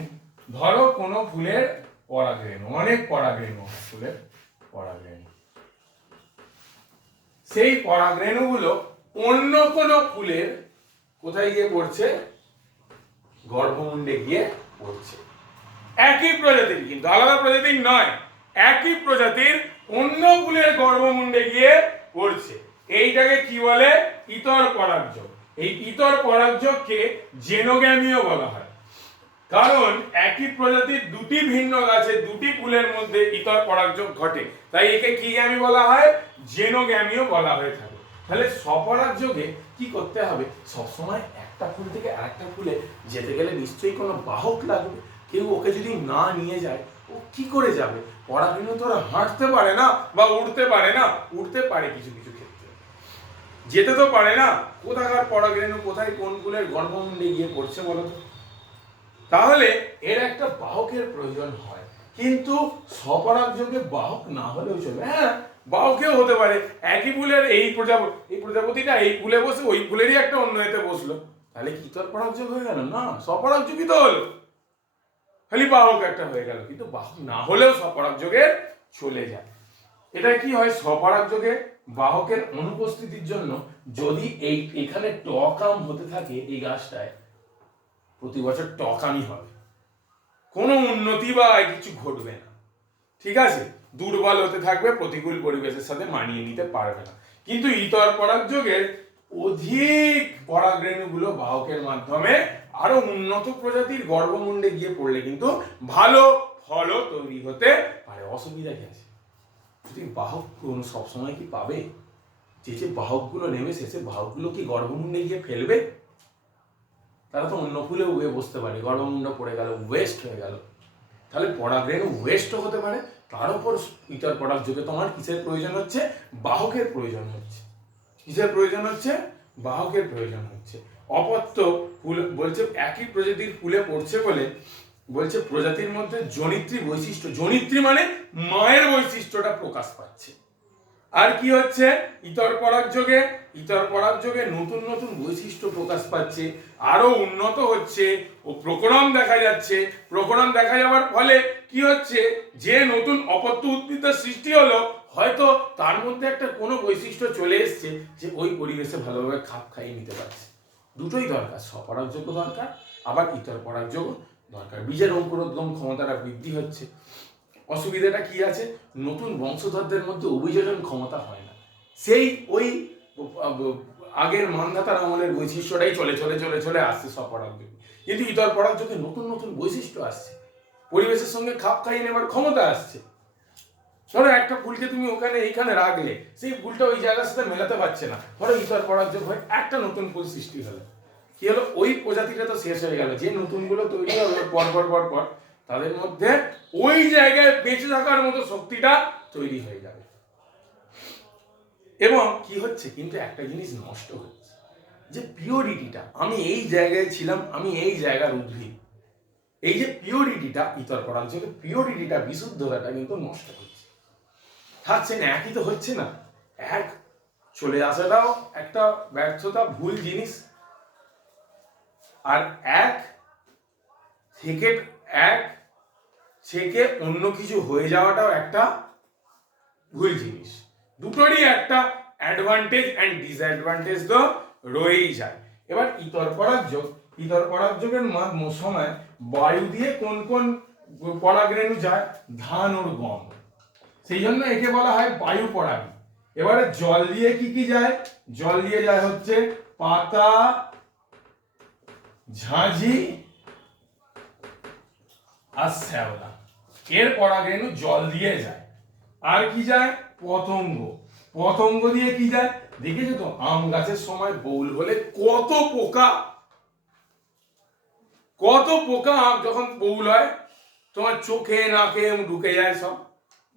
ধরো কোন ফুলের পরাগরেণু, অনেক পরাগরেণু, ফুলের পরাগরেণু, সেই পরাগরেণুগুলো অন্য কোন ফুলের কোথায় গিয়ে পড়ছে? গর্ভমুণ্ডে গিয়ে পড়ছে। একই প্রজাতির, কিন্তু আলাদা প্রজাতির নয়, একই প্রজাতির অন্য ফুলের গর্ভমুণ্ডে গিয়ে পড়ছে। এইটাকে কি বলে? ইতর পরাগযোগ। এই ইতর পরাগযোগকে জেনোগ্যামিও বলা হয়, কারণ একই প্রজাতির দুটি ভিন্ন গাছের দুটি ফুলের মধ্যে ইতর পরাগযোগ ঘটে, তাই একে কি গ্যামি বলা হয়? জেনোগ্যামিও বলা হয়ে থাকে। তাহলে স্বপরাগযোগে কি করতে হবে? সবসময় একটা ফুল থেকে আরেকটা ফুলে যেতে গেলে নিশ্চয়ই কোনো বাহক লাগবে। কেউ ওকে যদি না নিয়ে যায়, ও কি করে যাবে? পরাগরেণু তো আর হাঁটতে পারে না বা উড়তে পারে না। উড়তে পারে কিছু কিছু ক্ষেত্রে, যেতে তো পারে না, কোথাকার পরাগরেণু কোথায় কোন ফুলের গর্ভমুণ্ডে গিয়ে পড়ছে বলো তো? তাহলে এর একটা বাহকের প্রয়োজন হয়, কিন্তু স্বপরাগযোগে বাহক না হলেও চলবে। হ্যাঁ, বাহকেও হতে পারে, একই ফুলের এই প্রজাপতিটা এই ফুলে বসে ওই ফুলেরই একটা অন্য এতে বসলো, তাহলে কি তোর পরাগযোগ হয়ে গেল? না, স্বপরাগযোগই তো হলো, খালি বাহক একটা হয়ে গেল, কিন্তু বাহক না হলেও স্বপরাগযোগে চলে যায়। এটা কি হয়, স্বপরাগযোগে বাহকের অনুপস্থিতির জন্য যদি এখানে টকাম হতে থাকে, এই গাছটায় প্রতি বছর টকামি হবে, কোনো উন্নতি বা কিছু ঘটবে না, ঠিক আছে, দুর্বল হতে থাকবে, প্রতিকূল পরিবেশের সাথে মানিয়ে নিতে পারবে না। কিন্তু ইতর পরাগযোগের অধিক পরাগরেণুগুলো বাহকের মাধ্যমে আরো উন্নত প্রজাতির গর্ভমুণ্ডে গিয়ে পড়লে কিন্তু ভালো ফলও তৈরি হতে পারে। অসুবিধা কি আছে? যদি বাহক সবসময় কি পাবে? যে বাহকগুলো নেবে শেষে বাহকগুলো কি গর্ভমুণ্ডে গিয়ে ফেলবে? তারা তো অন্য ফুলে উবে বসতে পারে, গর্ভমুণ্ড পড়ে গেল, ওয়েস্ট হয়ে গেল, তাহলে পরাগরেণু ওয়েস্টও হতে পারে। তার উপর ইতর পরাগযোগে তোমার কিসের প্রয়োজন হচ্ছে? বাহকের প্রয়োজন হচ্ছে। কিসের প্রয়োজন হচ্ছে? বাহকের প্রয়োজন হচ্ছে। অপত্য ফুল বলছে একই প্রজাতির ফুলে পড়ছে বলে বলছে প্রজাতির মধ্যে জনিত্রী বৈশিষ্ট্য, জনিত্রী মানে মায়ের বৈশিষ্ট্যটা প্রকাশ পাচ্ছে। আর কি হচ্ছে? ইতর পরাগযোগে নতুন নতুন বৈশিষ্ট্য প্রকাশ পাচ্ছে, আরো উন্নত হচ্ছে ও প্রকরণ দেখা যাচ্ছে। প্রকরণ দেখা যাওয়ার ফলে কি হচ্ছে? যে নতুন অপত্য উদ্ভিদের সৃষ্টি হলো, হয়তো তার মধ্যে একটা কোনো বৈশিষ্ট্য চলে এসছে যে ওই পরিবেশে ভালোভাবে খাপ খাইয়ে নিতে পারছে। দুটোই দরকার, স্বপরাগযোগ্য দরকার, আবার ইতর পরাগযোগ্য দরকার। বীজের অঙ্কুরোদ্গম ক্ষমতাটা বৃদ্ধি হচ্ছে। অসুবিধাটা কি আছে? নতুন বংশধরদের মধ্যে অভিযোজন ক্ষমতা হয় না, সেই ওই আগের মানধাতার আমলের বৈশিষ্ট্যটাই চলে চলে চলে চলে আসছে স্বপরাগযোগে। কিন্তু ইতর পরাগযোগে নতুন নতুন বৈশিষ্ট্য আসছে, পরিবেশের সঙ্গে খাপ খাইয়ে নেবার ক্ষমতা আসছে। ধরো একটা ফুলকে তুমি ওখানে এইখানে রাখলে, সেই ফুলটা ওই জায়গার সাথে মেলাতে পারছে না, ধরো ইতর পরাগযোগ হয়ে একটা নতুন ফুল সৃষ্টি হলো, কি হলো? ওই প্রজাতিটা তো শেষ হয়ে গেল, যে নতুনগুলো তৈরি হবে পর পর পর পর তাদের মধ্যে ওই জায়গায় বেঁচে থাকার মতো শক্তিটা তৈরি হয়ে যাবে। এবং কি হচ্ছে? কিন্তু একটা জিনিস নষ্ট হচ্ছে, যে পিওরিটিটা, আমি এই জায়গায় ছিলাম, আমি এই জায়গার উদ্ভিদ, এই যে পিওরিটিটা ইতর পরাগযোগে পিওরিটিটা, বিশুদ্ধতাটা কিন্তু নষ্ট হচ্ছে, থাকছে না, একই তো হচ্ছে না। এক চলে আসাটাও একটা ব্যর্থতা, ভুল জিনিস, আর এক থেকে অন্য কিছু হয়ে যাওয়াটাও একটা ভুল জিনিস। দুটোরই একটা অ্যাডভান্টেজ অ্যান্ড ডিসঅ্যাডভান্টেজ তো রয়েই যায়। এবার ইতর পরাগযোগের সময় বায়ু দিয়ে কোন কোন পরাগরেণু যায়? ধান ও গম, সেই জন্য একে বলা হয় বায়ু পরাগী। এবারে জল দিয়ে কি কি যায়? জল দিয়ে যায় হচ্ছে পাতা, ঝাঁঝি আর শ্যাওলা, এর পরাগরেণু জল দিয়ে যায়। আর কি যায়? পতঙ্গ, পতঙ্গ দিয়ে কি যায়? দেখেছো তো আম গাছের সময় বউল হলে কত পোকা, কত পোকা যখন বউল হয় তোমার চোখে নাকে ঢুকে যায়, সব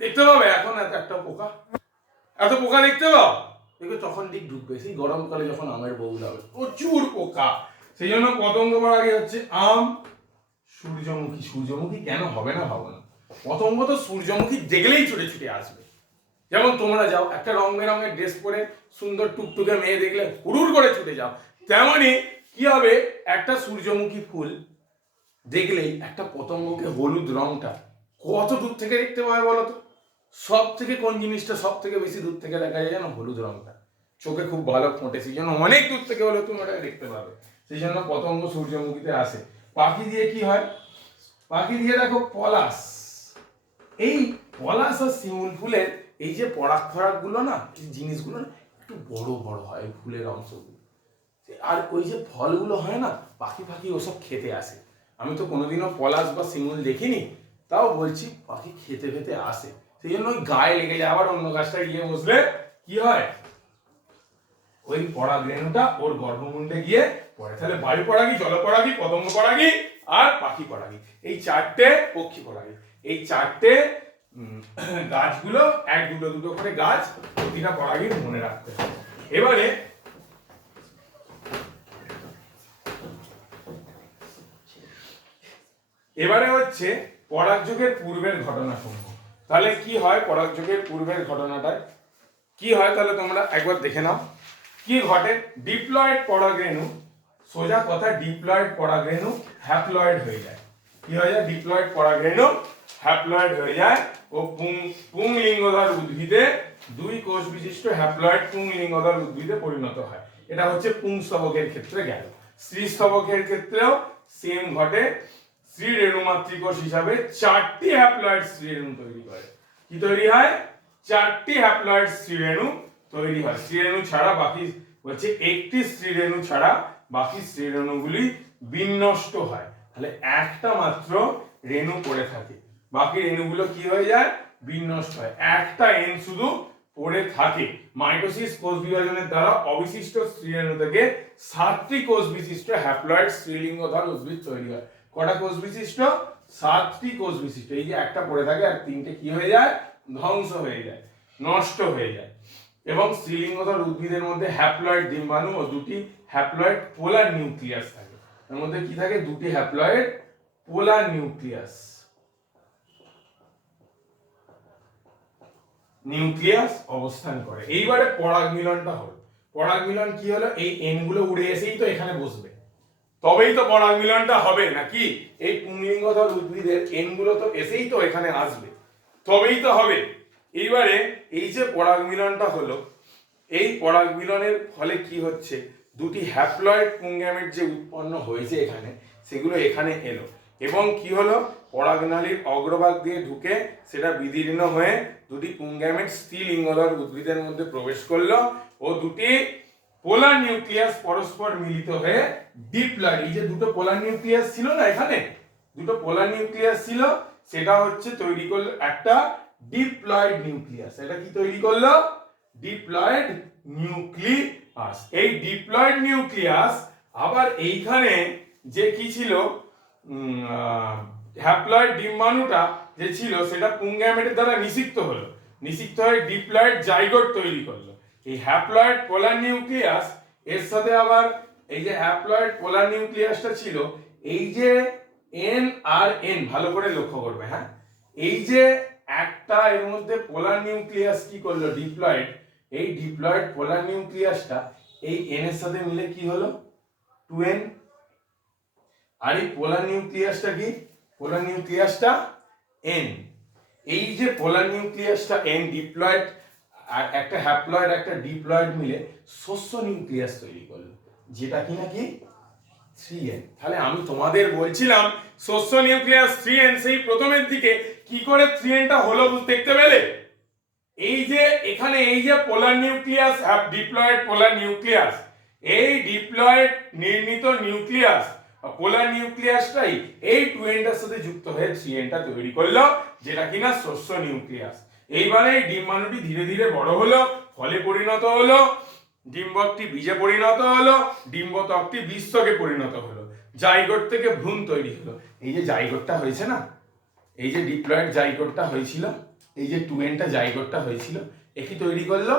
দেখতে পাবে। এখন একটা পোকা, এত পোকা দেখতে পাও? দেখবে তখন ঠিক ঢুকবে, সেই গরমকালে যখন আমের বউল হবে প্রচুর পোকা। সেই জন্য পতঙ্গ পরাগী হচ্ছে আম, সূর্যমুখী। সূর্যমুখী কেন হবে না ভাবো না, পতঙ্গ তো সূর্যমুখী দেখলেই ছুটে ছুটে আসবে। যেমন তোমরা যাও একটা রং বেরঙের ড্রেস পরে সুন্দর টুকটুকে মেয়ে দেখলে হুড়ুর করে ছুটে যাও, তেমনি কি হবে? একটা সূর্যমুখী ফুল দেখলেই একটা পতঙ্গকে হলুদ রংটা কত দূর থেকে দেখতে পাবে বলো তো? সব থেকে কোন জিনিসটা সব থেকে বেশি দূর থেকে দেখা যায় জানো? হলুদ রংটা। চোখে খুব ভালো ফোটে, সেই জন্য অনেক দূর থেকে হলেও তুমি ওটাকে দেখতে পাবে। সেই জন্য পতঙ্গ সূর্যমুখীতে আসে। পাখি দিয়ে কি হয়? পাখি দিয়ে দেখো পলাশ। এই পলাশ আর শিমুল ফুলের এই যে পরাগ ফরাগ গুলো না, এই জিনিসগুলো না একটু বড় বড় হয় ফুলের অংশগুলো, আর ওই যে ফলগুলো হয় না, পাখি পাখি ওসব খেতে আসে। আমি তো কোনোদিনও পলাশ বা শিমুল দেখিনি, তাও বলছি পাখি খেতে খেতে আসে, সেই জন্য ওই গায়ে লেগে যায়। আবার অন্য গাছটায় গিয়ে বসলে কি হয়? ওই পরাগরেণুটা ওর গর্ভমুণ্ডে গিয়ে পড়ে। তাহলে বায়ু পরাগী, জল পরাগী, পতঙ্গ পরাগী আর পাখি পরাগী, এই চারটে পক্ষী পরাগী, এই চারটে গাছগুলো এক দুটো দুটো করে গাছ প্রতিটা পরাগী মনে রাখতে হবে। এবারে এবারে হচ্ছে পরাগযোগের পূর্বের ঘটনাসমূহ। তাহলে কি হয় পরাগযোগের পূর্বের ঘটনাটায় কি হয় তাহলে তোমরা একবার দেখে নাও কি ঘটে। ডিপ্লয়েড পরাগরেণু, সোজা কথা ডিপ্লয়েড পরাগরেণু হ্যাপ্লয়েড হয়ে যায়। কি হয়ে যায়? ডিপ্লয়েড পরাগরেণু হ্যাপ্লয়েড হয়ে যায় ও পুংলিঙ্গধর উদ্ভিদে দুই কোষ বিশিষ্ট হ্যাপ্লয়েড পুংলিঙ্গধর উদ্ভিদে পরিণত হয়। এটা হচ্ছে পুংস্তবকের ক্ষেত্রে গেল। স্ত্রীস্তবকের ক্ষেত্রেও সেম ঘটে। স্ত্রী রেণু মাতৃকোষ হিসাবে 4টি হ্যাপ্লয়েড স্ত্রী রেণু তৈরি করে। কি তৈরি হয়? 4টি হ্যাপ্লয়েড স্ত্রী রেণু তৈরি হয়। স্ত্রী রেণু ছাড়া বাকি হচ্ছে একটি স্ত্রী রেণু ছাড়া বাকি স্ত্রী রেণুগুলি বিনষ্ট হয়। তাহলে একটা মাত্র রেণু পড়ে থাকে, বাকি রেণুগুলো কি হয়ে যায়? বিনষ্ট হয়। একটা এন শুধু পড়ে থাকে। মাইটোসিস কোষ বিভাজনের দ্বারা অবিশিষ্ট স্ত্রী রেণু থেকে 7টি কোষ বিশিষ্ট হ্যাপ্লয়েড স্ত্রীলিঙ্গধর উদ্ভিদ তৈরি হয়। কটা কোষ বিশিষ্ট? 7টি কোষ বিশিষ্ট। এই যে একটা পড়ে থাকে আর 3টে কি হয়ে যায়? ধ্বংস হয়ে যায়, নষ্ট হয়ে যায়। এবং স্ত্রীলিঙ্গধর উদ্ভিদের মধ্যে হ্যাপ্লয়েড ডিম্বাণু ও 2টি হ্যাপ্লয়েড পোলার নিউক্লিয়াস থাকে। এর মধ্যে কি থাকে? 2টি হ্যাপ্লয়েড পোলার নিউক্লিয়াস অবস্থান করে। এইবারে পরাগ মিলনটা হলো। পরাগ মিলন কি হলো? এই এন গুলো উড়ে এসেই তো এখানে বসবে, তবেই তো পরাগ মিলনটা হবে নাকি? এই পুংলিঙ্গধর উদ্ভিদের এন গুলো তো এসেই তো এখানে আসবে, তবেই তো হবে। এইবারে এই যে পরাগ মিলনটা হলো, এই পরাগ মিলনের ফলে কি হচ্ছে? 2টি হ্যাপ্লয়েড পুংগ্যামেট যে উৎপন্ন হয়েছে এখানে, সেগুলো এখানে এলো এবং কি হলো? পরাগনালীর অগ্রভাগ দিয়ে ঢুকে সেটা বিদীর্ণ হয়ে 2টি পুংগ্যামেট স্ত্রীলিঙ্গধর উদ্ভিদের মধ্যে প্রবেশ করলো ও 2টি পোলার নিউক্লিয়াস পরস্পর মিলিত হয়ে ডিপ্লয়েড, এই যে দুটো পোলার নিউক্লিয়াস ছিল না এখানে, দুটো পোলার নিউক্লিয়াস ছিল, সেটা হচ্ছে তৈরি করলো একটা ডিপ্লয়েড নিউক্লিয়াস। এটা কি তৈরি করলো? Diploid nucleus. এই ডিপ্লয়েড নিউক্লিয়াস আবার এইখানে যে কি ছিল, হ্যাপ্লয়েড ডিম্বাণুটা যে ছিল সেটা পুংগ্যামেটের দ্বারা নিষিক্ত হলো, নিষিক্ত হয়ে ডিপ্লয়েড জাইগোট তৈরি করলো। এই হ্যাপ্লয়েড পোলার নিউক্লিয়াস এর সাথে আবার এই যে হ্যাপ্লয়েড পোলার নিউক্লিয়াসটা ছিল, এই যে এন আর এন ভালো করে লক্ষ্য করবে, হ্যাঁ, এই যে একটা এর মধ্যে পোলার নিউক্লিয়াস কি করলো? ডিপ্লয়েড, এই ডিপ্লয়েড পোলার নিউক্লিয়াসটা এই এন এর সাথে মিলে কি হলো? 2n। আর এই পোলার নিউক্লিয়াসটা কি? পোলার নিউক্লিয়াসটা n। এই যে পোলার নিউক্লিয়াসটা n ডিপ্লয়েড আর একটা হ্যাপ্লয়েড একটা ডিপ্লয়েড মিলে শস্য নিউক্লিয়াস তৈরি করলো, যেটা কি নাকি 3n। তাহলে আমি তোমাদের বলছিলাম শস্য নিউক্লিয়াস 3n, সেই প্রথমের দিকে কি করে 3nটা হলো দেখতে পেলে? এই যে এখানে এই যে পোলার নিউক্লিয়াস, ডিপ্লয়েড পোলার নিউক্লিয়াস, এই ডিপ্লয়েড নির্মিত নিউক্লিয়াস পোলার নিউক্লিয়াসটাই এই 2nটার সাথে যুক্ত হয়ে 3nটা তৈরি করলো, যেটা কিনা শস্য নিউক্লিয়াস। এইবারে এই ডিম্বাণুটি ধীরে ধীরে বড় হলো, ফলে পরিণত হলো, ডিম্বকটি বীজে পরিণত হলো, ডিম্বত্বকটি বীজত্বকে পরিণত হলো, জাইগোট থেকে ভ্রূণ তৈরি হলো। এই যে জাইগোটটা হয়েছে না, এই যে ডিপ্লয়েড জাইগোটটা হয়েছিল, এই যে 2nটা জাইগোটটা হয়েছিল, একই তৈরি করলো,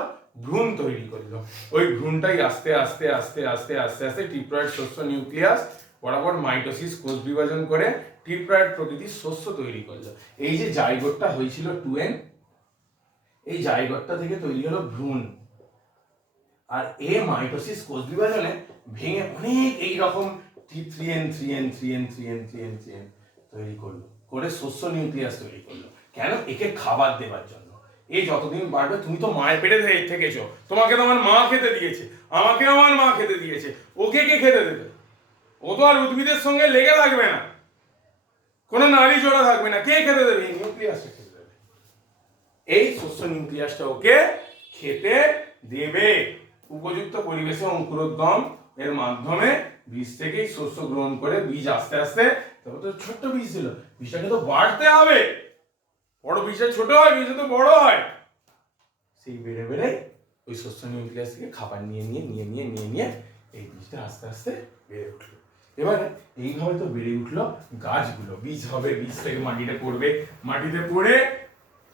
ভ্রূণ তৈরি করলো। ওই ভ্রূণটাই আস্তে আস্তে আস্তে আস্তে আস্তে আস্তে ট্রিপ্লয়েড শস্য নিউক্লিয়াস বরাবর মাইটোসিস কোষ বিভাজন করে ট্রিপ্লয়েড প্রকৃতির শস্য তৈরি করলো। এই যে জাইগোটটা হয়েছিল 2n, এই জাইগোটটা থেকে তৈরি হলো ভ্রূণ। আর এ মাইটোসিস কোষ বিভাজনে ভেঙে অনেক এই রকম 3n 3n 3n 3n 3n 3n তৈরি করলো, করে শস্য নিউক্লিয়াস তৈরি করলো। কেন? একে খাবার দেওয়ার জন্য। এই যতদিন বাড়বে, তুমি তো মায়ের পেটে থেকেছো, তোমাকে তো আমার মা খেতে দিয়েছে, আমাকে আমার মা খেতে দিয়েছে, ওকে কে খেতে দেবে? ও তো আর উদ্ভিদের সঙ্গে লেগে থাকবে না, কোনো নাড়ি জোড়া থাকবে না, কে খেতে দেবে? এই নিউক্লিয়াসটা খেতে দেবে, এই শস্য নিউক্লিয়াসটা ওকে খেতে দেবে। উপযুক্ত পরিবেশে অঙ্কুরোদ্গম এর মাধ্যমে বীজ থেকেই শস্য গ্রহণ করে বীজ আস্তে আস্তে, তবে তো ছোট্ট বীজ ছিল, বীজটাকে তো বাড়তে হবে, বড় বীজটা ছোট হয়, বীজটা তো বড় হয়, সেই বেড়ে বেড়ে ওই শস্য নিউক্লিয়াস থেকে খাবার নিয়ে নিয়ে নিয়ে নিয়ে নিয়ে নিয়ে এই বীজটা আস্তে আস্তে বেড়ে উঠলো। এবারে এইভাবে তো বেড়ে উঠলো গাছগুলো, বীজ হবে, বীজ থেকে মাটিতে পড়বে, মাটিতে পড়ে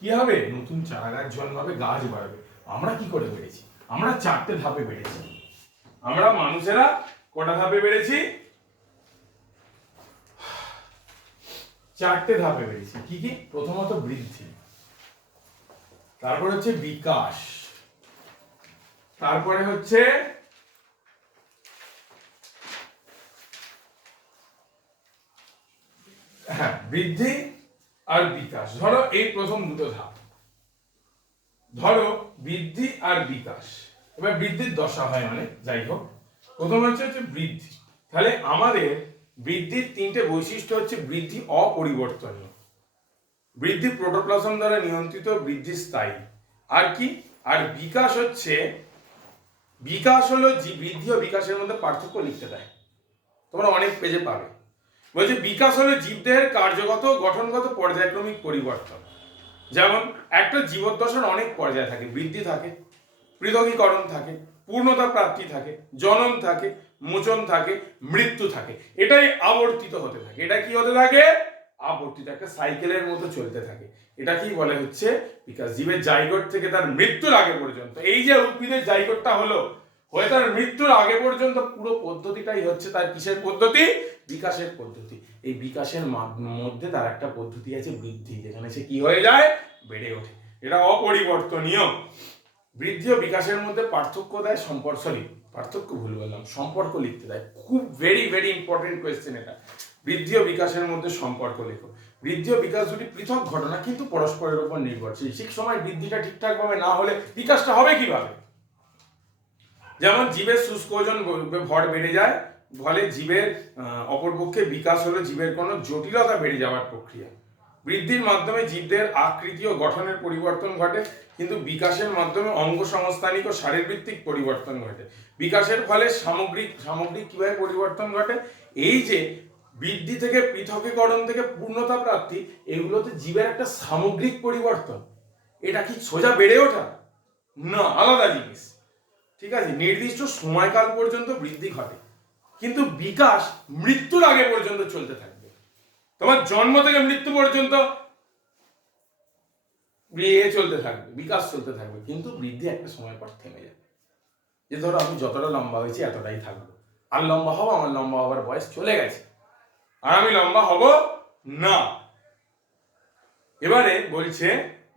কি হবে? নতুন চারা গাছ জন্মাবে, গাছ বাড়বে। আমরা কি করে বেড়েছি? আমরা 4টে ধাপে বেড়েছি। আমরা মানুষেরা কটা ধাপে বেড়েছি? চারটে ধাপে বেরিয়েছে। কি কি? প্রথমত বৃদ্ধি, তারপর হচ্ছে বিকাশ, তারপরে হচ্ছে বৃদ্ধি আর বিকাশ। ধরো এই প্রথম দুটো ধাপ, ধরো বৃদ্ধি আর বিকাশ। এবার বৃদ্ধির দশা হয়, মানে যাই হোক, প্রথম হচ্ছে বৃদ্ধি। তাহলে আমাদের বৃদ্ধির তিনটে বৈশিষ্ট্য হচ্ছে: বৃদ্ধি অপরিবর্তনীয়, বৃদ্ধি প্রোটোপ্লাজম দ্বারা নিয়ন্ত্রিত, বৃদ্ধি স্থায়ী। আর কি? আর বিকাশ হচ্ছে, বিকাশ হলো বৃদ্ধি ও বিকাশের মধ্যে পার্থক্য লিখতে দেয়, তোমরা অনেক পেজে পাবে। বলছে বিকাশ হলো জীবদেহের কার্যগত গঠনগত পর্যায়ক্রমিক পরিবর্তন। যেমন একটা জীবদ্দশার অনেক পর্যায় থাকে, বৃদ্ধি থাকে, পৃথকীকরণ থাকে, পূর্ণতা প্রাপ্তি থাকে, জনন থাকে, মোচন থাকে, মৃত্যু থাকে। এটাই আবর্তিত হতে থাকে। এটা কি হতে থাকে? আবর্তিত, একটা সাইকেলের মতো চলতে থাকে। এটা কি বলে হচ্ছে বিকাশ। জীবের জাইগোট থেকে তার মৃত্যুর আগে পর্যন্ত, এই যে উদ্ভিদের জাইগোটটা হলো, হয়ে তার মৃত্যুর আগে পর্যন্ত পুরো পদ্ধতিটাই হচ্ছে তার কিসের পদ্ধতি? বিকাশের পদ্ধতি। এই বিকাশের মধ্যে তার একটা পদ্ধতি আছে বৃদ্ধি, যেখানে সে কি হয়ে যায়? বেড়ে ওঠে। এটা অপরিবর্তনীয়। বৃদ্ধি ও বিকাশের মধ্যে পার্থক্য দেয় সম্পর্ক, সরি পার্থক্য ভুল বললাম, সম্পর্ক লিখতে দেয়। খুব ভেরি ভেরি ইম্পর্টেন্ট কোয়েশ্চেন এটা। বৃদ্ধি ও বিকাশের মধ্যে সম্পর্ক লেখো। বৃদ্ধি ও বিকাশ দুটি পৃথক ঘটনা, কিন্তু পরস্পরের উপর নির্ভরশীল। ঠিক সময় বৃদ্ধিটা ঠিকঠাক ভাবে না হলে বিকাশটা হবে কিভাবে? যেমন জীবের শুষ্ক ওজন ভর বেড়ে যায়, ফলে জীবের অপরপক্ষে বিকাশ হলো জীবের কোনো জটিলতা বেড়ে যাওয়ার প্রক্রিয়া। বৃদ্ধির মাধ্যমে জীবদের আকৃতি ও গঠনের পরিবর্তন ঘটে, কিন্তু বিকাশের মাধ্যমে অঙ্গ সংস্থানিক ও শারীরবৃত্তিক পরিবর্তন ঘটে। বিকাশের ফলে সামগ্রিক কিভাবে পরিবর্তন ঘটে? এই যে বৃদ্ধি থেকে পৃথকীকরণ থেকে পূর্ণতা প্রাপ্তি, এগুলোতে জীবের একটা সামগ্রিক পরিবর্তন। এটা কি সোজা বেড়ে ওঠা? না, আলাদা জিনিস। ঠিক আছে, নির্দিষ্ট সময়কাল পর্যন্ত বৃদ্ধি ঘটে, কিন্তু বিকাশ মৃত্যুর আগে পর্যন্ত চলতে থাকবে। তোমার জন্ম থেকে মৃত্যু পর্যন্ত চলতে থাকবে, বিকাশ চলতে থাকবে, কিন্তু বৃদ্ধি একটা সময় পর থেমে যাবে। যে ধরো আমি যতটা লম্বা হয়েছি এতটাই থাকবো, আর লম্বা হবো, আমার লম্বা হবার বয়স চলে গেছে, আর আমি লম্বা হব না। এবারে বলছে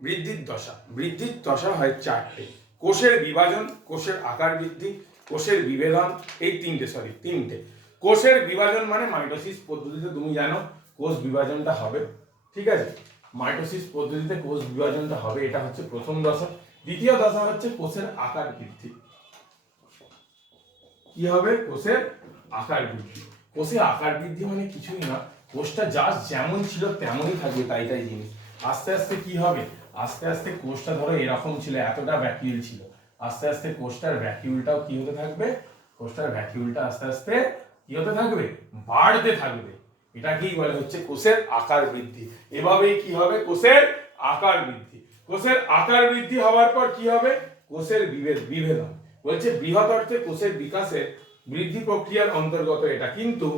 বৃদ্ধির দশা। বৃদ্ধির দশা হয় চারটে: কোষের বিভাজন, কোষের আকার বৃদ্ধি, কোষের বিভেদন। এই তিনটে। কোষের বিভাজন মানে মাইটোসিস পদ্ধতিতে তুমি জানো কোষ বিভাজনটা হবে। ঠিক আছে, মাইটোসিস পদ্ধতিতে কোষ বিভাজনটা হবে, এটা হচ্ছে প্রথম দশা। দ্বিতীয় দশা হচ্ছে কোষের আকার বৃদ্ধি। কি হবে? কোষের আকার বৃদ্ধি। কোষের আকার বৃদ্ধি মানে কিছুই না, কোষটা জাস্ট যেমন ছিল তেমনই থাকবে, তাই জিনিস। আস্তে আস্তে কি হবে? আস্তে আস্তে কোষটা ধরো এরকম ছিল, এতটা ভ্যাকিউল ছিল, আস্তে আস্তে কোষটার ভ্যাকিউলটাও কি হতে থাকবে? কোষটার ভ্যাকিউলটা আস্তে আস্তে কি হতে থাকবে? বাড়তে থাকবে। এটাকেই বলে হচ্ছে কোষের আকার বৃদ্ধি। এভাবেই কি হবে? কোষের আকার বৃদ্ধি। কোষের আকার বৃদ্ধি হওয়ার পর কি হবে? কোষের বিভেদন। বলছে বৃহৎ অর্থে কোষের বিকাশের বৃদ্ধি প্রক্রিয়ার অন্তর্গত এটা, কিন্তু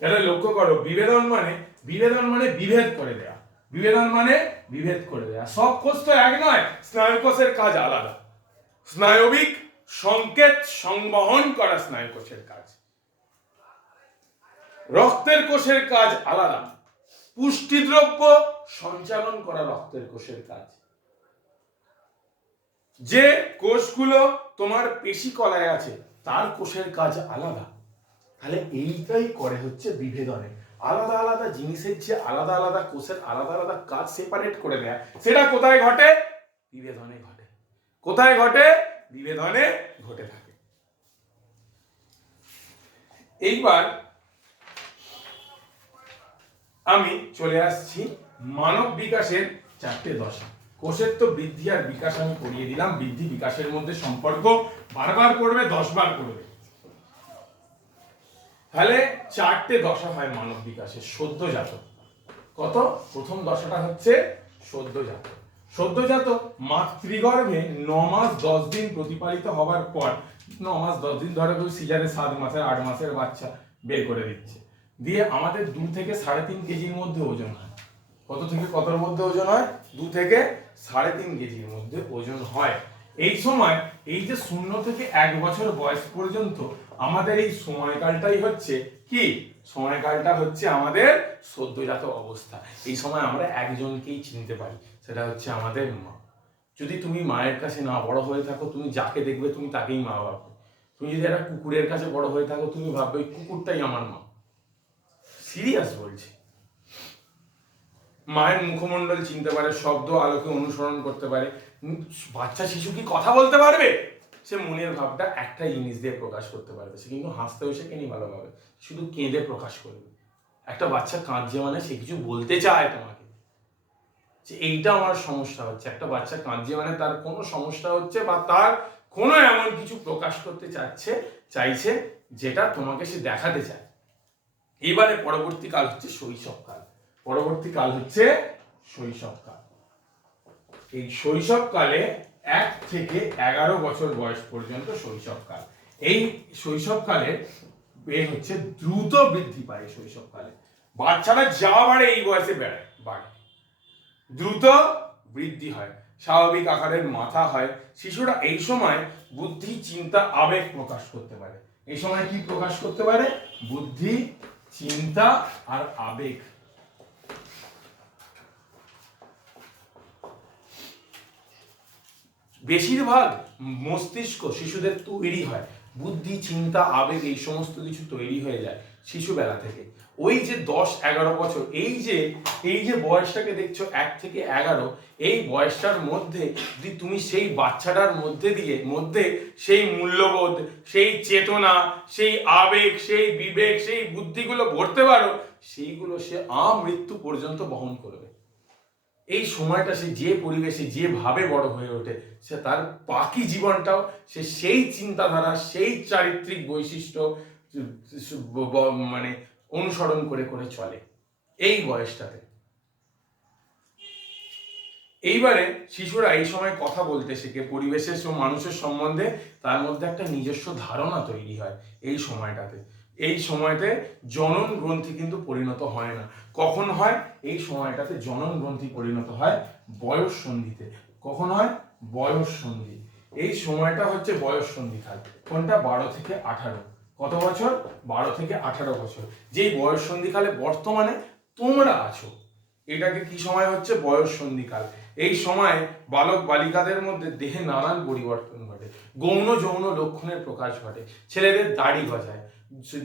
এটা লক্ষ্য করো, বিভেদন মানে বিভেদ করে দেয়া। বিভেদন মানে বিভেদ করে দেয়া। সব কোষ তো এক নয়, স্নায়ু কোষের কাজ আলাদা। স্নায়বিক সংকেত সংবহন করা স্নায়ু কোষের কাজ, রক্তের কোষের কাজ আলাদা। পুষ্টিদ্রব্য সঞ্চালন করা রক্তের কোষের কাজ। যে কোষগুলো তোমার পেশি কলায় আছে তার কোষের কাজ আলাদা। তাহলে এইটাই করে হচ্ছে বিভেদনে। আলাদা আলাদা জিনিসের যে আলাদা আলাদা কোষের আলাদা আলাদা কাজ সেপারেট করে দেয়া, সেটা কোথায় ঘটে? বিভেদনে ঘটে। কোথায় ঘটে? বিভেদনে ঘটে থাকে। এইবার আমি চলে আসছি মানব বিকাশের চারটে দশা। কোষের তো বৃদ্ধি আর বিকাশ আমি পড়িয়ে দিলাম, বৃদ্ধি বিকাশের মধ্যে সম্পর্ক বারবার করবে, 10 বার করবে। তাহলে চারটে দশা হয় মানব বিকাশের। সদ্যজাত কত? প্রথম দশাটা হচ্ছে সদ্যজাত। সদ্যজাত মাতৃগর্ভে 9 মাস 10 দিন প্রতিপালিত হবার পর, 9 মাস 10 দিন ধরে সিজারে 7 মাসের 8 মাসের বাচ্চা বের করে দিচ্ছে, দিয়ে আমাদের 2 থেকে 3.5 কেজির মধ্যে ওজন হয়। কত থেকে কতর মধ্যে ওজন হয়? 2 থেকে 3.5 কেজির মধ্যে ওজন হয়। এই সময় এই যে 0 থেকে 1 বছর বয়স পর্যন্ত আমাদের এই সময়কালটাই হচ্ছে কি? সময়কালটা হচ্ছে আমাদের সদ্যজাত অবস্থা। এই সময় আমরা একজনকেই চিনতে পারি, সেটা হচ্ছে আমাদের মা। যদি তুমি মায়ের কাছে না বড় হয়ে থাকো, তুমি যাকে দেখবে তুমি তাকেই মা ভাববে। তুমি যদি একটা কুকুরের কাছে বড় হয়ে থাকো, তুমি ভাববে ওই কুকুরটাই আমার মা। সিরিয়াস বলছি। মায়ের মুখমণ্ডল চিনতে পারে, শব্দ আলোকে অনুসরণ করতে পারে। বাচ্চা শিশু কি কথা বলতে পারবে? সে মনের ভাবটা একটা জিনিস দিয়ে প্রকাশ করতে পারবে। সে কিন্তু হাসতেও শেখেনি ভালোভাবে, শুধু কেঁদে প্রকাশ করবে। একটা বাচ্চা কাঁদছে মানে সে কিছু বলতে চায় তোমাকে, যে এইটা আমার সমস্যা হচ্ছে। একটা বাচ্চা কাঁদছে মানে তার কোনো সমস্যা হচ্ছে, বা তার কোনো এমন কিছু প্রকাশ করতে চাইছে যেটা তোমাকে সে দেখাতে চায়। এবারে পরবর্তীকাল হচ্ছে শৈশবকাল। পরবর্তীকাল হচ্ছে শৈশবকাল। এই শৈশবকালে 1 থেকে 11 বছর বয়স পর্যন্ত শৈশবকাল। এই শৈশবকালে হচ্ছে দ্রুত বৃদ্ধি পায়। শৈশবকালে বাচ্চারা যা বাড়ে এই বয়সে বাড়ে, দ্রুত বৃদ্ধি হয়, স্বাভাবিক আকারের মাথা হয়। শিশুরা এই সময় বুদ্ধি, চিন্তা, আবেগ প্রকাশ করতে পারে। এই সময় কি প্রকাশ করতে পারে? বুদ্ধি, চিন্তা আর আবেগ। বেশিরভাগ মস্তিষ্ক শিশুদের তৈরি হয়, বুদ্ধি, চিন্তা, আবেগ এই সমস্ত কিছু তৈরি হয়ে যায় শিশুবেলা থেকে। ওই যে 10-11 বছর, এই যে বয়সটাকে দেখছো 1 থেকে 11, এই বয়সটার মধ্যে যদি তুমি সেই বাচ্চাটার মধ্যে সেই মূল্যবোধ, সেই চেতনা, সেই আবেগ, সেই বিবেক, সেই বুদ্ধিগুলো ভরতে পারো, সেইগুলো সে আমৃত্যু পর্যন্ত বহন করবে। এই সময়টা সে যে পরিবেশে যেভাবে বড় হয়ে ওঠে, সে তার বাকি জীবনটাও সে সেই চিন্তাধারা, সেই চারিত্রিক বৈশিষ্ট্য মানে অনুসরণ করে করে চলে এই বয়সটাতে। এইবারে শিশুরা এই সময় কথা বলতে শেখে, পরিবেশের ও মানুষের সম্বন্ধে তার মধ্যে একটা নিজস্ব ধারণা তৈরি হয় এই সময়টাতে। এই সময়তে জনন গ্রন্থি কিন্তু পরিণত হয় না। কখন হয়? এই সময়টাতে জনন গ্রন্থি পরিণত হয় বয়স সন্ধিতে। কখন হয়? বয়স সন্ধি। এই সময়টা হচ্ছে বয়স সন্ধিকাল। কোনটা? 12 থেকে 18। কত বছর? 12 থেকে 18 বছর। যেই বয়স সন্ধিকালে বর্তমানে তোমরা আছো, এটাকে কি সময় হচ্ছে? বয়স সন্ধিকাল। এই সময় বালক বালিকাদের মধ্যে দেহে নানান পরিবর্তন ঘটে, গৌণ যৌন লক্ষণের প্রকাশ ঘটে। ছেলেদের দাড়ি গজায়,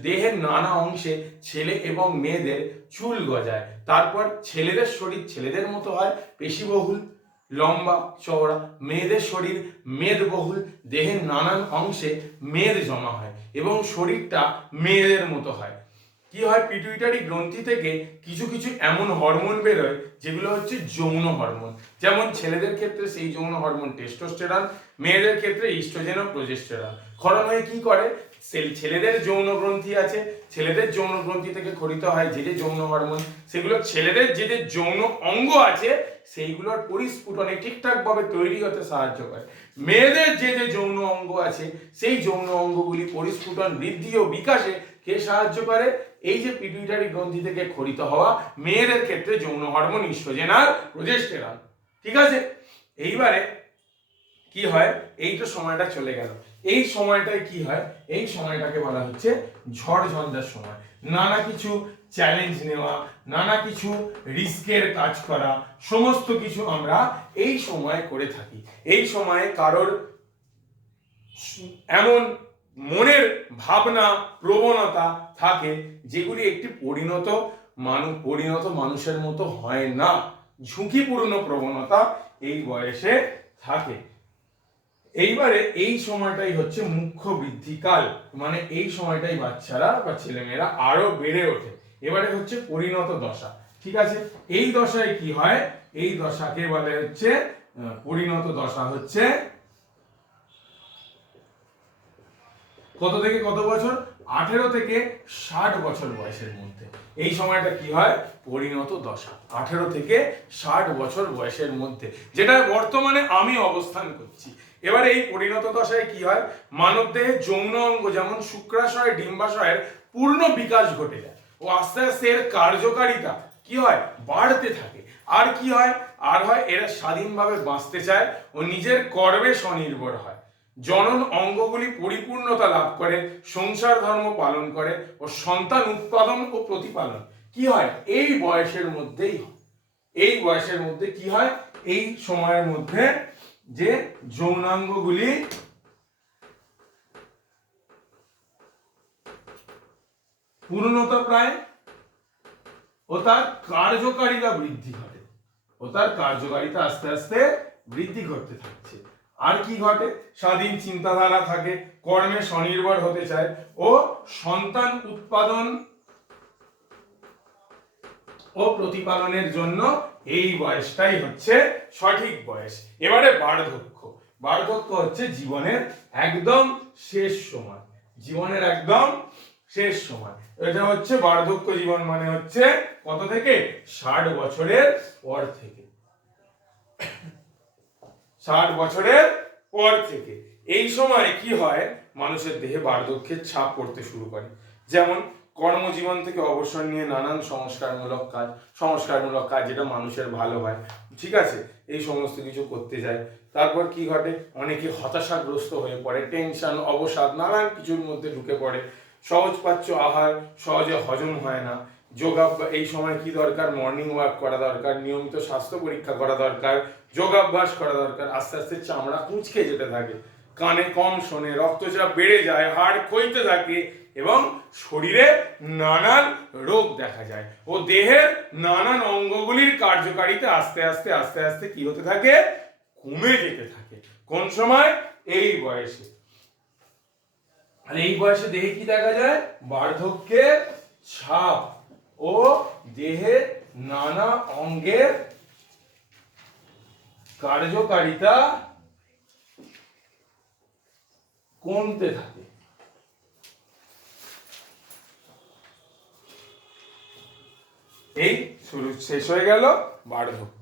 দেহের নানা অংশে ছেলে এবং মেয়েদের চুল গজায়। তারপর ছেলেদের শরীর ছেলেদের মতো হয়, পেশিবহুল, লম্বা চওড়া। মেয়েদের শরীর মেদবহুল, দেহের নানান অংশে মেদ জমা হয় এবং শরীরটা মেয়েদের মতো হয়। কি হয়? পিটুইটারি গ্রন্থি থেকে কিছু কিছু এমন হরমোন বেরোয় যেগুলো হচ্ছে যৌন হরমোন। যেমন ছেলেদের ক্ষেত্রে সেই যৌন হরমোন টেস্টোস্টেরন, মেয়েদের ক্ষেত্রে ইস্ট্রোজেন ও প্রজেস্টেরন। ক্ষরণ হয়ে কি করে? ছেলেদের যৌন গ্রন্থি আছে, ছেলেদের যৌন গ্রন্থি থেকে ক্ষরিত হয় যে যে যৌন হরমোন, সেগুলো ছেলেদের যে যে যৌন অঙ্গ আছে সেইগুলোর পরিস্ফুটনে ঠিকঠাক ভাবে তৈরি হতে সাহায্য করে। মেয়েদের যে যে যৌন অঙ্গ আছে সেই যৌন অঙ্গগুলি পরিস্ফুটন, বৃদ্ধি ও বিকাশে কে সাহায্য করে? এই যে পিটুইটারি গ্রন্থি থেকে ক্ষরিত হওয়া মেয়েদের ক্ষেত্রে যৌন হরমোন ইস্ট্রোজেন আর প্রজেস্টেরন। ঠিক আছে? এইবারে কি হয়? এইটা সময়টা চলে গেল। এই সময়টায় কি হয়? এই সময়টাকে বলা হচ্ছে ঝড় ঝঞ্ঝার সময়। নানা কিছু চ্যালেঞ্জ নেওয়া, নানা কিছু রিস্কের কাজ করা, সমস্ত কিছু আমরা এই সময় করে থাকি। এই সময়ে কারোর এমন মনের ভাবনা, প্রবণতা থাকে যেগুলি একটি পরিণত মানুষের মতো হয় না। ঝুঁকিপূর্ণ প্রবণতা এই বয়সে থাকে। এইবারে এই সময়টাই হচ্ছে মুখ্য বৃদ্ধিকাল, মানে এই সময়টাই বাচ্চারা বা ছেলেমেয়েরা আরো বেড়ে ওঠে। এবারে হচ্ছে পরিণত দশা। ঠিক আছে? এই দশায় কি হয়? এই দশাকে বলে হচ্ছে পরিণত দশা হচ্ছে কত থেকে কত বছর? 18 থেকে 60 বছর বয়সের মধ্যে। এই সময়টা কি হয়? পরিণত দশা। 18 থেকে 60 বছর বয়সের মধ্যে, যেটা বর্তমানে আমি অবস্থান করছি। এবার এই পরিণত দশায় কি হয়? মানবদেহের যৌন অঙ্গ যেমন শুক্রাশয়, ডিম্বাশয়ের পূর্ণ বিকাশ ঘটে যায় ও আস্তে আস্তে এর কার্যকারিতা কি হয়? বাড়তে থাকে। আর কি হয়? এরা স্বাধীনভাবে বাঁচতে চায় ও নিজের কর্মে স্বনির্ভর হয়। জনন অঙ্গগুলি পরিপূর্ণতা লাভ করে, সংসার ধর্ম পালন করে ও সন্তান উৎপাদন ও প্রতিপালন কি হয় এই বয়সের মধ্যেই হয়। এই বয়সের মধ্যে কি হয়, এই সময়ের মধ্যে যে যৌনাঙ্গগুলি পূর্ণতা প্রায় ও তার কার্যকারিতা বৃদ্ধি ঘটে, ও তার কার্যকারিতা আস্তে আস্তে বৃদ্ধি ঘটতে থাকছে। আর কি ঘটে, স্বাধীন চিন্তাধারা থাকে, কর্মে স্বনির্ভর হতে চায় ও সন্তান উৎপাদন ও প্রতিপালনের জন্য এই বয়সটাই হচ্ছে সঠিক বয়স। এবারে বার্ধক্য। বার্ধক্য হচ্ছে জীবনের একদম শেষ সময়, জীবনের একদম শেষ সময়। এটা হচ্ছে বার্ধক্য জীবন, মানে হচ্ছে কত থেকে, 60 বছরের পর থেকে। 60 বছরের পর থেকে এই সময় কি হয়, মানুষের দেহে বার্ধক্যের ছাপ পড়তে শুরু করে। যেমন কর্মজীবন থেকে অবসর নিয়ে নানান সংস্কারমূলক কাজ যেটা মানুষের ভালো হয়, ঠিক আছে, এই সমস্ত কিছু করতে যায়। তারপর কি ঘটে, অনেকে হতাশাগ্রস্ত হয়ে পড়ে, টেনশন অবসাদ নানান কিছুর মধ্যে ঢুকে পড়ে। সহজপাচ্য আহার সহজে হজম হয় না। এই সময় কি দরকার, মর্নিং ওয়াক করা দরকার, নিয়মিত স্বাস্থ্য পরীক্ষা করা দরকার, যোগাভ্যাস করা দরকার। আস্তে আস্তে চামড়া কুঁচকে যেতে থাকে, কানে কম শোনে, রক্তচাপ বেড়ে যায়, হাড় ক্ষইতে থাকে এবং শরীরে নানান রোগ দেখা যায় ও দেহের নানান অঙ্গগুলির কার্যকারিতা আস্তে আস্তে আস্তে আস্তে কি হতে থাকে, কমে যেতে থাকে। কোন সময়, এই বয়সে। আর এই বয়সে দেহে কি দেখা যায়, বার্ধক্যের ছাপ ও দেহে নানা অঙ্গের কার্যকারিতা কমতে থাকে। এই শুরু শেষ হয়ে গেল বার্ধক্য।